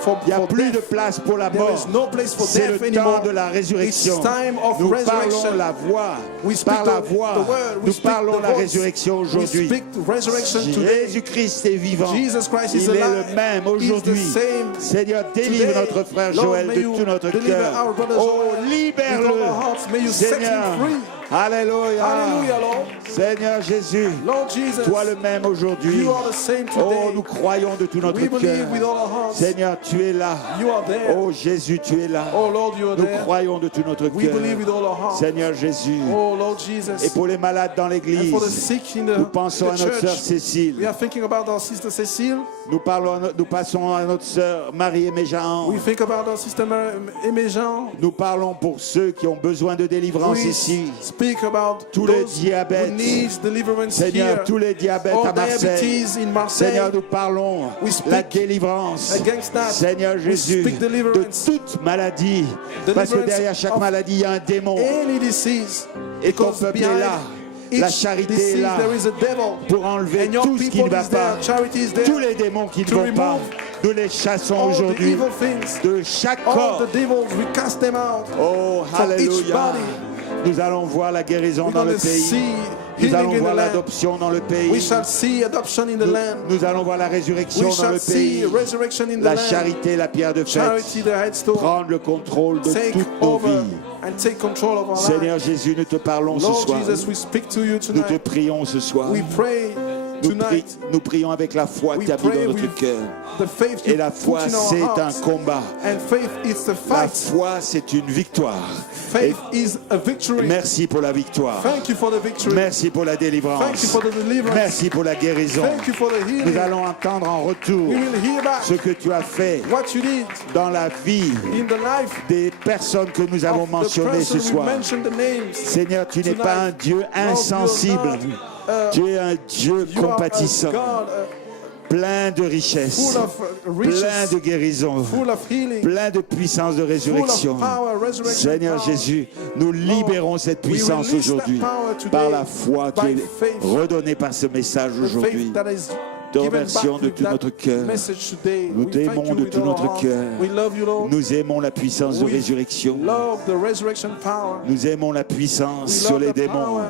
For, Il n'y a for plus death. de place pour la There mort. is no place for C'est death le anymore. temps de la résurrection. It's time of Nous resurrection. parlons la voix. We speak Par la the voix, word. We nous speak parlons the la voice. résurrection We aujourd'hui. speak resurrection today. Jésus-Christ est vivant. Jesus Christ Il is est alive. le même He is aujourd'hui. the same Seigneur, délivre today. notre frère Lord, Joël may de you tout notre deliver cœur. our brother Oh, Joel with all libère-le. our hearts. May you set him Seigneur, free. alléluia. Hallelujah, Lord. Seigneur Jésus, Lord Jesus, toi le même aujourd'hui. you are the same Oh, today. nous croyons de tout notre We cœur. believe with all our hearts. Seigneur, tu es là. You are there. Oh Jésus, tu es là. Oh Lord, you are Nous there. croyons de tout notre We believe with cœur. all our hearts. Seigneur Jésus. Oh Lord Et Jesus. pour les malades dans And l'église, for the sick in nous the pensons à notre sœur church, Cécile. we are thinking about our sister Cecile. Nous passons à notre sœur Marie-Aimée Jean. We think about our sister Aimée Jean. Nous parlons pour ceux qui ont besoin de délivrance We ici. speak about Tous les those diabètes. who need deliverance Seigneur, here. tous les diabètes All à Marseille. diabetes in Marseille. Seigneur, nous parlons We speak la délivrance. against that. Seigneur We Jésus, speak de deliverance. toute maladie. Parce que Deliverance derrière chaque of maladie, il y a un démon. Any disease. Et ton Because peuple est behind là. La each charité est disease là there is a devil. pour enlever And your tout ce qui ne people va is there. pas. Charity is there. Tous les démons qui ne to vont pas, remove nous les chassons all the aujourd'hui evil things. de chaque All corps. the devils, we cast them out. Oh, from each alléluia. body. Nous allons voir la guérison We're dans going le to pays. see Nous allons healing in voir the land. l'adoption dans le pays. We shall see adoption in the land. Nous allons voir la résurrection We dans shall le see pays. resurrection in the La land. charité, la pierre de fête. Charity, the headstone. Prendre le contrôle de Take toutes nos over vies. and take control of our Seigneur lives. Jésus, nous te parlons ce Lord soir. Jesus, we speak to you Nous te tonight. prions ce soir. We pray tonight. Nous prions avec la foi We que tu as mis pray dans notre with cœur. the faith Et you la foi, put in our c'est un hearts. combat. And faith is the La fight. foi, c'est une victoire. Faith is a victory. Merci pour la victoire. Thank you for the victory. Merci pour la Thank you délivrance. for the deliverance. Merci pour la guérison. Thank you for the healing. Nous allons entendre en retour We will hear back ce que tu as fait what you did dans la vie in the life des personnes que nous avons of the mentionnées ce person we soir. mentioned the names. Seigneur, tu n'es pas un Dieu insensible. Tu es un Dieu You are a compatissant, God, plein de richesses, full of plein riches, de guérison, full of healing, plein de puissance de full résurrection. of power, resurrection Seigneur power. Jésus, nous libérons cette we puissance release that aujourd'hui power today par la foi qui by est faith. redonnée par ce message The aujourd'hui. faith that is Te given remercions back de with tout that notre cœur. message today. Nous We thank t'aimons you de with tout all notre our heart. cœur. We love you, Lord. Nous aimons la puissance de We résurrection. love the resurrection power. Nous aimons la puissance We sur love les the démons. power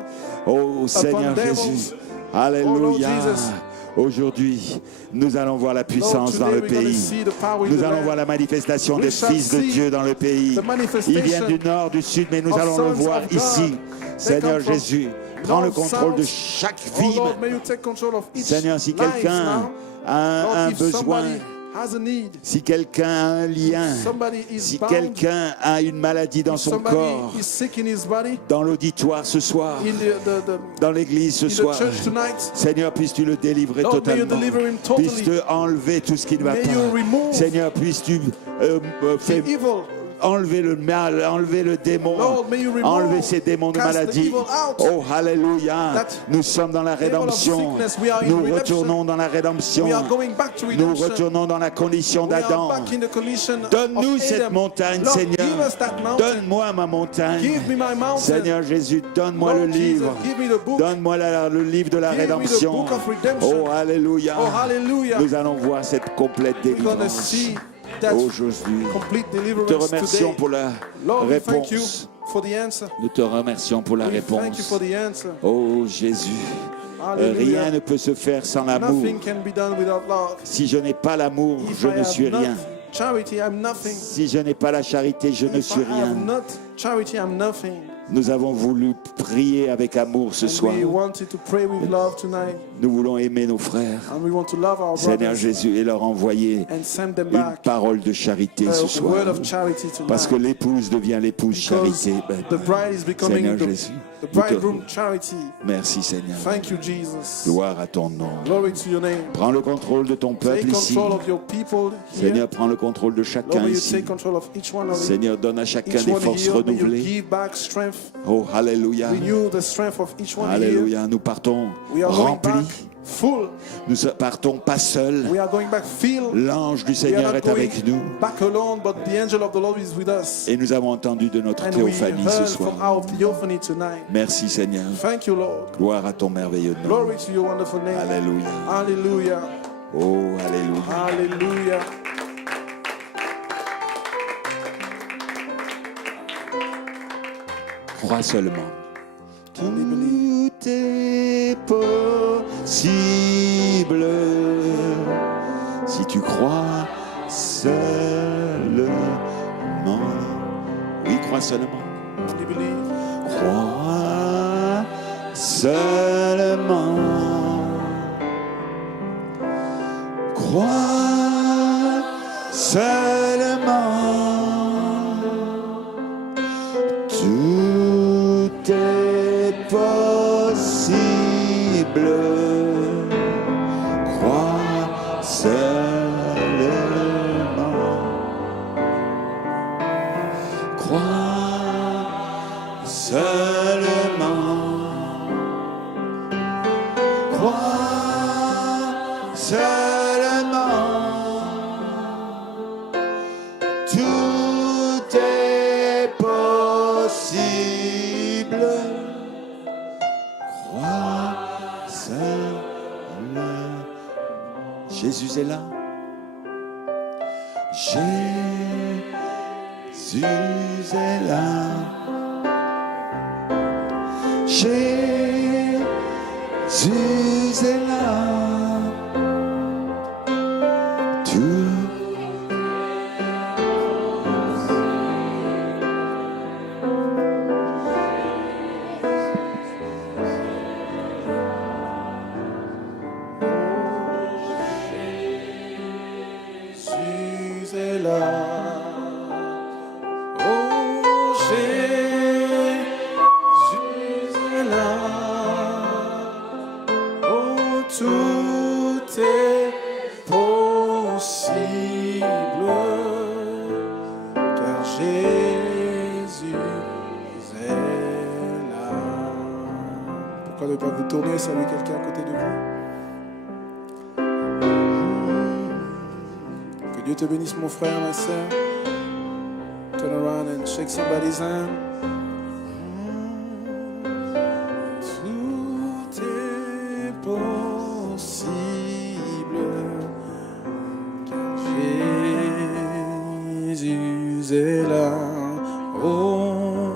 Oh Seigneur devils. Jésus. Oh Lord Alléluia. Jesus. Aujourd'hui, nous allons voir la Lord, puissance today dans le we're going to pays. see the power in Nous the allons land. voir la manifestation We des shall fils de see Dieu dans le pays. the manifestation Ils viennent du nord, du sud, mais nous of allons le sons voir of God. ici. They Seigneur come from Jésus, prends le north, contrôle de south. chaque Oh vie. Lord, may you take control of each Seigneur, si life quelqu'un now. a Lord, un if besoin, somebody has a need, si quelqu'un a un lien, somebody is si bound, quelqu'un a une maladie dans if son somebody corps, is sick in his body, dans l'auditoire ce soir, in the dans l'église ce in soir, the church tonight, Seigneur, puisses-tu le délivrer Lord, may you totalement. deliver him totally. Puisses-tu enlever tout ce qui ne va May pas. you remove Seigneur, puisses-tu faire the evil. enlever le mal, enlever le démon, Lord, may you remove, enlever ces démons de cast the maladie. evil out. Oh, alléluia. That Nous sommes dans la devil of rédemption. sickness, we are in Nous redemption. retournons dans la rédemption. We are going back to Nous redemption. retournons dans la condition We are d'Adam. back in the condition Donne-nous of cette Adam. montagne, Lord, Seigneur. give us that mountain. Donne-moi ma montagne. Give me my mountain. Seigneur Jésus, donne-moi Lord le Jesus, livre. give me the book. Donne-moi le livre de la Give me the rédemption. book of redemption. Oh, alléluia. Oh, hallelujah. Nous allons voir cette complète We're going to délivrance see that aujourd'hui. complete Nous te deliverance remercions today. pour la Lord, we thank you réponse. for the answer. Nous te remercions pour la We thank you réponse. for the answer. Oh Jésus, Hallelujah. rien ne peut se faire sans l'amour. Nothing can be done without love. Si je n'ai pas l'amour, If je I ne have suis not rien. charity, I'm nothing. Si je n'ai pas la charité, je ne If suis I rien. have not charity, I'm nothing. Nous avons voulu prier avec amour ce And soir. we wanted to pray with love tonight. Nous voulons aimer nos frères, And we want to love our Seigneur brothers Jésus, et leur envoyer and send them une back parole de charité ce a soir. word of charity tonight. Parce que l'épouse devient l'épouse Because charité. the bride is becoming Seigneur the Jésus, bridegroom charity. merci Seigneur. Thank you, Jesus. Gloire à ton nom. Glory to your name. Prends le contrôle de ton Take peuple ici. control of your people here. Seigneur, prends le contrôle de Lord, chacun may you ici. take control of each one of you. Seigneur, donne à chacun Each des one forces here, may you renouvelées. give back strength. Oh, alléluia. Renew the strength of each one here. Alléluia. Nous partons We are going remplis. back full. Nous partons pas seuls. We are going back filled. L'ange du We are Seigneur not est avec nous. going back alone, but the angel of the Lord is with us. Et nous avons entendu de notre And we théophanie ce heard soir. from our theophany tonight. Merci Seigneur. Thank you, Lord. Gloire à ton merveilleux nom. Glory to your wonderful name. Alléluia. Hallelujah. Oh, alléluia. Hallelujah. Crois seulement. Only believe. Tout est possible si tu crois seulement. Oui, crois seulement. Only believe. Crois seulement. Crois seulement. Tout est possible. Crois seulement. Crois seulement. Crois seulement. Tout est possible. Crois seulement. Jésus est là. Jésus est là. Jésus Jésus est là. Pourquoi ne pas vous tourner et saluer quelqu'un à côté de vous? Que Dieu te bénisse, mon frère, ma soeur. Turn around and shake somebody's hand. Tout est possible, car Jésus est là. Oh,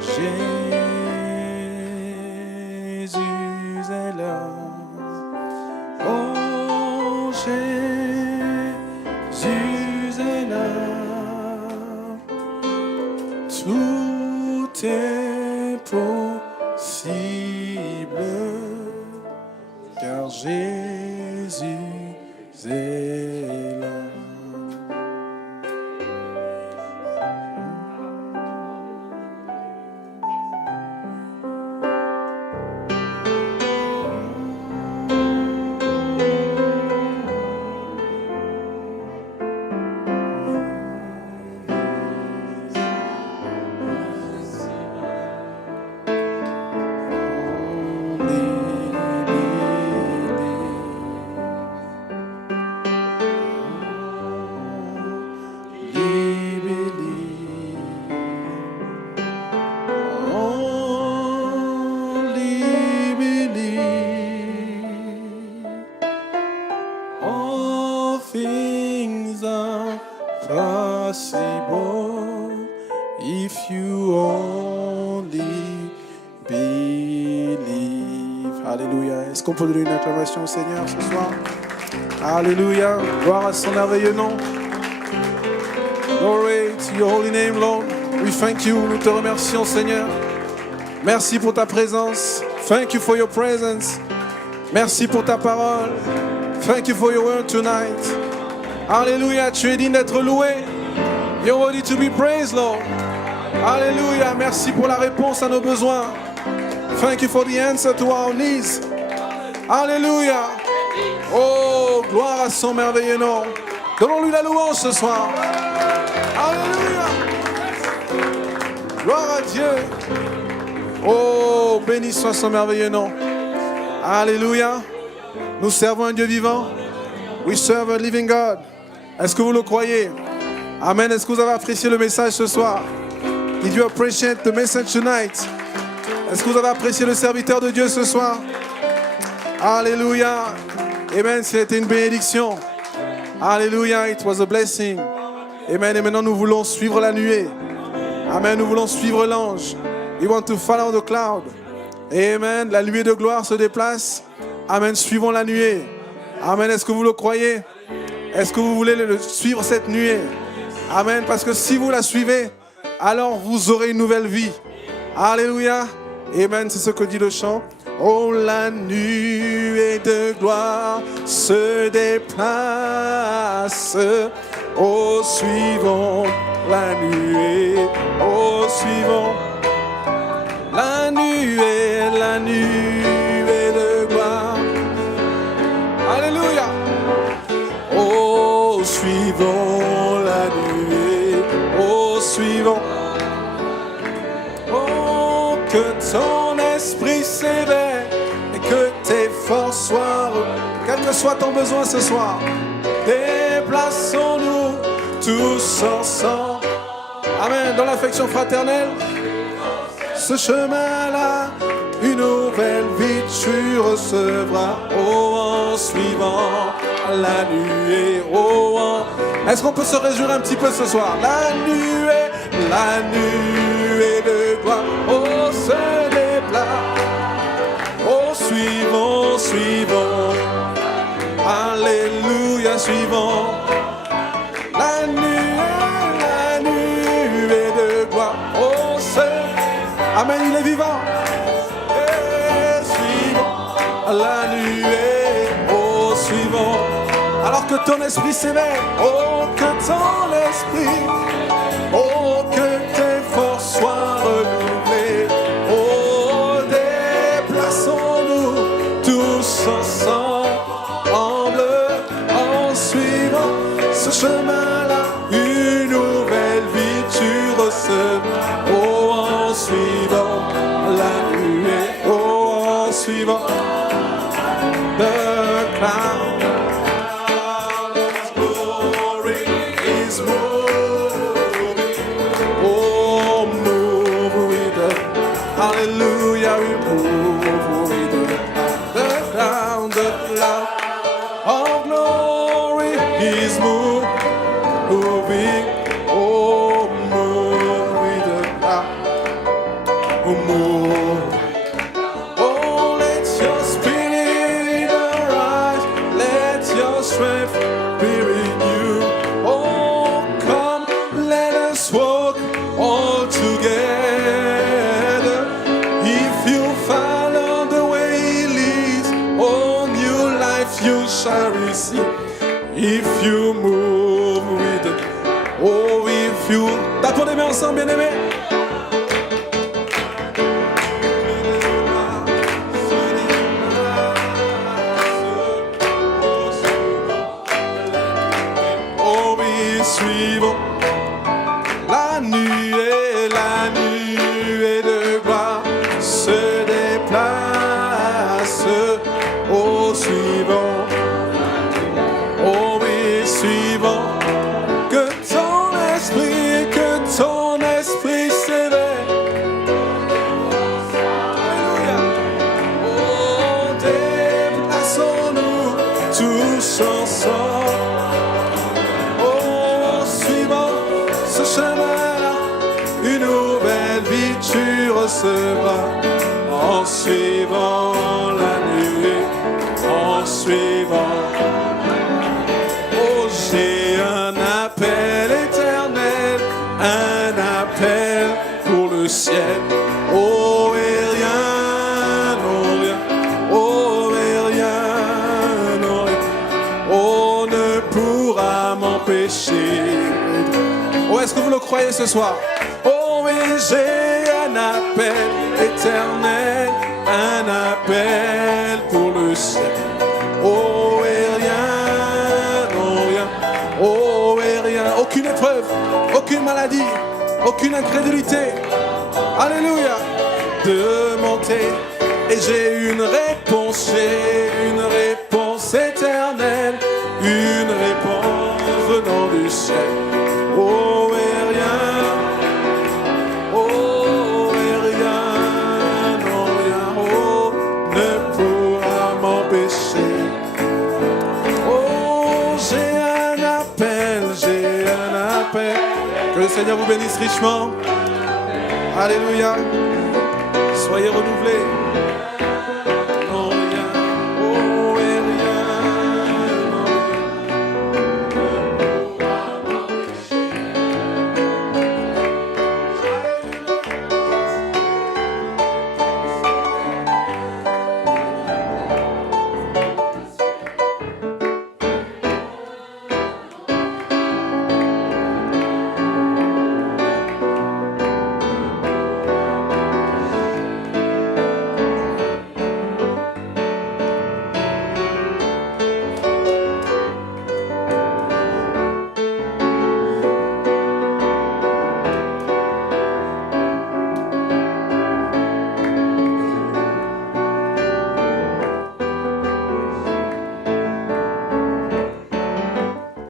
Jésus est là. Oh, Jésus est là. Tout est possible, car Jésus est là. If you only believe. Alléluia. Est-ce qu'on peut donner une acclamation au Seigneur ce soir? Alléluia. Gloire à son merveilleux nom. Glory to your holy name, Lord. We thank you. Nous te remercions, Seigneur. Merci pour ta présence. Thank you for your presence. Merci pour ta parole. Thank you for your word tonight. Alléluia. Tu es digne d'être loué. You're worthy to be praised, Lord. Alléluia. Merci pour la réponse à nos besoins. Thank you for the answer to our needs. Alléluia. Oh, gloire à son merveilleux nom. Donnons-lui la louange ce soir. Alléluia. Gloire à Dieu. Oh, béni soit son merveilleux nom. Alléluia. Nous servons un Dieu vivant. We serve a living God. Est-ce que vous le croyez? Amen. Est-ce que vous avez apprécié le message ce soir? Did you appreciate the message tonight? Est-ce que vous avez apprécié le serviteur de Dieu ce soir? Alléluia. Amen. C'était une bénédiction. Alléluia. It was a blessing. Amen. Et maintenant nous voulons suivre la nuée. Amen. Nous voulons suivre l'ange. We want to follow the cloud. Amen. La nuée de gloire se déplace. Amen. Suivons la nuée. Amen. Est-ce que vous le croyez? Est-ce que vous voulez suivre cette nuée? Amen. Parce que si vous la suivez, alors vous aurez une nouvelle vie. Alléluia. Amen. C'est ce que dit le chant. Oh, la nuée de gloire se déplace. Oh, suivons la nuée. Oh, suivons la nuée de gloire. Alléluia. Oh, suivons la nuée. Oh, suivons. Oh, que ton esprit s'éveille et que tes forces soient, quel que soit ton besoin ce soir, déplaçons-nous tous ensemble. Amen. Dans l'affection fraternelle, ce chemin-là, une nouvelle vie tu recevras. Oh, en suivant la nuée. Oh, est-ce qu'on peut se réjouir un petit peu ce soir? La nuée de gloire. Oh, se déplace. Oh, suivons suivons. Alléluia, suivons. La nuée de gloire. Oh, c'est. Amen, il est vivant. Et suivons la nuée. Oh, suivons. Alors que ton esprit s'éveille. Oh, que ton esprit. Oh, que tes forces soient renouvelées. Oh, déplaçons-nous tous ensemble en suivant ce chemin-là. Une nouvelle vie tu recevras. Oh, en suivant la nuée. Oh, en suivant the cloud. Hallelujah, we move with the cloud, the cloud of glory is moving. Oh, move with the cloud, oh, move. Oh, let your spirit arise, let your strength be renewed. Oh, come, let us walk all together. You shall receive if you move with it. Oh, if you. Tapons les mains ensemble, bien-aimés. Oh, oui, suivons la nuée de gloire se déplace. Oh, suivons. Oh oui, suivons, que ton esprit s'éveille. Alléluia. Oh, déplaçons-nous tous ensemble. Oh, suivons ce chemin-là, une nouvelle vie tu recevras. En suivant la nuée, en suivant. C'est un appel éternel, un appel pour le ciel. Oh, et rien, non rien, oh, et rien, non rien, oh, ne pourra m'empêcher. Oh, est-ce que vous le croyez ce soir? Oh, et j'ai un appel éternel, un appel pour le ciel. Oh, et rien. Oh, et rien, aucune épreuve, aucune maladie, aucune incrédulité. Alléluia. De monter, et j'ai une réponse éternelle, une réponse venant du ciel. Oh, et rien, non rien, oh, ne pourra m'empêcher. Oh, j'ai un appel. Que le Seigneur vous bénisse richement. Alléluia. Soyez renouvelés.